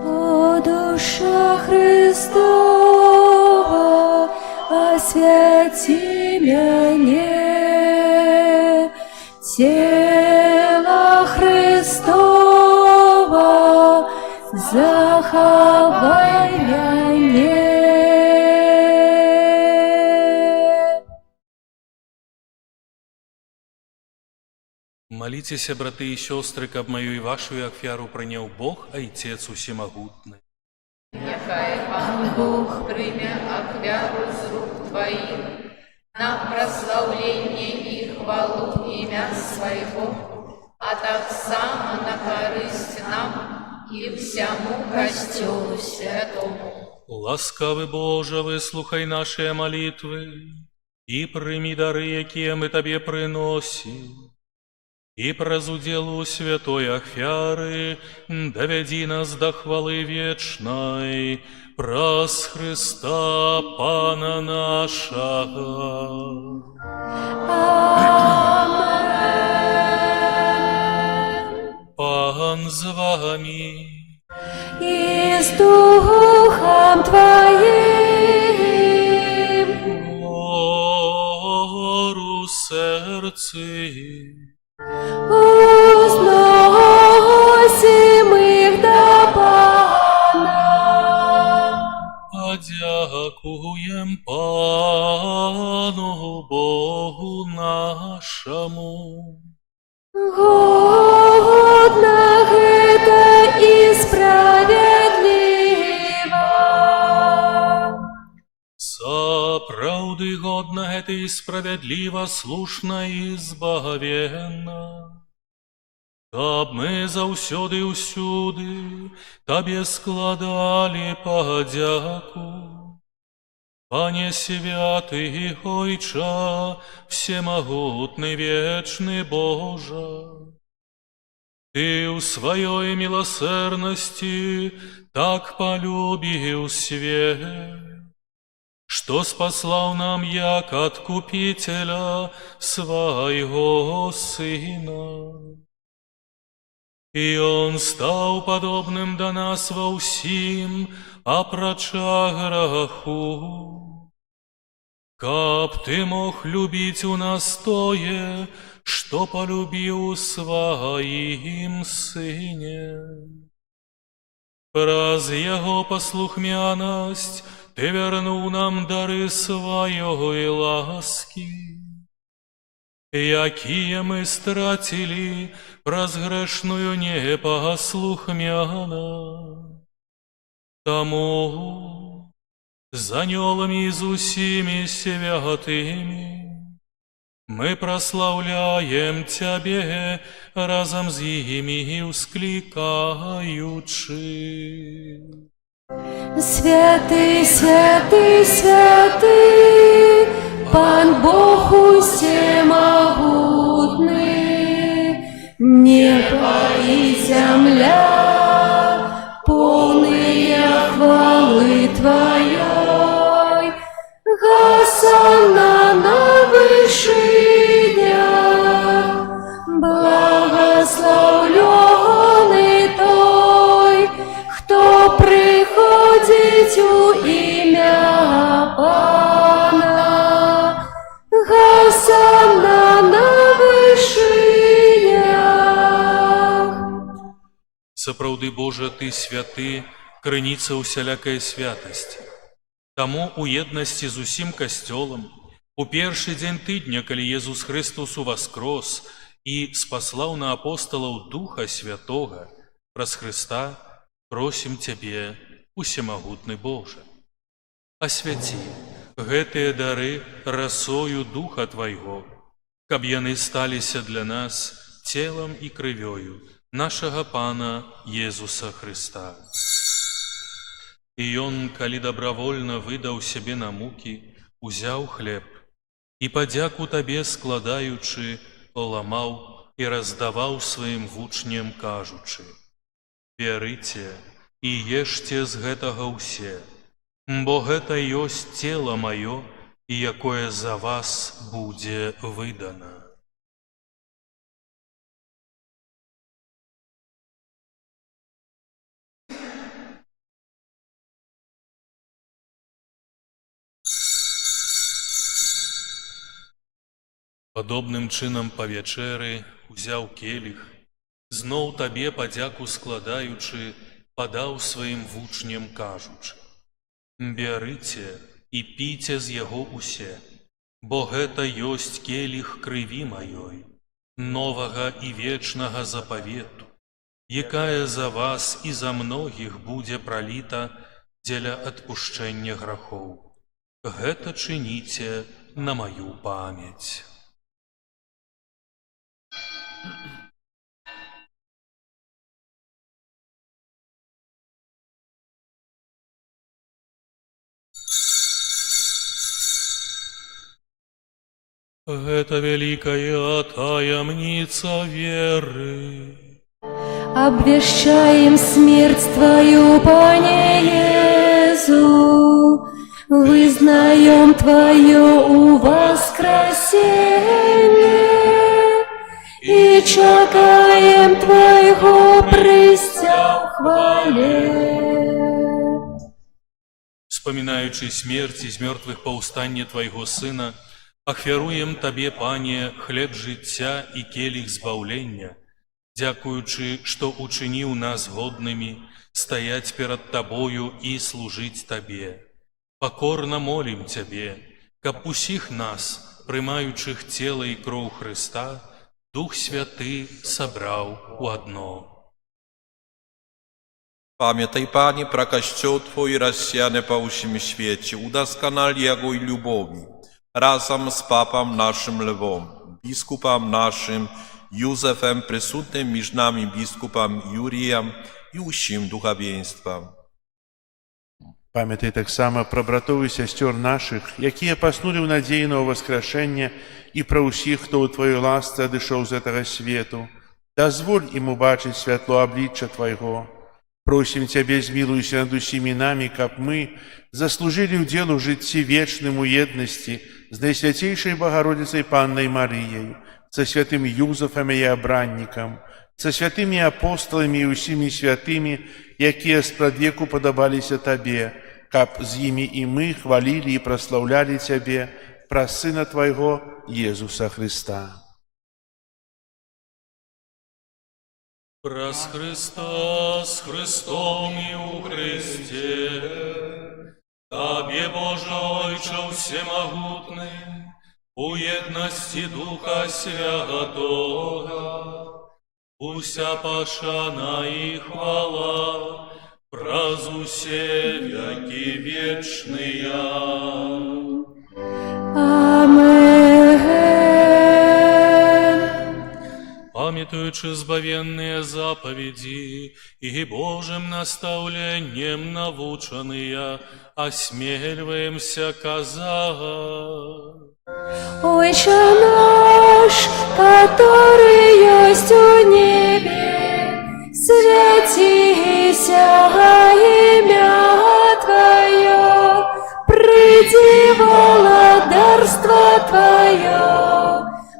О, душа Христова, освяти мяне, тело Христова, захавай мяне. Молитесь, браты и сестры, каб мою и вашу ахвяру принял Бог, Отец Усемогутный. Нехай Пан Бог прийме ахвяру з рук Твоих на прославление и хвалу имя Своего, а так само на корысть нам и всему Костелу Святому. Ласкавый Боже, выслухай наши молитвы и прими дары, якие мы Тебе приносим. И праз уделу святой ахвяры доведи нас до хвалы вечной, праз Христа Пана нашего. Амен. Пан з вами. И с Духом Твоим. Гору сердце. Узносим их до Пана. Подякуем Пану Богу нашему. Годно это и справедливо. Сапраўды годна гэта і справядліва, слушна і збагавенна. Каб мы заўсёды ўсюды Табе складалі падзяку. Пане святы і Ойча, всемагутны вечны Божа, Ты ў сваёй милосердности так полюбіў свет, что спаслал нам як откупителя своего Сына. И Он стал подобным до нас во усим, опроча граху. Каб Ты мог любить у нас тое, что полюбил Своим Сыне. Раз Его послухмяность Ты вернул нам дары Своей ласки, якие мы стратили праз грешную непослухмяна. Тому за анёлами з усими святыми мы прославляем Тебе разом з ими ускликаючи. Святый, святый, святый, Пан Бог усемогутный, небо и земля, полные хвалы Твоей. Госанна на вышинях, благословленный Той, кто приходит у имя Пана. Госанна на вышинях. Сапраўды, Божа, Ты святы, крыніца усялякай святасці. Таму у еднасці з усім касцёлам у першы дзень тыдня, калі Езус Христос уваскрос і спаслаў на апосталаў Духа Святога, праз Христа просім Цябе, усемагутны Божа. Асвяці гэтыя дары расою Духа Твайго, каб яны сталіся для нас целам і крывёю нашага Пана Езуса Христа. І Ён, калі добровольно выдаў сябе на мукі, узяў хлеб і падзяку Табе складаючы, ламаў і раздаваў сваім вучням, кажучы: «Бярыце і ешце з гэтага ўсе, бо гэта ёсць цела маё, якое за вас будзе выдана». Падобным чынам па вячэры узяў келіх, зноў Табе падзяку складаючы, падаў сваім вучням, кажучы: «Бярыце і піце з яго усе, бо гэта ёсць келіх крыві маёй, новага і вечнага запавету, якая за вас і за многіх будзе праліта дзеля адпушчэння грахоў. Гэта чыніце на маю памяць». Гэта вялікая таямніца веры. Обвещаем смерть Твою, Пане Иису, вызнаем Твое воскресение и чекаем Твоего прыстя в хвале. Вспоминаючи смерть из мертвых паўстанне Твайго Сына, ахвяруем Табе, Пане, хлеб жыцця і келіх збаўлення, дзякуючы, што учыніў нас годнымі стаяць перад Табою і служыць Табе. Пакорна молім Цябе, каб усіх нас, прымаючых цела і кроў Хрыста, Дух Святы сабраў у адно. Pamiętaj, Panie, про Kościół Twój rozsiany po усім świecie, udoskonali Jego i lubowi, razem z Papą naszym Lwom, biskupem naszym Józefem, присутним між нами biskupem Юрієм і усім духовенством. Памятай таксама пра братоў і сясцёр нашых, якія паснулі ў надзеі на ўваскрашэнне, і пра ўсіх, хто ў Тваёй ласцы адышоў з гэтага свету. Дазволь ім убачыць святло аблічча Твайго. Просім Цябе, змілуйся над усімі намі, каб мы заслужылі ўдзел у жыцці вечным у еднасці з Найсвяцейшай Багародзіцай Паннай Марыяй, са святым Юзафам і абраннікам, со святыми апостолами и усими святыми, якія спрадвеку падабаліся Табе, каб з імі і мы хвалілі і праслаўлялі Цябе праз Сына Твайго Езуса Христа. Праз Христа, с Христом и у Христе, Табе, Боже Ойче всемогутный, у едности Духа Святого, уся пошана и хвала, праз усе веки вечные. Памятуючи збавенные заповеди и Божьим наставлением наученные, осмеливаемся казать. Отче наш, который есть у небе, святися имя Твое, приди владарство Твое,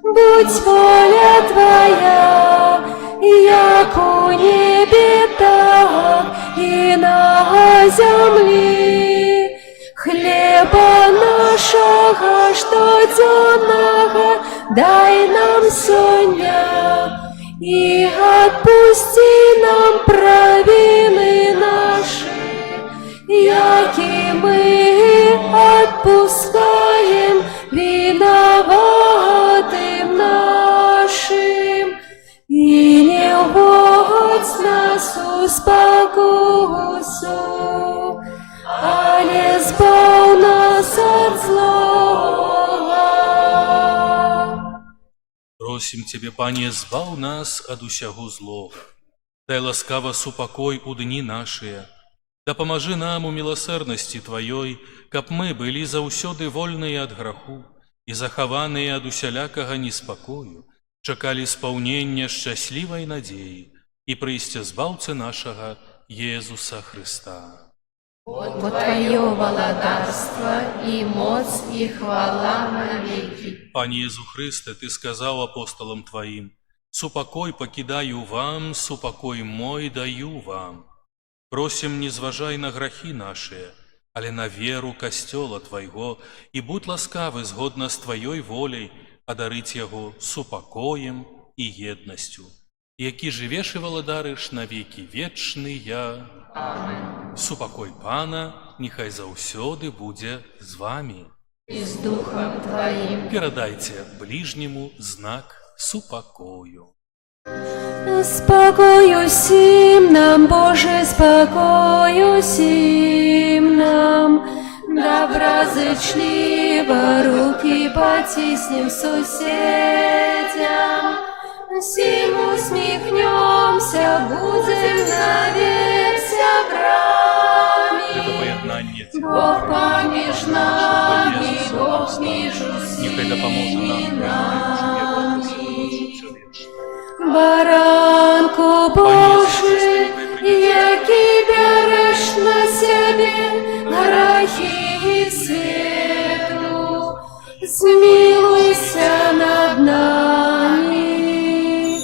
будь воля Твоя, як у небе, так и на земле. Хлеба нашего штоденного дай нам сегодня, и отпусти нам провины наши, яки мы отпускаем виноватым нашим, и не вводь нас в спокусу, але збав нас от злого. Просим Тебе, Пане, збав нас от усяго злого. Дай ласкаво супокой у дни наши. Да поможи нам у милосердности Твоей, каб мы были заўсёды вольныя от граху и захаваныя от усялякага неспокою, чакали исполнения счастливой надеи и прыйсця збаўцы нашага Езуса Христа. Бо Твое владарство и моц и хвала навеки. Пане Езу Христе, Ты сказал апостолам Твоим: «Супокой покидаю вам, супокой мой даю вам». Просим, не зважай на грахи наши, але на веру костела Твоего, и будь ласкавы згодно с Твоей волей одарить его супокоем и едностью, які живеш и владариш на веки вечные. Амен. Супокой Пана, нехай заўсёды будзе з вами. И с Духом Твоим. Передайте ближнему знак супокою. Спокою сим нам, Боже, спокою сим нам, доброзычливо руки потиснем соседям, всем усмехнемся, будем навек сябрами. Это поєднання Бог поміж нами, Бог між нехай допоможе усіми нам. Баранку Божий, який береш на себе грехи і світу, змилуйся над нами.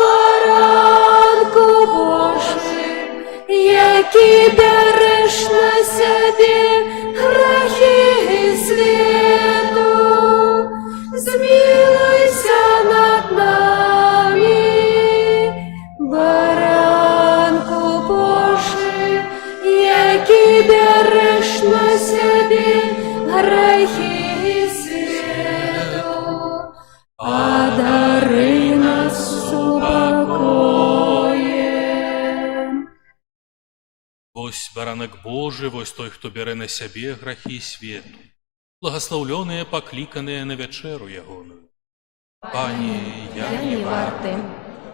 Баранку Божий, який береш на себе грехи і світу, змилуйся над нами. Баранку Божий, який береш на себе грехи і світу, одари нас супокоєм. Вось баранок Божий, вось той, хто бере на сябе грахи свету, благословленные, покликанные на вечеру ягоную. Пане, я не варты,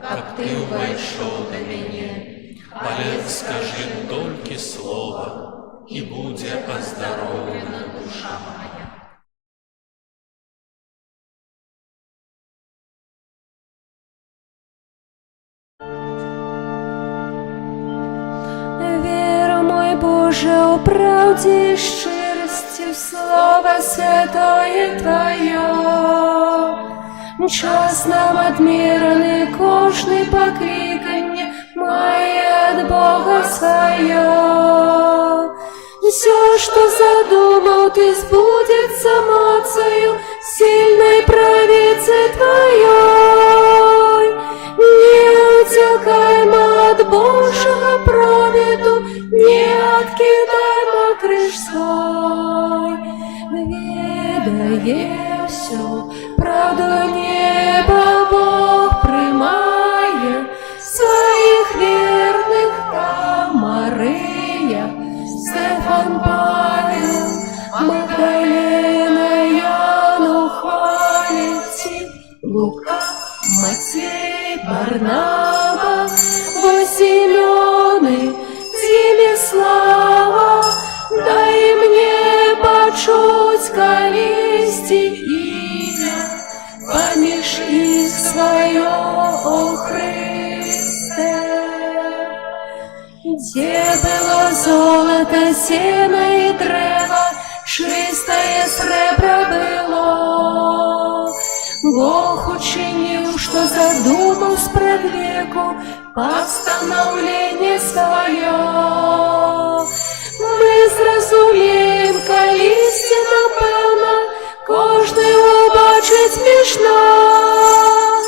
каб ты увайшоў да мяне, але скажи толькі слова, і будзе аздароўлена душа моя. Вера, мой Боже, у правде и щирости в Слово Святое Твое, час нам отміряний, кожний покликання має от Бога своє. Все, что задумал ты, сбудется мацею сильной правицы твоей. Не утекаймо от Божьего проведу, не откидаймо крыш свой. Ведає всю правду неба Бог приймає своих верных там Мария, Стефан, Павел, Магдалена, Яну хвалите, Лука, Матвей, Барнаба, во Симеоны, тебе слава, дай мне почуть колести имя, помеж их свое, о Христе. Где было золото, сено и древо, чистое сребро было. Бог учинил, что задумал спредвеку постановление свое. Мы зразумеем, колісті, напевно, кожний убачить між нас.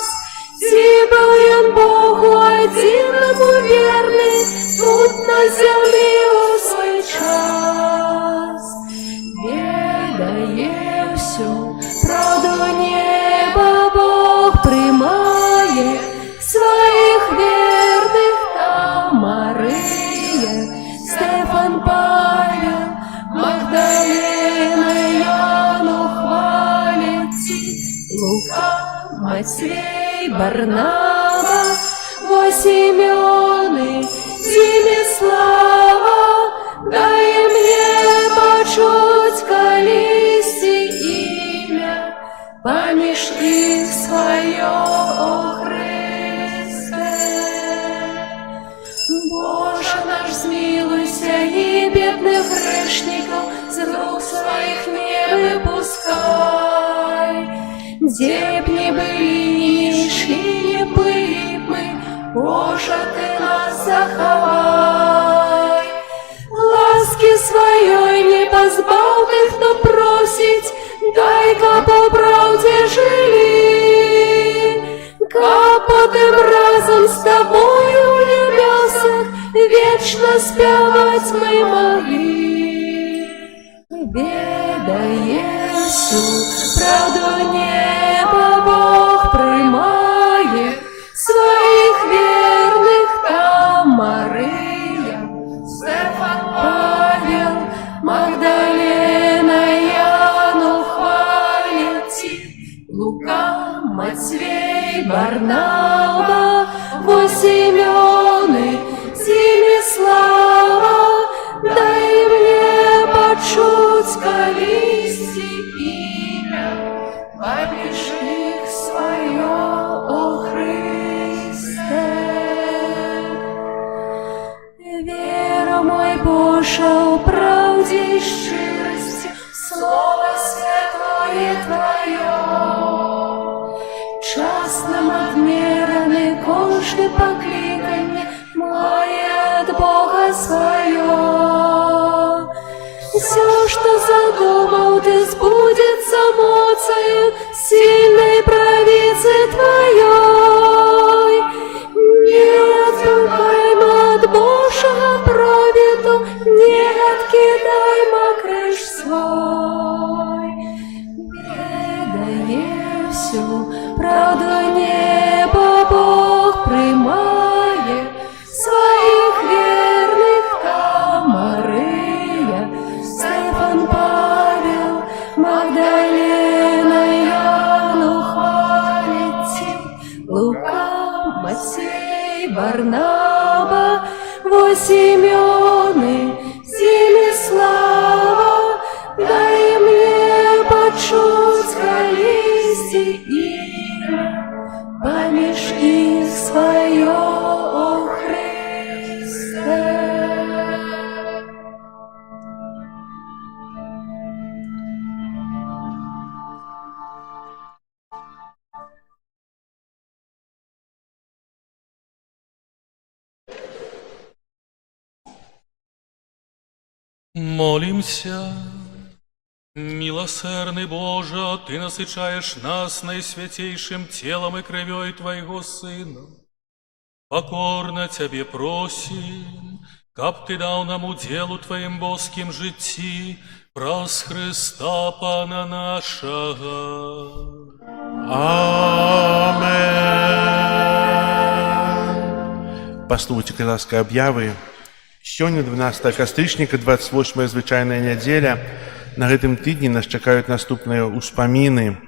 Ці был він Богу одиному верный, тут на землі у свой час. Ведає всю правду неба Бог приймає своїх верних там Мария, Стефан, Павел, Магдалена, Яну хвалите, Лука, Матвей, Барнаба, во Симеоны, тебе слава, дай мне почуть колести имя, помеж их свое, о Христе. Боже наш, змилуйся, и бедных грешников с рук своих не выпускай. Где б ни были, ни шли, не были б мы, Боже, ты нас заховай. Ласки своей не позбав тих, хто просить, дай-ка по правде жили. Капотым разом с тобою в небесах вечно спевать мы могли. Ведає всю правду неба Бог приймає своїх верних там Мария, Стефан, Павел, Магдалена, Яну хвалите, Лука, Матвей, Барнаба, во Симеоны, тебе слава, дай мне почуть колести имя, помеж их свое, о Христе. Вера мой Боже, у правде и щирости, Слово святое Твое. Час нам отмеренный, кожне покликанье мое от Бога свое. Все, что задумал ты, сбудется моцею сильной правицы Твоей. Не отступаймо от Божьего проведу, не откидаймо крыш свой. Ведає всю правду неба Бог приймає своїх верних там Мария, Стефан, Павел, Магдалена, Яну хвалите, Лука, Матвей, Барнаба, во Симеоны, тебе слава, дай мне почуть колести имя, помеж их свое, о Христе. Молимся. Милосердный Боже, Ты насыщаешь нас наисвятейшим телом и кровью Твоего Сына. Покорно Тебе просим, каб Ты дал нам уделу Твоим боским житти, праз Христа Пана нашего. Амен. Паслухайте ласка аб'явы. Сёння 12 кастрычніка, 28 звычайная нядзеля. На гэтым тыдні нас чакаюць наступныя ўспаміны.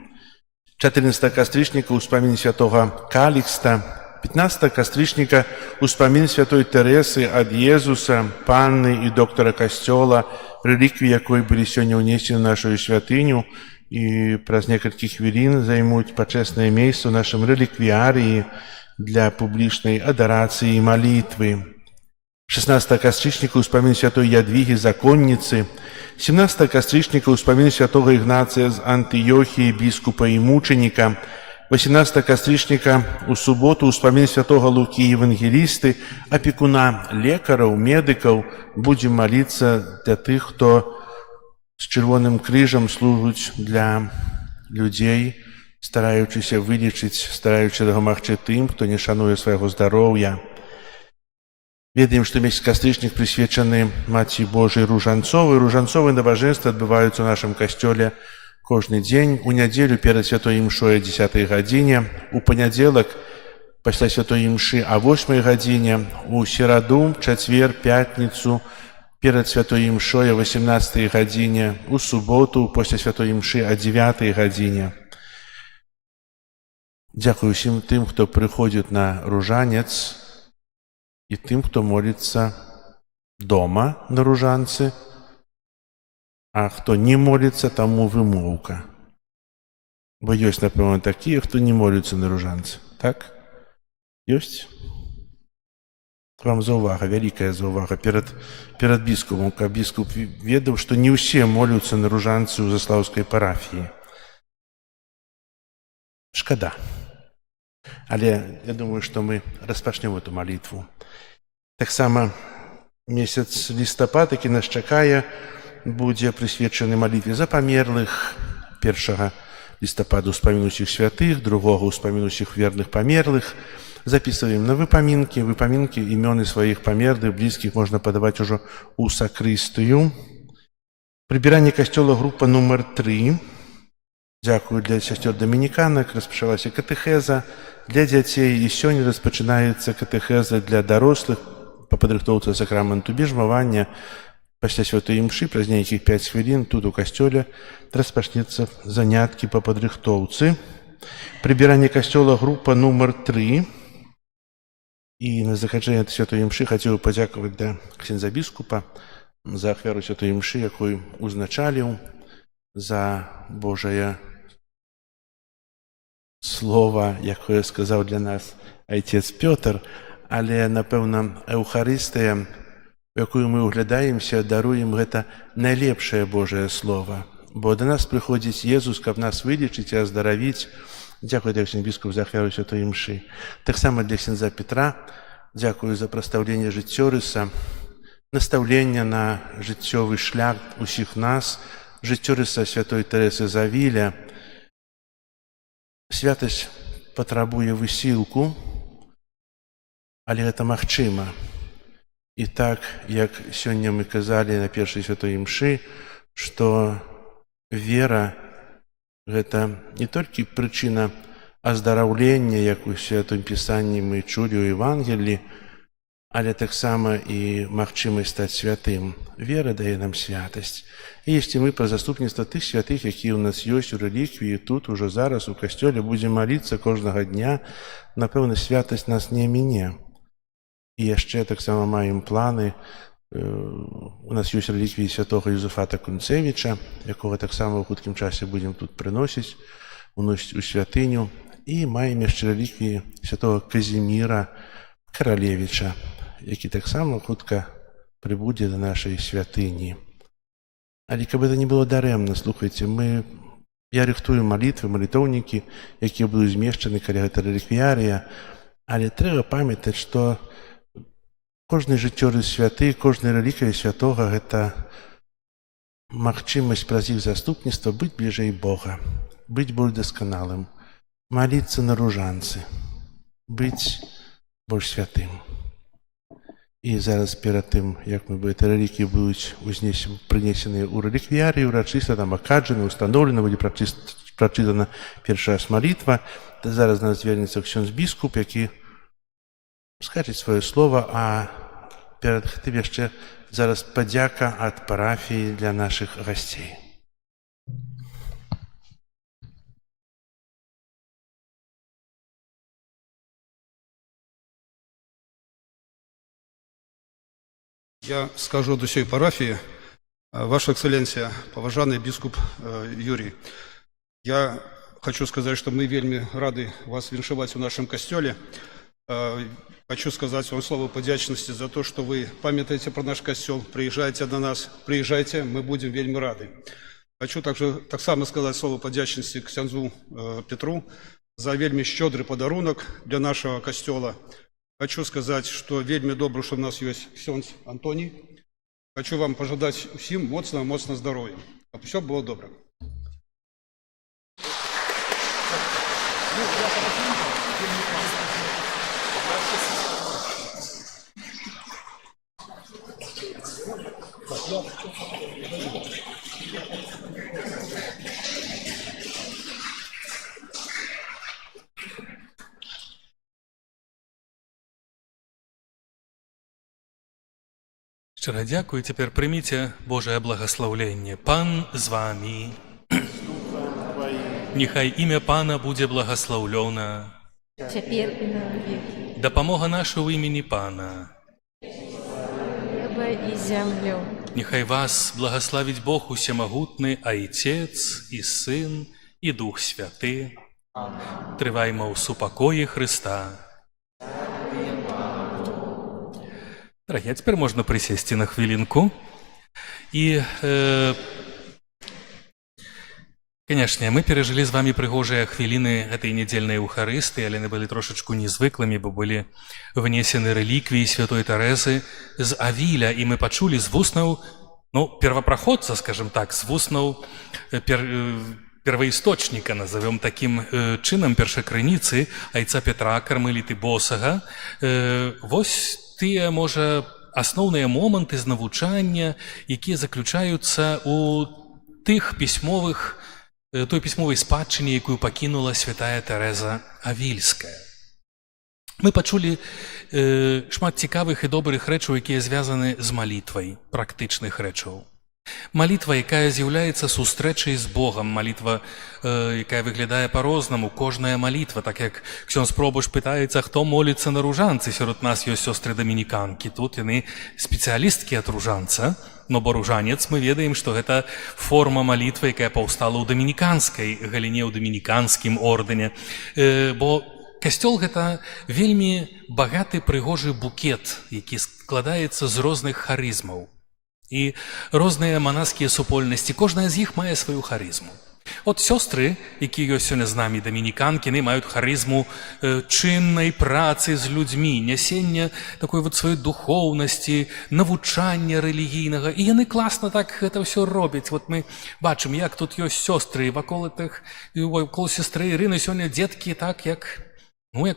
14 кастрычніка ўспамін святога Калікста, 15 кастрычніка ўспамін святой Тэрэсы ад Езуса, панны і доктара касцёла, рэліквіі якой былі сёння ўнесены ў нашу святыню і праз некалькі хвілін займуць пачэснае месца ў нашым рэліквіярыі для публічнай адарацыі і малітвы. 16 кастрычніка ўспамін святой Ядвігі законніцы, 17 кастрычніка ўспамін святога Ігнацыя з Антыёхіі, біскупа і мучаніка, 18 кастрычніка у суботу ўспамін святога Лукі евангелісты, апекуна лекараў, медыкаў. Будзем маліцца для тых, хто з чырвоным крыжам служыць для людзей, стараючыся вылечыць, стараючыся дапамагчы тым, хто не шануе свайго здароўя. Ведаем, што месяц кастрычнік прысвечаны Маці Божай Ружанцовай. Ружанцовыя набажэнствы адбываюцца ў нашым касцёле кожны дзень. У нядзелю перад святой імшой о 10 гадзіне, у панядзелак пасля святой імшы о 8 гадзіне, у сераду, чацвер, пятніцу перад святой імшой о 18 гадзіне, у суботу пасля святой імшы о 9 гадзіне. Дзякую ўсім тым, хто прыходзіць на ружанец, і тым, хто моліцца дома на ружанцы, а хто не моліцца, таму вымоўка. Бо ёсць, напэўна, такія, хто не моліцца на ружанцы. Так? Ёсць? Вам заўвага, вялікая заўвага перад біскупам, каб біскуп ведаў, што не ўсе молюцца на ружанцы ў Заслаўскай парафіі. Шкада. Але я думаю, што мы распачнем эту малітву. Таксама месяц лістапад, які нас чакае, будзе прысвечаны малітве за памерлых. 1 лістапада ўспамін усіх святых, 2 ўспамін усіх верных памерлых. Запісваем на выпамінкі. Выпамінкі імёны сваіх памерлых, блізкіх можна падаваць ужо ў сакрыстыю. Прыбіранне касцёла група нумар 3. Дзякую для сясцёр дамініканак. Распачалася катэхеза для дзяцей, і сёння распачынаецца катэхеза для дарослых па падрыхтоўцы сакраменту бежмавання. Пасля святой імшы праз нейкіх 5 хвілін тут у касцёле распачнецца заняткі па падрыхтоўцы. Прыбіранне касцёла група нумар 3. І на заканчэнне святой імшы хацеў падзякаваць да ксяндза біскупа за ахвяру святой імшы, якую узначаліў, за Божае слова, якое сказаў для нас айцец Пётр. Але, напэўна, Эўхарыстыя, у якую мы ўглядаемся, даруем гэта найлепшае Божае Слова. Бо да нас прыходзіць Езус, каб нас вылечыць і аздаравіць. Дзякую для ксяндза біскуп за ахвяру святой імшы. Таксама для ксяндза Петра дзякую за прадстаўленне жыццёрыса, настаўлення на жыццёвы шлях усіх нас, жыццёрыса святой Тэрэсы з Авіля. Святасць патрабуе высілку, але гэта магчыма. І так, як сёння мы казалі на першай святой імшы, што вера – гэта не толькі прычына аздараўлення, як у Святым Пісанні мы чулі ў Евангелі, але таксама і магчымасць стаць святым. Вера дае нам святасць. І если мы па заступніцтва тых святых, якія ў нас ёсць у рэліквіі, тут ужо зараз у касцёле будзем маліцца кожнага дня, напэўна, святасць нас не міне. І яшчэ таксама маем планы. У нас ёсць рэліквіі святога Юзефата Кунцевіча, якога таксама ў хуткім часе будзем тут прыносіць, уносіць у святыню. І маем яшчэ рэліквіі святога Казіміра Каралевіча, які таксама хутка прыбудзе да нашай святыні. Але каб гэта не было дарэмна, слухайце, я рыхтую малітвы, малітоўнікі, якія будуць змешчаны каля гэта рэліквіярыя, але трэба памятаць, што кожны жыццёрыс святы, кожны рэліквія святога – гэта магчымасць праз іх заступніцтва быць бліжэй Бога, быць больш дасканалым, маліцца на ружанцы, быць больш святым. І зараз перад тым, як мы гэты рэліквіі будуць прынесеныя ў рэліквіярыі, урачыста там акаджаны, устаноўлена, будзе прачытана першы раз малітва. Зараз нас звернецца ксёндз біскуп, які скажа сваё слова, а перад гэтым яшчэ зараз падзяка ад парафіі для нашых гасцей. Я скажу от усей парафии, Ваша Экселленция, поважанный бискуп Юрий, я хочу сказать, что мы вельми рады вас віншаваць у нашем костеле. Хочу сказать вам слово подячности за то, что вы памятаете про наш костел, приезжайте до нас, приезжайте, мы будем вельми рады. Хочу также так само сказать слово подячности к ксяндзу Петру за вельми щедрый подарунок для нашего костела. Хочу сказать, что вельми добро, что у нас есть ксяндз Антоний. Хочу вам пожелать всем моцного здоровья. Чтобы все было добро. Щиро дякую. Тепер прийміте Божее благословлення. Пан з вами. Нехай ім'я Пана буде благословлено. Тепер і на віки. Допомога наша у імені Пана. Небо і землю. Нехай вас благословить Бог усемогутний, Отець, і Син, і Дух Святий. Триваймо у супокої Христа. Дорогие, теперь можно присесть на хвилинку. И, конечно, мы пережили с вами пригожие хвилины этой недельной Евхаристии, але они были трошечку незвыклыми, бо были внесены реликвии Святой Терезы з Авиля, и мы почули з вуснаў, первопроходца, скажем так, з вуснаў первоисточника, назовем таким чином, першакрыніцы, айца Петра, кармеліты Босага. Вось тыя, можа, асноўныя моманты з навучання, якія заключаюцца у той пісьмовай спадчыне, якую пакінула святая Тэрэза Авільская. Мы пачулі шмат цікавых і добрых рэчаў, якія звязаны з малітвай, практычных рэчаў. Малітва, якая з'яўляецца сустрэчай з Богам, малітва, якая выглядае па-рознаму, кожная малітва, так як ксёндз Пробуш пытаецца, хто моліцца на ружанцы, сярод нас ёсць сёстры дамініканкі, тут яны спецыялісткі ад ружанца, но бо ружанец, мы ведаем, што гэта форма малітвы, якая паўстала ў дамініканскай галіне, ў дамініканскім ордэне, бо касцёл гэта вельмі багаты прыгожы букет, які складаецца з розных харызмаў. І розныя манаскія супольнасці, кожная з іх мае сваю харызму. От сёстры, якія ёсць сёння з намі, дамініканкі, яны маюць харызму чыннай працы з людзьмі, нясення такой вот сваёй духоўнасці, навучання рэлігійнага. І яны класна так гэта ўсё робяць. Вот мы бачым, як тут ёсць сёстры, вакол сестры Ірыны сёння дзеткі так, як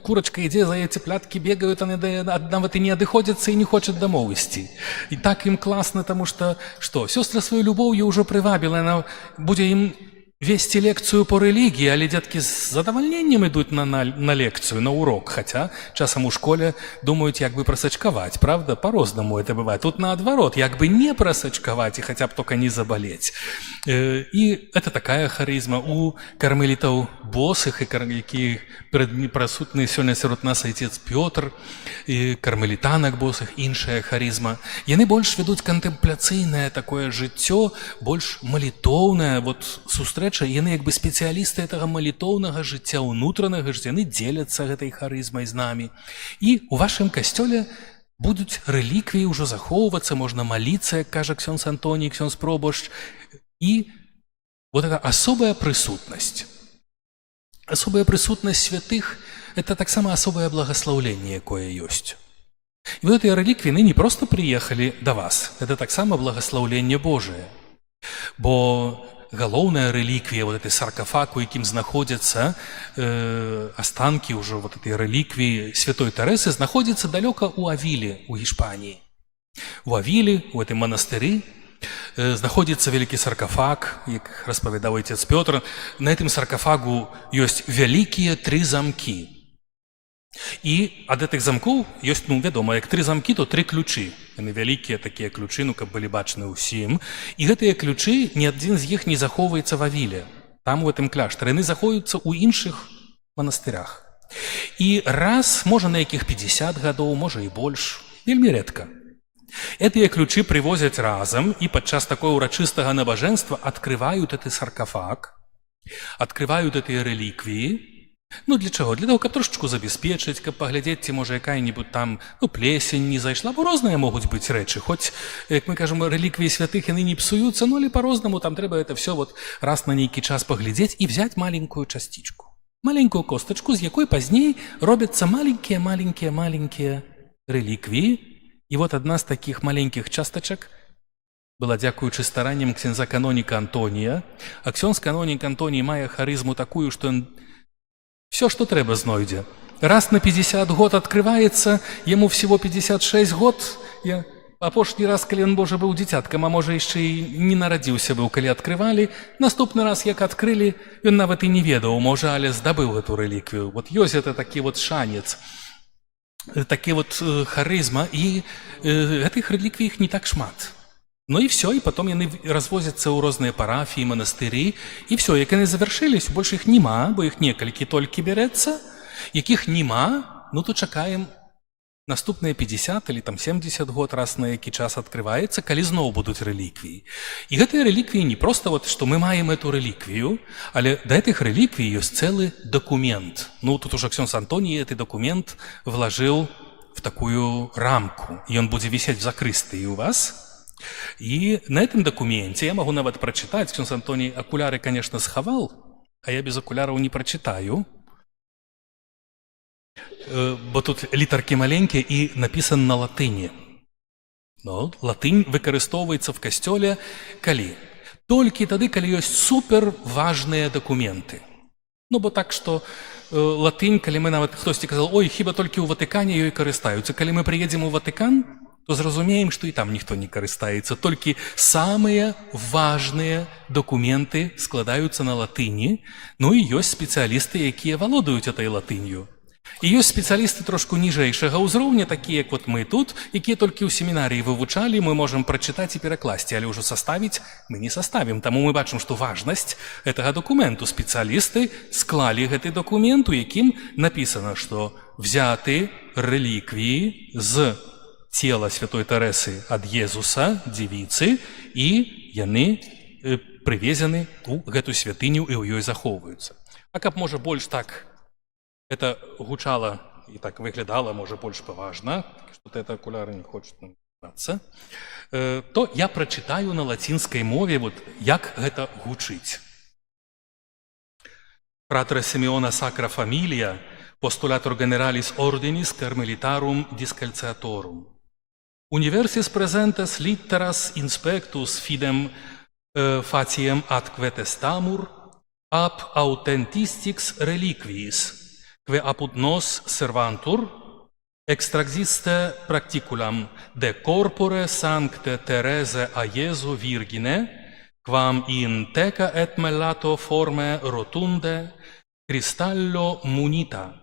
курочка ідзе, за яе цыпляткі бегаюць, нават і не адыходзяцца і не хочуць дамоў ісці. І так ім класна, таму што, сёстра сваю любоўю ўжо прывабіла, яна будзе ім весці лекцыю по рэлігіі, але дзеткі з задавальненнем ідуць на лекцыю, на урок, хаця часам у школе думаюць, як бы прасачкаваць, правда? По-рознаму это бывае. Тут наадварот, як бы не прасачкаваць і хаця б тока не забалець. І это такая харызма. У кармелітаў босых, які прысутны сёння сярод нас айцец Пётр, і кармелітанак босых, іншая харызма. Яны больш вядуць кантэмпляцыйнае такое жыццё, больш малітоўнае, вот сустрэча, яны як бы спецыялісты гэтага малітоўнага жыцця, унутранага жыцця, яны дзеляцца гэтай харызмай з намі. І у вашым касцёле будуць рэліквіі ўжо захоўвацца, можна маліцца, як кажа ксёндз Антоній, ксёндз Пробашч. И вот эта особая присутность святых, это так само особое благословление, якое есть. И вот эти реликвии не просто приехали до вас, это так само благословление Божие. Бо галоўная рэліквія, вот этой саркафаг, у якім знаходзяцца астанкі ўжо вот этой рэліквіі святой Тэрэсы, знаходзіцца далёка ў Авіле, у Гішпаніі. У Авіле, у гэтым манастыры, знаходзіцца вялікі саркафаг, як распавядаў отец Пётр. На гэтым саркафагу ёсць вялікія 3 замкі. І ад гэтых замкоў ёсць, вядома, як 3 замкі, то 3 ключы. Яны вялікія такія ключы, каб былі бачны ўсім. І гэтыя ключы, ні адзін з іх не захоўваецца в Авіле. Там, у гэтым кляштары, яны захоўваюцца ў іншых манастырах. І раз, можа, на якіх 50 гадоў, можа і больш, вельмі рэдка. Гэтыя ключы прывозяць разам і падчас такого урачыстага набажэнства адкрываюць гэты саркафаг, адкрываюць гэтыя рэліквіі. Для чаго? Для того, каб трошечку забяспечыць, каб паглядзець, ці можа якая-небудзь там плесень не зайшла, бо розныя могуць быць рэчы. Хоць, як мы кажам, рэліквіі святых яны не псуюцца, але па-рознаму там трэба это все раз на нейкі час паглядзець і взять маленькую частичку. Маленькую костачку, з якой пазней робяцца маленькія рэліквіі. І вот одна з таких маленькіх частачак была дзякуючы старанням ксяндза каноніка Антонія. А ксёндз канонік Антоній мае харызму такую, што ён все, што трэба, знойдзе. Раз на 50 год открываецца, яму всего 56 год. Я апошні раз, калі ён, Божа, быў дзіцяткам, а можа яшчэ і не нарадзіўся быў, калі адкрывалі. Наступны раз, як адкрылі, ён нават і не ведаў, можа, але здабыў гэту рэліквію. Вот ёсць это такі вот шанец, такі вот харызма, і гэтых рэліквій іх не так шмат. І все, і потом яны развозяцца ў розныя парафіі, манастыры, і все, як яны завяршылись, больш іх нема, бо іх некалькі толькі бярэцца. Якіх нема, то чакаем наступныя 50 или там 70 год, раз на які час адкрываецца, калі зноў будуць рэліквіі. І гэтыя рэліквіі не проста вот, што мы маем эту рэліквію, але да гэтых рэліквій ёсць цэлы дакумент. Тут уже ксёндз Антоній гэты дакумент вложил в такую рамку, і ён будзе вісець в закрыстыі у вас. І на этом документе я могу нават прочитать, ксёндз Антоній акуляры, конечно, схавал, а я без окуляраў не прочитаю, бо тут літаркі маленькія і написано на латыні. Латынь выкарыстоўваецца в касцёле калі? Толькі тады, калі ёсць супер важныя документы. Бо так, што латынь, калі мы нават хтосьці казал, ой, хіба толькі ў Ватыкане ёй карыстаюцца. Калі мы прыедзем у Ватыкан, то зразумеем, што і там ніхто не карыстаецца. Толькі самыя важныя дакументы складаюцца на латыні, і ёсць спецыялісты, якія валодаюць этой латынью. І ёсць спецыялісты трошку ніжэйшага ўзроўня, такія, як вот мы тут, якія толькі ў семінарыі вывучалі, мы можам прачытаць і перакласці, але ўжо составіць мы не составім. Таму мы бачым, што важнасць гэтага дакументу. Спецыялісты склалі гэты дакумент, у якім напісана, што взяты рэліквіі з цела святой Тэрэсы ад Езуса, дзевіцы, і яны прывезены у гэту святыню і ў ёй захоўваюцца. А каб, можа, больш так это гучала і так выглядала, можа, больш паважна, што это акуляры не хочуць намацца, то я прачытаю на лацінскай мове, як гэта гучыць. Фратре Симеона Sacra Familia, postulator generalis ordinis Carmelitarum discalciatorum. Universis presentes litteras inspectus fidem faciem atque testamur ab authentistics reliquiis, que apud nos servantur, extraxiste practiculam de corpore sancte Therese a Iesu Virgine, quam in teca et mellato forme rotunde, cristallo munita,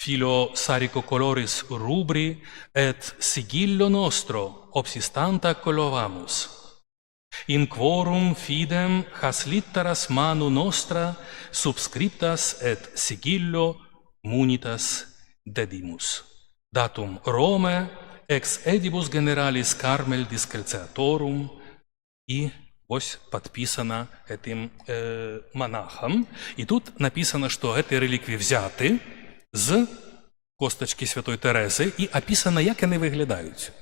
filo sarico coloris rubri, et sigillo nostro obsistanta colovamus. In quorum fidem has litteras manu nostra subscriptas et sigillo munitas dedimus. Datum Rome, ex edibus generalis Carmel discalciatorum, и ось подписано этим монахом. И тут написано, что эти реликвии взяты з косточки святой Терези, і описано, як вони виглядають.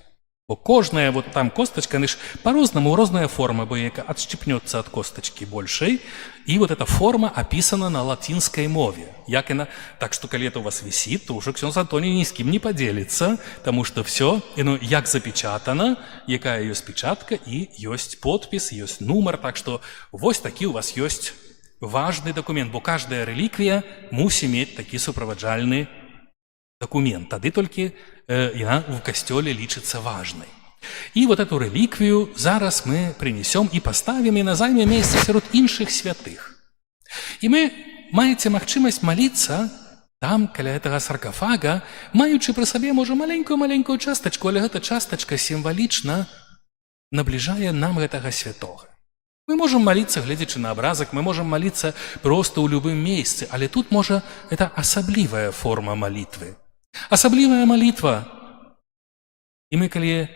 Бо кожная вот там косточка, она ж по-разному, разная форма, бо яка отщепнется от косточки большей, и вот эта форма описана на латинской мове. Як она, так что, коли это у вас висит, то уже Ксенз Антоний ни с кем не поделится, потому что все, як запечатано, якая ее спечатка, и есть подпись, есть номер, так что вот таки у вас есть важный документ, бо каждая реликвия мусит иметь такие сопровождальные документ. Тады толькі яна в касцёле лічыцца важнай. І вот эту реліквію зараз мы принесем і поставім і на займе месца сярод іншых святых. І мы маеце магчымасць маліцца там, каля гэтага саркафага, маючы пры сабе, можа, маленькую частачку, але гэта частачка сімвалічна набліжае нам гэтага святога. Мы можем молиться, глядячи на образок, мы можем молиться просто ў любым месцы, але тут, можа, это асаблівая форма молитвы. Асаблівая молитва. І мы, калі,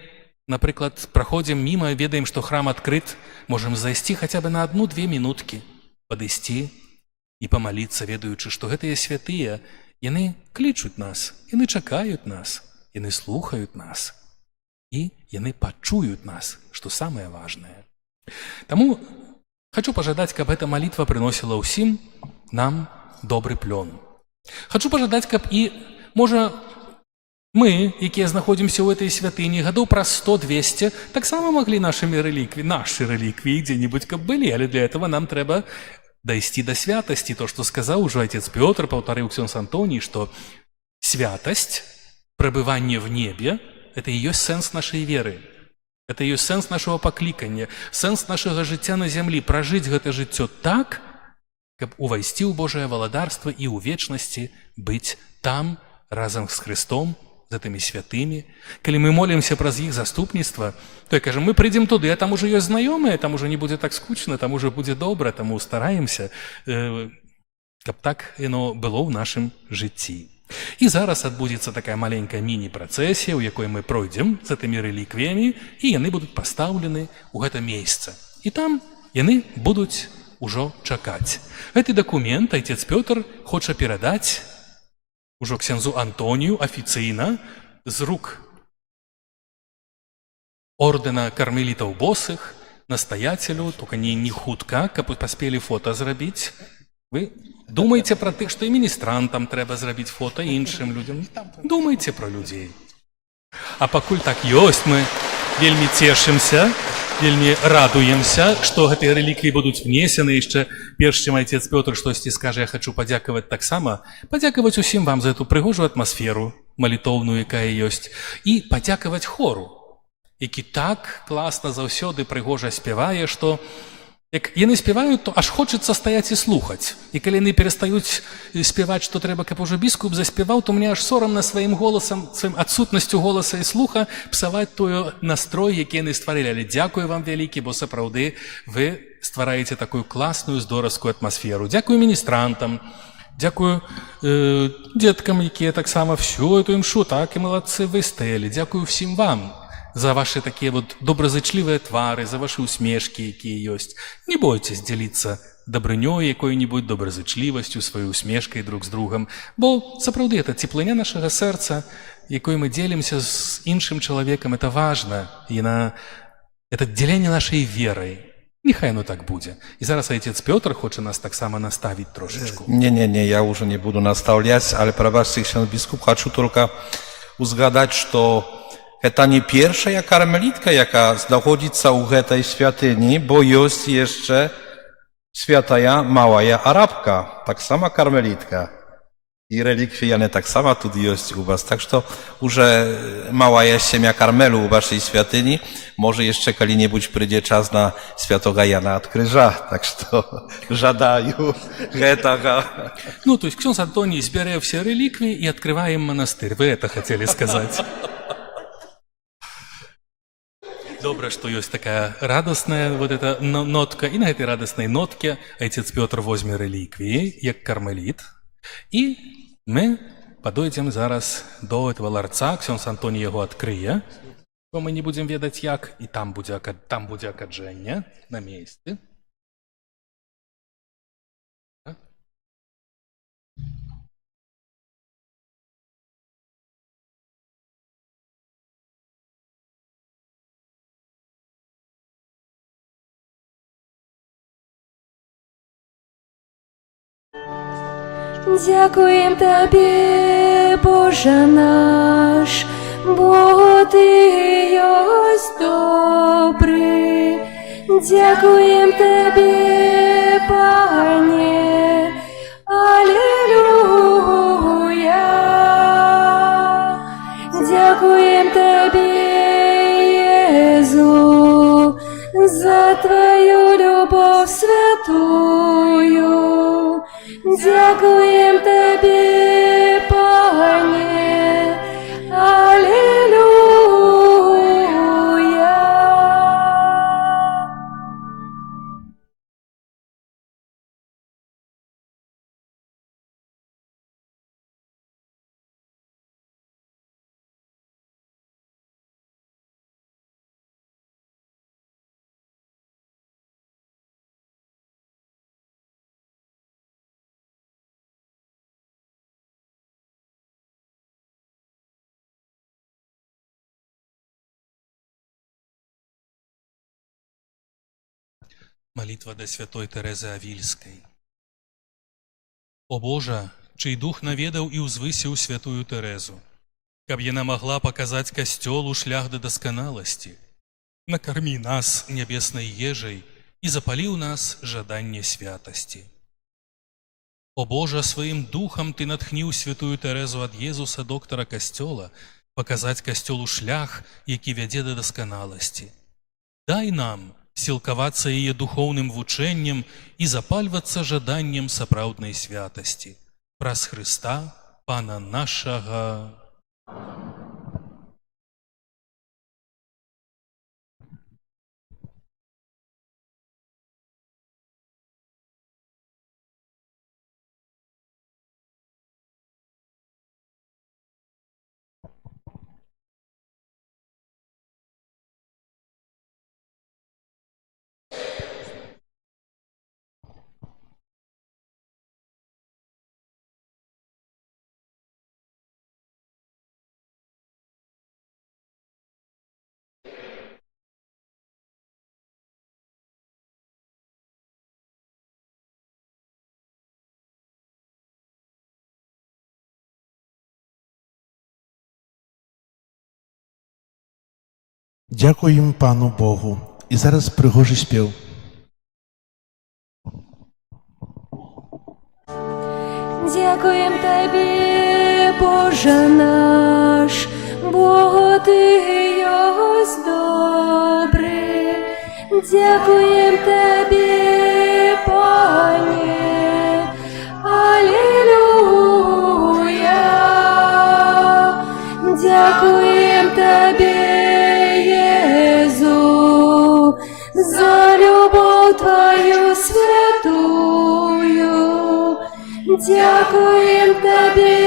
напрыклад, праходзім міма, ведаем, што храм адкрыт, можем зайсці хаця бы на 1-2 минуткі, падысці і памаліцца, ведаючы, што гэтыя святыя, яны клічуць нас, яны чакаюць нас, яны слухаюць нас, і яны пачуюць нас, што самае важнае. Таму хочу пожадаць, каб эта молитва приносила ўсім нам добры плён. Хочу пожадаць, каб і, можа, мы, якія знаходзімся ў этой святыні, гадоў праз 100-200, таксама маглі нашы реліквіі дзе-нибудь каб былі, але для этого нам трэба дайсці да святасці. То, што сказаў ужо отец Пётр, паўтарыў Ксёндз Антоній, што святасць, пребыванне в небе, это і ёсць сэнс нашай веры. Это ёсць сэнс нашего паклікання, сэнс нашага жыцця на зямлі, пражыць гэта жыццё так, каб увайсці ў Божае валадарства і ў вечнасці быць там разам з Христом, з гэтымі святымі. Калі мы молімся праз іх заступніцтва, то я кажам, мы прыйдзем туды, а там уже ёсць знаёмыя, там уже не будзе так скучна, там уже будзе добра, таму стараемся, каб так яно было ў нашым жыцці. І зараз адбудзецца такая маленькая міні-працэсія, у якой мы пройдзем з гэтымі рэліквіямі, і яны будуць пастаўлены ў гэта месца. І там яны будуць ужо чакаць. Гэты дакумент отец Пётр хоча перадаць ужо ксяндзу Антонію афіцыйна з рук ордэна кармелітаў босых, настаяцелю, только не хутка, каб паспелі фота зрабіць. Вы думайте про тых, што і міністрантам трэба зрабіць фота іншым людзям. Думайте про людзей. А пакуль так ёсць, мы вельмі цешымся, вельмі радуемся, што гэтыя рэліквіі будуць внесены. Яшчэ перш чым отец Пётр штосьці скажа, я хочу падзякаваць таксама, падзякаваць усім вам за эту прыгожую атмасферу малітоўную, якая ёсць, і падзякаваць хору, які так класна заўсёды прыгожа спявае, што як яны спяваюць, то аж хочацца стаяць і слухаць. І калі яны перастаюць спяваць, што трэба, каб ужо біскуп заспяваў, то мне аж сорамна сваім голасам, сваім адсутнасцю голаса і слуха псаваць той настрой, які яны стварылі. Але дзякую вам вялікі, бо сапраўды вы ствараеце такую класную здоровскую атмасферу. Дзякую міністрантам, дзякую дзеткам, якія таксама всю эту імшу так і малодцы выстаялі. Дзякую всім вам за ваши такие вот добразычлівыя твары, за ваши усмешки, якія ёсць. Не бойтесь дзяліцца дабрынёй якой-нибудь, добразычлівасцю, сваёй усмешкай друг з другом, бо сапраўды это цеплыня нашага сэрца, якой мы дзелімся з іншым чалавекам, это важна, і это дзяленне нашай верай. Нехай оно так будзе. І зараз отец Пётр хоча нас таксама наставіць трошечку. Не, я уже не буду наставлять, але прабачце, ksiądz biskup, хочу только узгадать, что это не pierwsza karmelitka, jaka znaходится u tej świątyni, bo jest jeszcze święta mała arabka, tak sama karmelitka. I relikwie tak sama tu jest u was. Tak że już mała siemia karmelu u waszej świątyni, może jeszcze kiedy-niebudź przyjdzie czas na świętego Jana od Krzyża. Tak że żadaju этого. Ну, то есть ksiądz Антоний збирає всі реліквії і відкриває монастир. Ви це хотіли сказати. Добре, что есть такая радостная вот эта нотка. И на этой радостной нотке отец Петр возьме реликвии, як кармелит. И мы подойдем зараз до этого ларца. Ксёндз Антоний его открые. Бо мы не будем ведать як. И там будет акаджение на месте. Дякуєм Тобі, Боже наш, бо Ти єсть добрий. Дякуєм Тобі, Пане, алілуя. Дякуєм Тобі, Єзу, за Твою любов святую. Дякуєм Тобі, Пане, алілуя. Молитва до святой Терезы Авильской. О Боже, чий дух наведаў і ўзвысіў святую Терезу, каб яна могла показаць касцёлу шлях да дасканаласці, накармі нас нябеснай ежай і запаліў нас жаданне святасці. О Боже, сваім духам Ты натхніў святую Терезу ад Езуса, доктара касцёла, показаць касцёлу шлях, які вядзе да дасканаласці. Дай нам сілкавацца яе духоўным вучэннем і запальвацца жаданнем сапраўднай святасці. Праз Хрыста, Пана нашага. Дякуємо Пану Богу. І зараз пригожий спів. Дякуєм Тобі, Боже наш, бо Ти єсть добрий. Дякуєм Тобі, Пане, алілуя. Дякуєм Тобі, Єзу, за любов Твою святую. Дякуєм Тобі,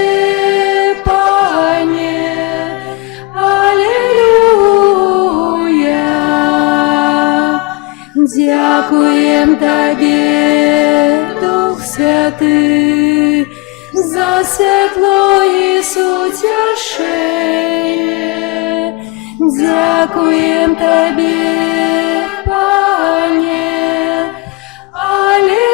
Пане, алілуя. Дякуєм Тобі, Дух Святий, за світло і сутішення. Дякуєм Тобі, Пане, алілуя.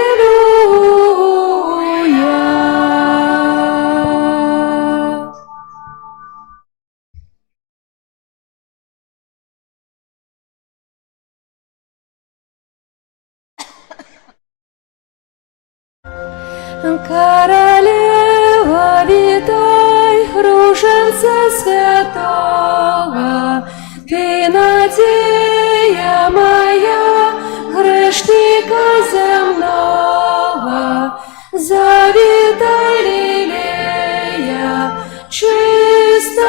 Королева, вітай, руженця святого, Ти надія моя, грешника земного. Завітай, лілея чистая,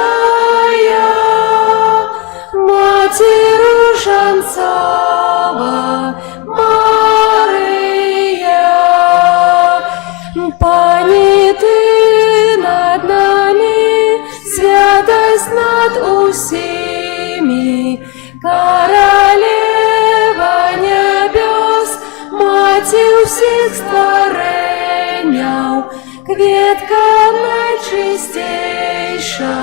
Маті руженцова, Пані, Ти над нами, святость над усіми, королева небес, Маті всіх створенняв, квітка найчистіша,